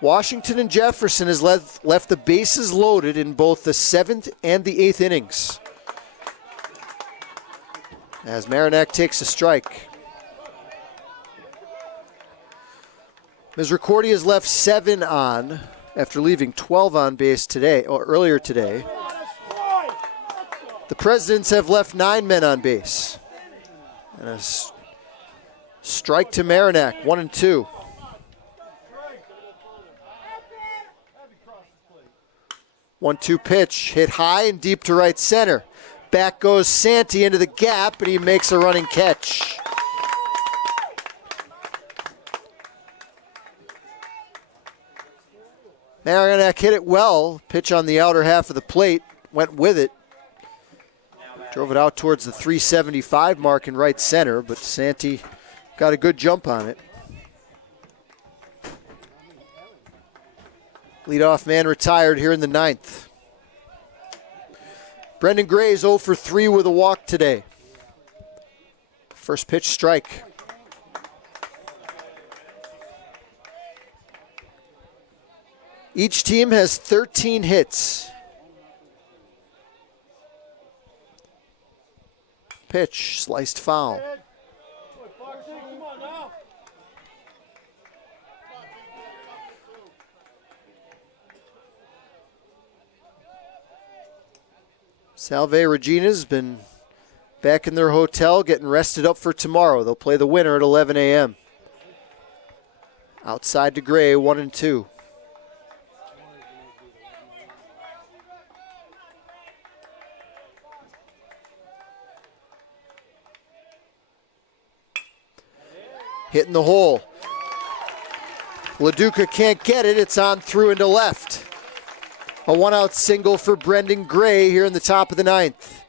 Washington and Jefferson has left the bases loaded in both the 7th and the 8th innings, as Marinak takes a strike. Misericordia has left 7 on after leaving 12 on base earlier today. The Presidents have left 9 men on base. And a strike to Marinak, 1-2. 1-2 pitch, hit high and deep to right center. Back goes Santee into the gap, and he makes a running catch. Marinak hit it well. Pitch on the outer half of the plate, went with it. Drove it out towards the 375 mark in right center, but Santee got a good jump on it. Leadoff man retired here in the 9th. Brendan Gray is 0 for 3 with a walk today. First pitch strike. Each team has 13 hits. Pitch, sliced foul. Salve Regina's been back in their hotel getting rested up for tomorrow. They'll play the winner at 11 a.m. Outside to Gray, 1-2. Hitting the hole. LaDuca can't get it. It's on through into left. A one-out single for Brendan Gray here in the top of the 9th.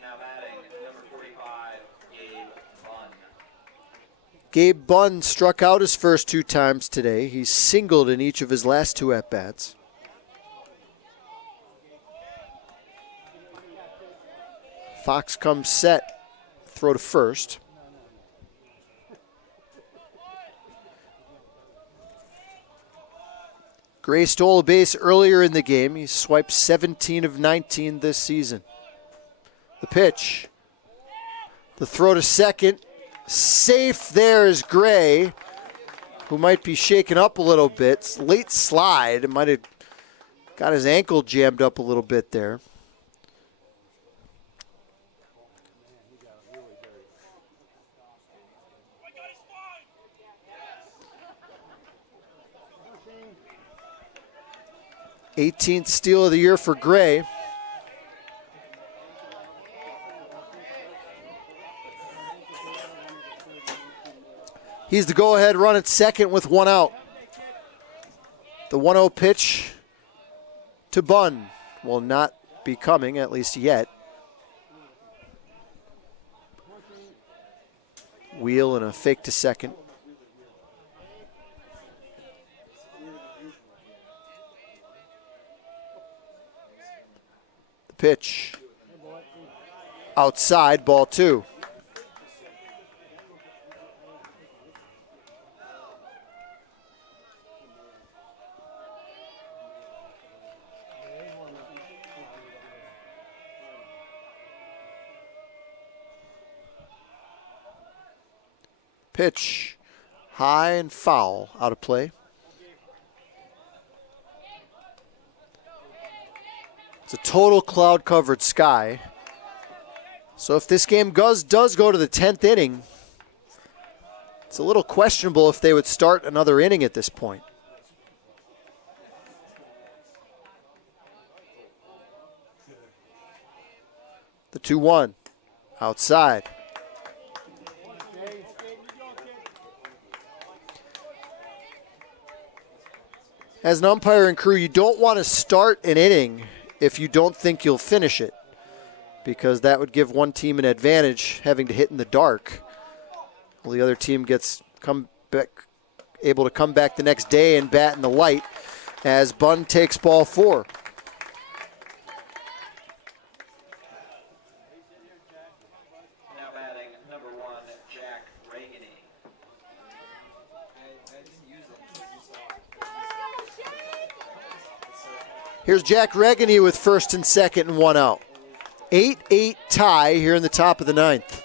Now batting, number 45, Gabe Bunn. Gabe Bunn struck out his first 2 times today. He's singled in each of his last 2 at-bats. Fox comes set, throw to first. Gray stole a base earlier in the game. He swiped 17 of 19 this season. The pitch. The throw to second. Safe there is Gray, who might be shaken up a little bit. Late slide. Might have got his ankle jammed up a little bit there. '18th steal of the year for Gray. He's the go-ahead run at second with 1 out. The 1-0 pitch to Bunn will not be coming, at least yet. Wheel and a fake to second. The pitch. Outside, ball 2. Pitch, high and foul, out of play. It's a total cloud-covered sky. So if this game does go to the 10th inning, it's a little questionable if they would start another inning at this point. The 2-1, outside. As an umpire and crew, you don't want to start an inning if you don't think you'll finish it, because that would give one team an advantage having to hit in the dark. Well, the other team able to come back the next day and bat in the light as Bunn takes ball 4. Now batting number 1, Jack Reaganey. I didn't use it. You saw. Here's Jack Reaganey with first and second and 1 out. 8-8 tie here in the top of the 9th.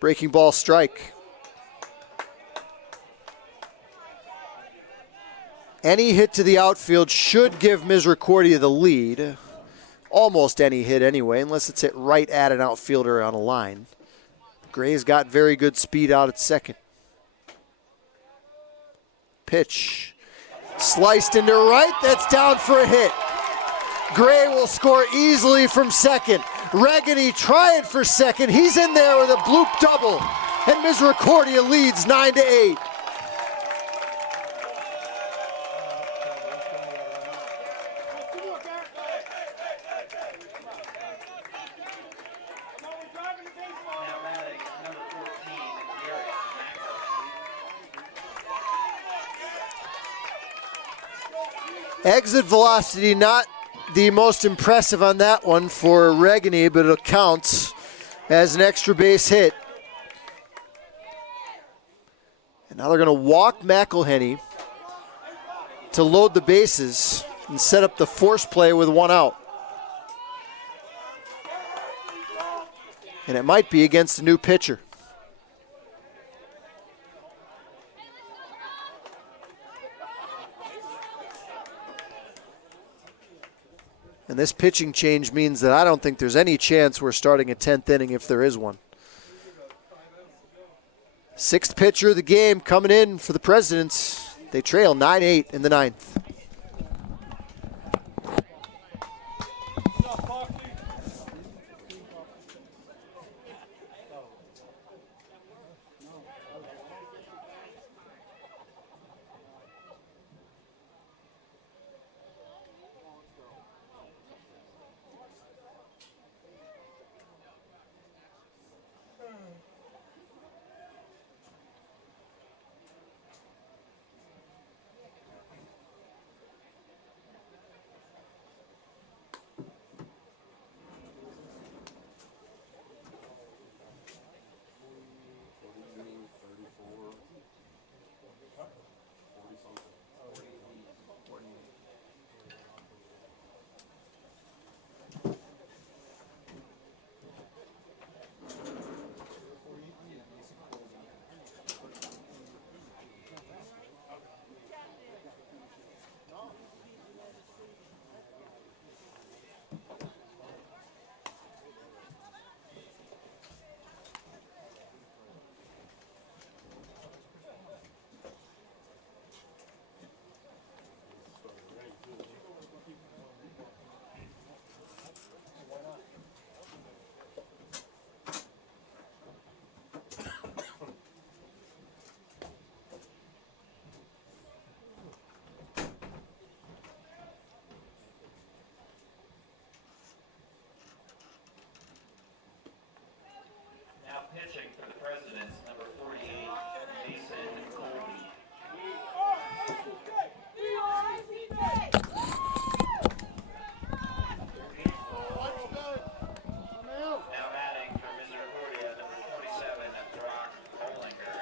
Breaking ball strike. Any hit to the outfield should give Misericordia the lead. Almost any hit anyway, unless it's hit right at an outfielder on a line. Gray's got very good speed out at second. Pitch. Sliced into right, that's down for a hit. Gray will score easily from second. Reaganey trying for second. He's in there with a bloop double. And Misericordia leads 9-8. Now batting number 14, Garrett Macker. Exit velocity not the most impressive on that one for Reaganey, but it counts as an extra base hit. And now they're going to walk McElhenney to load the bases and set up the force play with 1 out. And it might be against a new pitcher. And this pitching change means that I don't think there's any chance we're starting a 10th inning if there is one. 6th pitcher of the game coming in for the Presidents. They trail 9-8 in the 9th. Now pitching for the Presidents, number 48, Mason Colby. Now batting for Misericordia, number 27, Brock Bollinger.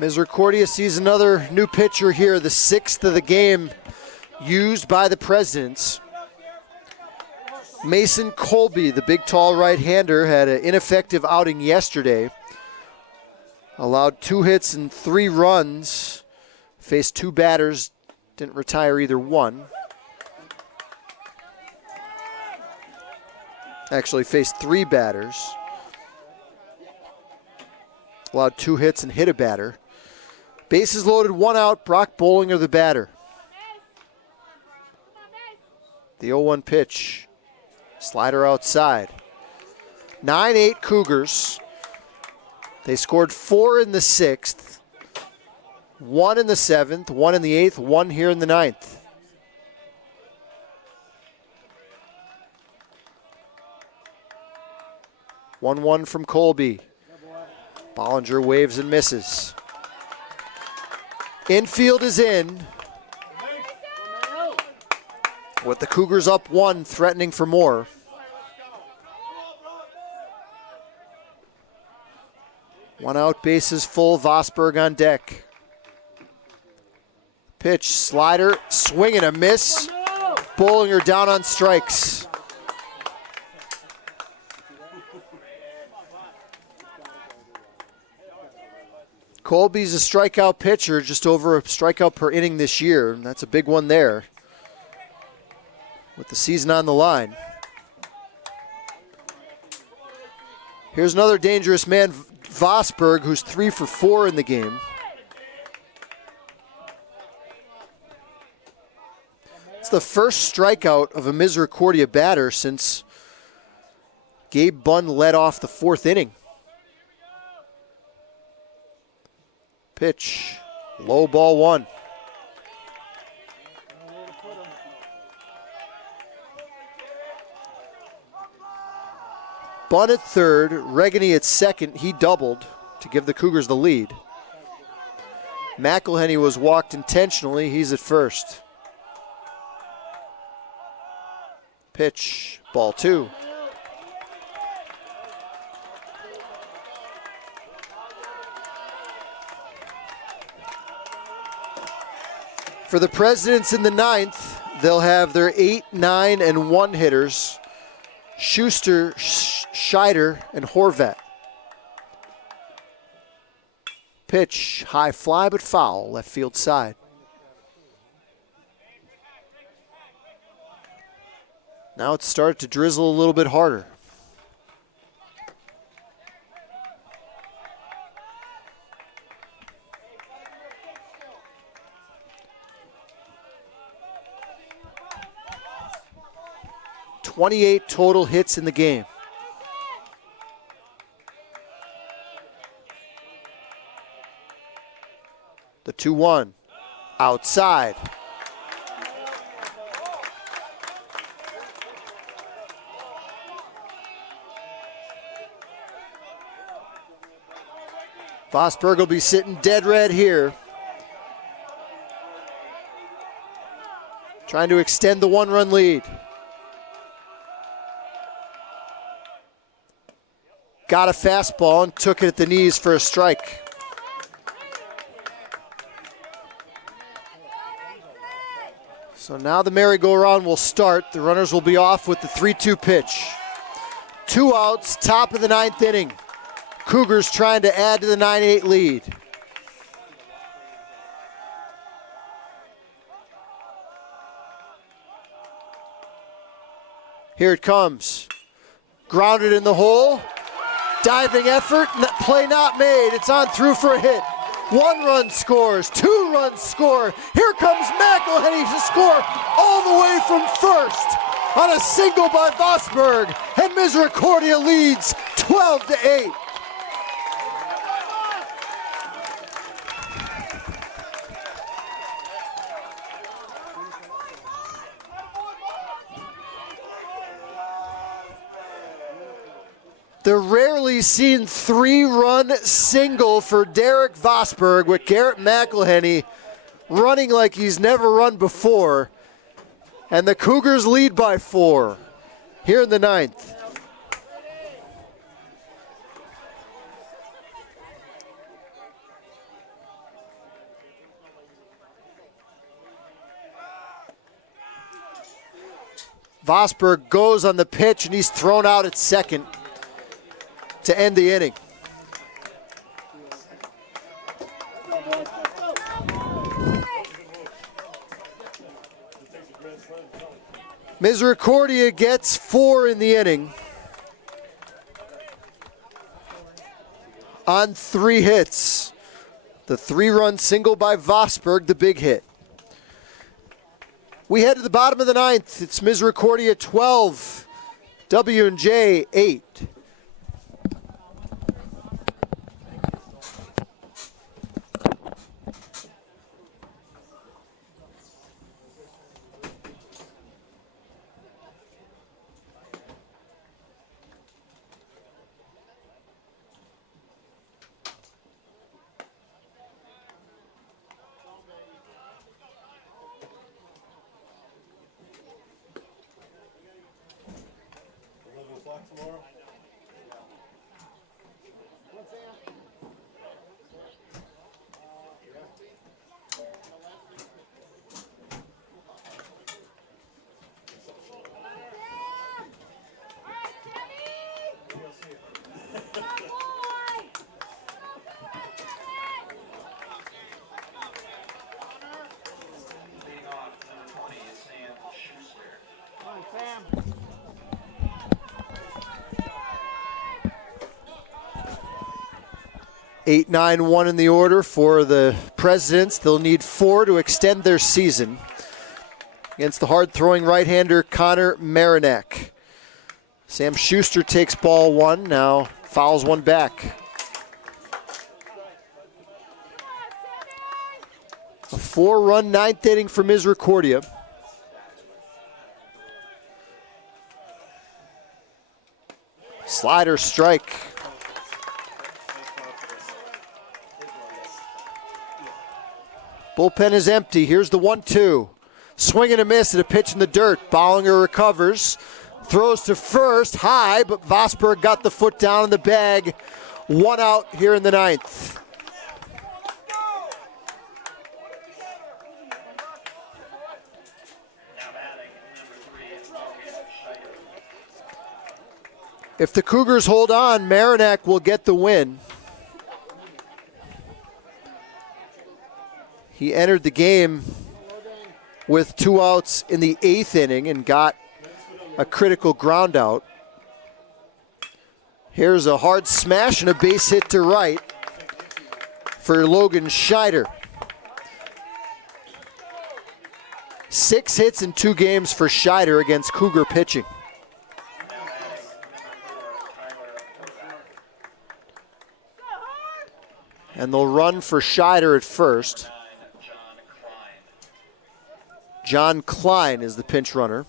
Misericordia sees another new pitcher here, the 6th of the game used by the Presidents. Mason Colby, the big, tall right-hander, had an ineffective outing yesterday. Allowed 2 hits and 3 runs. Faced 2 batters, didn't retire either one. Actually faced 3 batters. Allowed 2 hits and hit a batter. Bases loaded, 1 out. Brock Bollinger, the batter. The 0-1 pitch. Slider outside. 9-8 Cougars. They scored 4 in the 6th, 1 in the 7th, 1 in the 8th, 1 here in the 9th. 1-1 from Colby. Bollinger waves and misses. Infield is in. With the Cougars up 1, threatening for more. One out, bases full, Vosberg on deck. Pitch, slider, swing and a miss. Bollinger down on strikes. Colby's a strikeout pitcher, just over a strikeout per inning this year. And that's a big one there with the season on the line. Here's another dangerous man, Vosberg, who's 3 for 4 in the game. It's the first strikeout of a Misericordia batter since Gabe Bunn led off the 4th inning. Pitch, low ball 1. Bunn at third, Regany at second. He doubled to give the Cougars the lead. McElhenney was walked intentionally. He's at first. Pitch, ball 2. For the Presidents in the 9th, they'll have their 8, 9, and 1 hitters, Schuster, Scheider, and Horvat. Pitch, high fly but foul, left field side. Now it's started to drizzle a little bit harder. .28 total hits in the game. The 2-1, outside. Vosberg will be sitting dead red here. Trying to extend the 1-run lead. Got a fastball and took it at the knees for a strike. So now the merry-go-round will start. The runners will be off with the 3-2 pitch. 2 outs, top of the 9th inning. Cougars trying to add to the 9-8 lead. Here it comes. Grounded in the hole. Diving effort, play not made. It's on through for a hit. 1 run scores, 2 runs score. Here comes McElhenney to score all the way from first on a single by Vosberg, and Misericordia leads 12-8. The rarely seen 3-run single for Derek Vosberg with Garrett McElhenney running like he's never run before. And the Cougars lead by 4 here in the 9th. Vosberg goes on the pitch and he's thrown out at second to end the inning. Misericordia gets 4 in the inning on 3 hits. The 3-run single by Vosberg, the big hit. We head to the bottom of the 9th. It's Misericordia 12, W&J 8. Leading off, number 20 is Sam Schuster. 8-9-1 in the order for the Presidents. They'll need 4 to extend their season against the hard-throwing right-hander Connor Marinak. Sam Schuster takes ball 1, now fouls 1 back. A 4-run ninth inning for Misericordia. Slider strike. Bullpen is empty. Here's the 1-2. Swing and a miss at a pitch in the dirt. Bollinger recovers. Throws to first. High, but Vosberg got the foot down in the bag. 1 out here in the 9th. If the Cougars hold on, Marinak will get the win. He entered the game with 2 outs in the 8th inning and got a critical ground out. Here's a hard smash and a base hit to right for Logan Scheider. 6 hits in 2 games for Scheider against Cougar pitching. And they'll run for Scheider at first. John Klein is the pinch runner.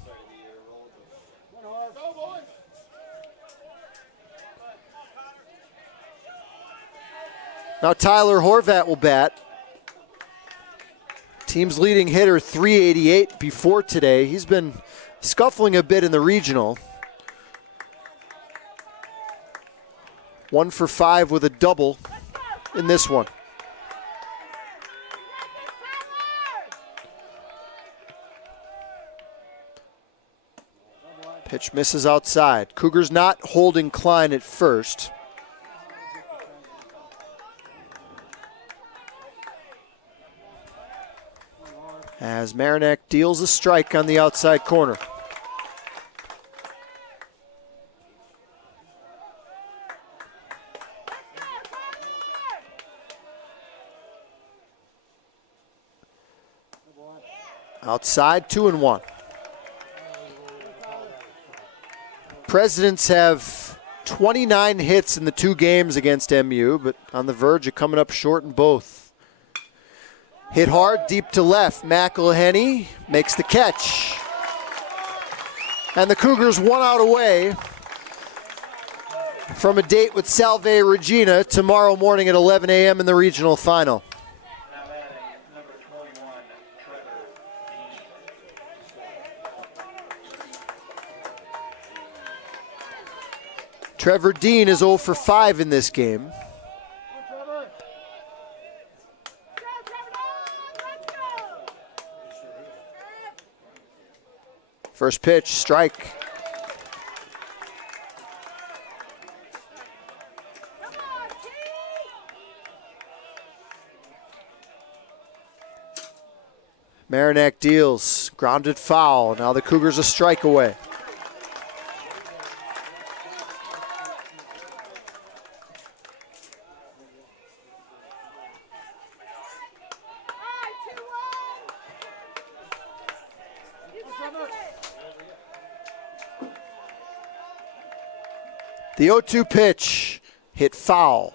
Now Tyler Horvat will bat. Team's leading hitter, 388 before today. He's been scuffling a bit in the regional. 1 for 5 with a double in this one. Pitch misses outside. Cougars not holding Klein at first. As Marinak deals a strike on the outside corner. Outside, 2-1. Presidents have 29 hits in the 2 games against MU, but on the verge of coming up short in both. Hit hard, deep to left. McElhenney makes the catch. And the Cougars 1 out away from a date with Salve Regina tomorrow morning at 11 a.m. in the regional final. Trevor Dean is 0 for 5 in this game. First pitch, strike. Marinak deals, grounded foul. Now the Cougars a strike away. The 0-2 pitch hit foul.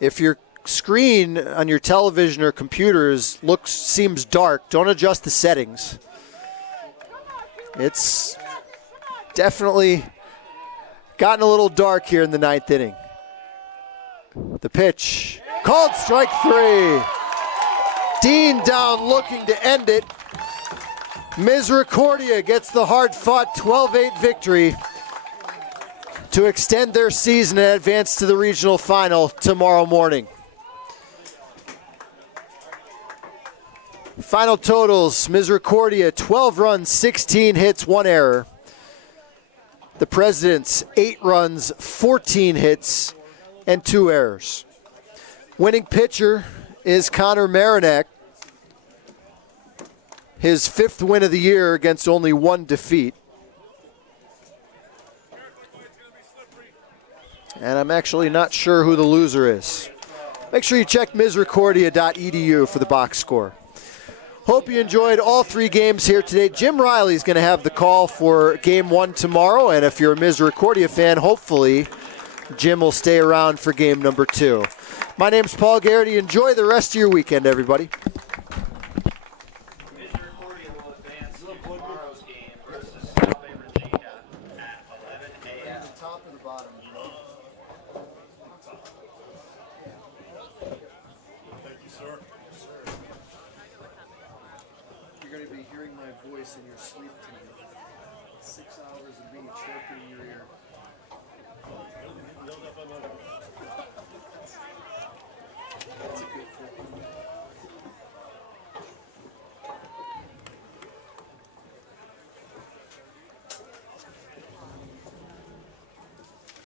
If your screen on your television or computer seems dark, don't adjust the settings. It's definitely gotten a little dark here in the 9th inning. The pitch, called strike 3. Dean down looking to end it. Misericordia gets the hard-fought 12-8 victory to extend their season and advance to the regional final tomorrow morning. Final totals, Misericordia 12 runs, 16 hits, 1 error. The Presidents 8 runs, 14 hits, and 2 errors. Winning pitcher is Connor Marinak. His 5th win of the year against only 1 defeat. And I'm actually not sure who the loser is. Make sure you check misericordia.edu for the box score. Hope you enjoyed all 3 games here today. Jim Riley's going to have the call for Game 1 tomorrow, and if you're a Misericordia fan, hopefully Jim will stay around for Game number 2. My name's Paul Garrity. Enjoy the rest of your weekend, everybody. Misericordia will advance to tomorrow's game versus Salve, Regina at 11 a.m. The top or the bottom? Thank you, sir. You're going to be hearing my voice in your sleep tonight. 6 hours of me chirping in your ear.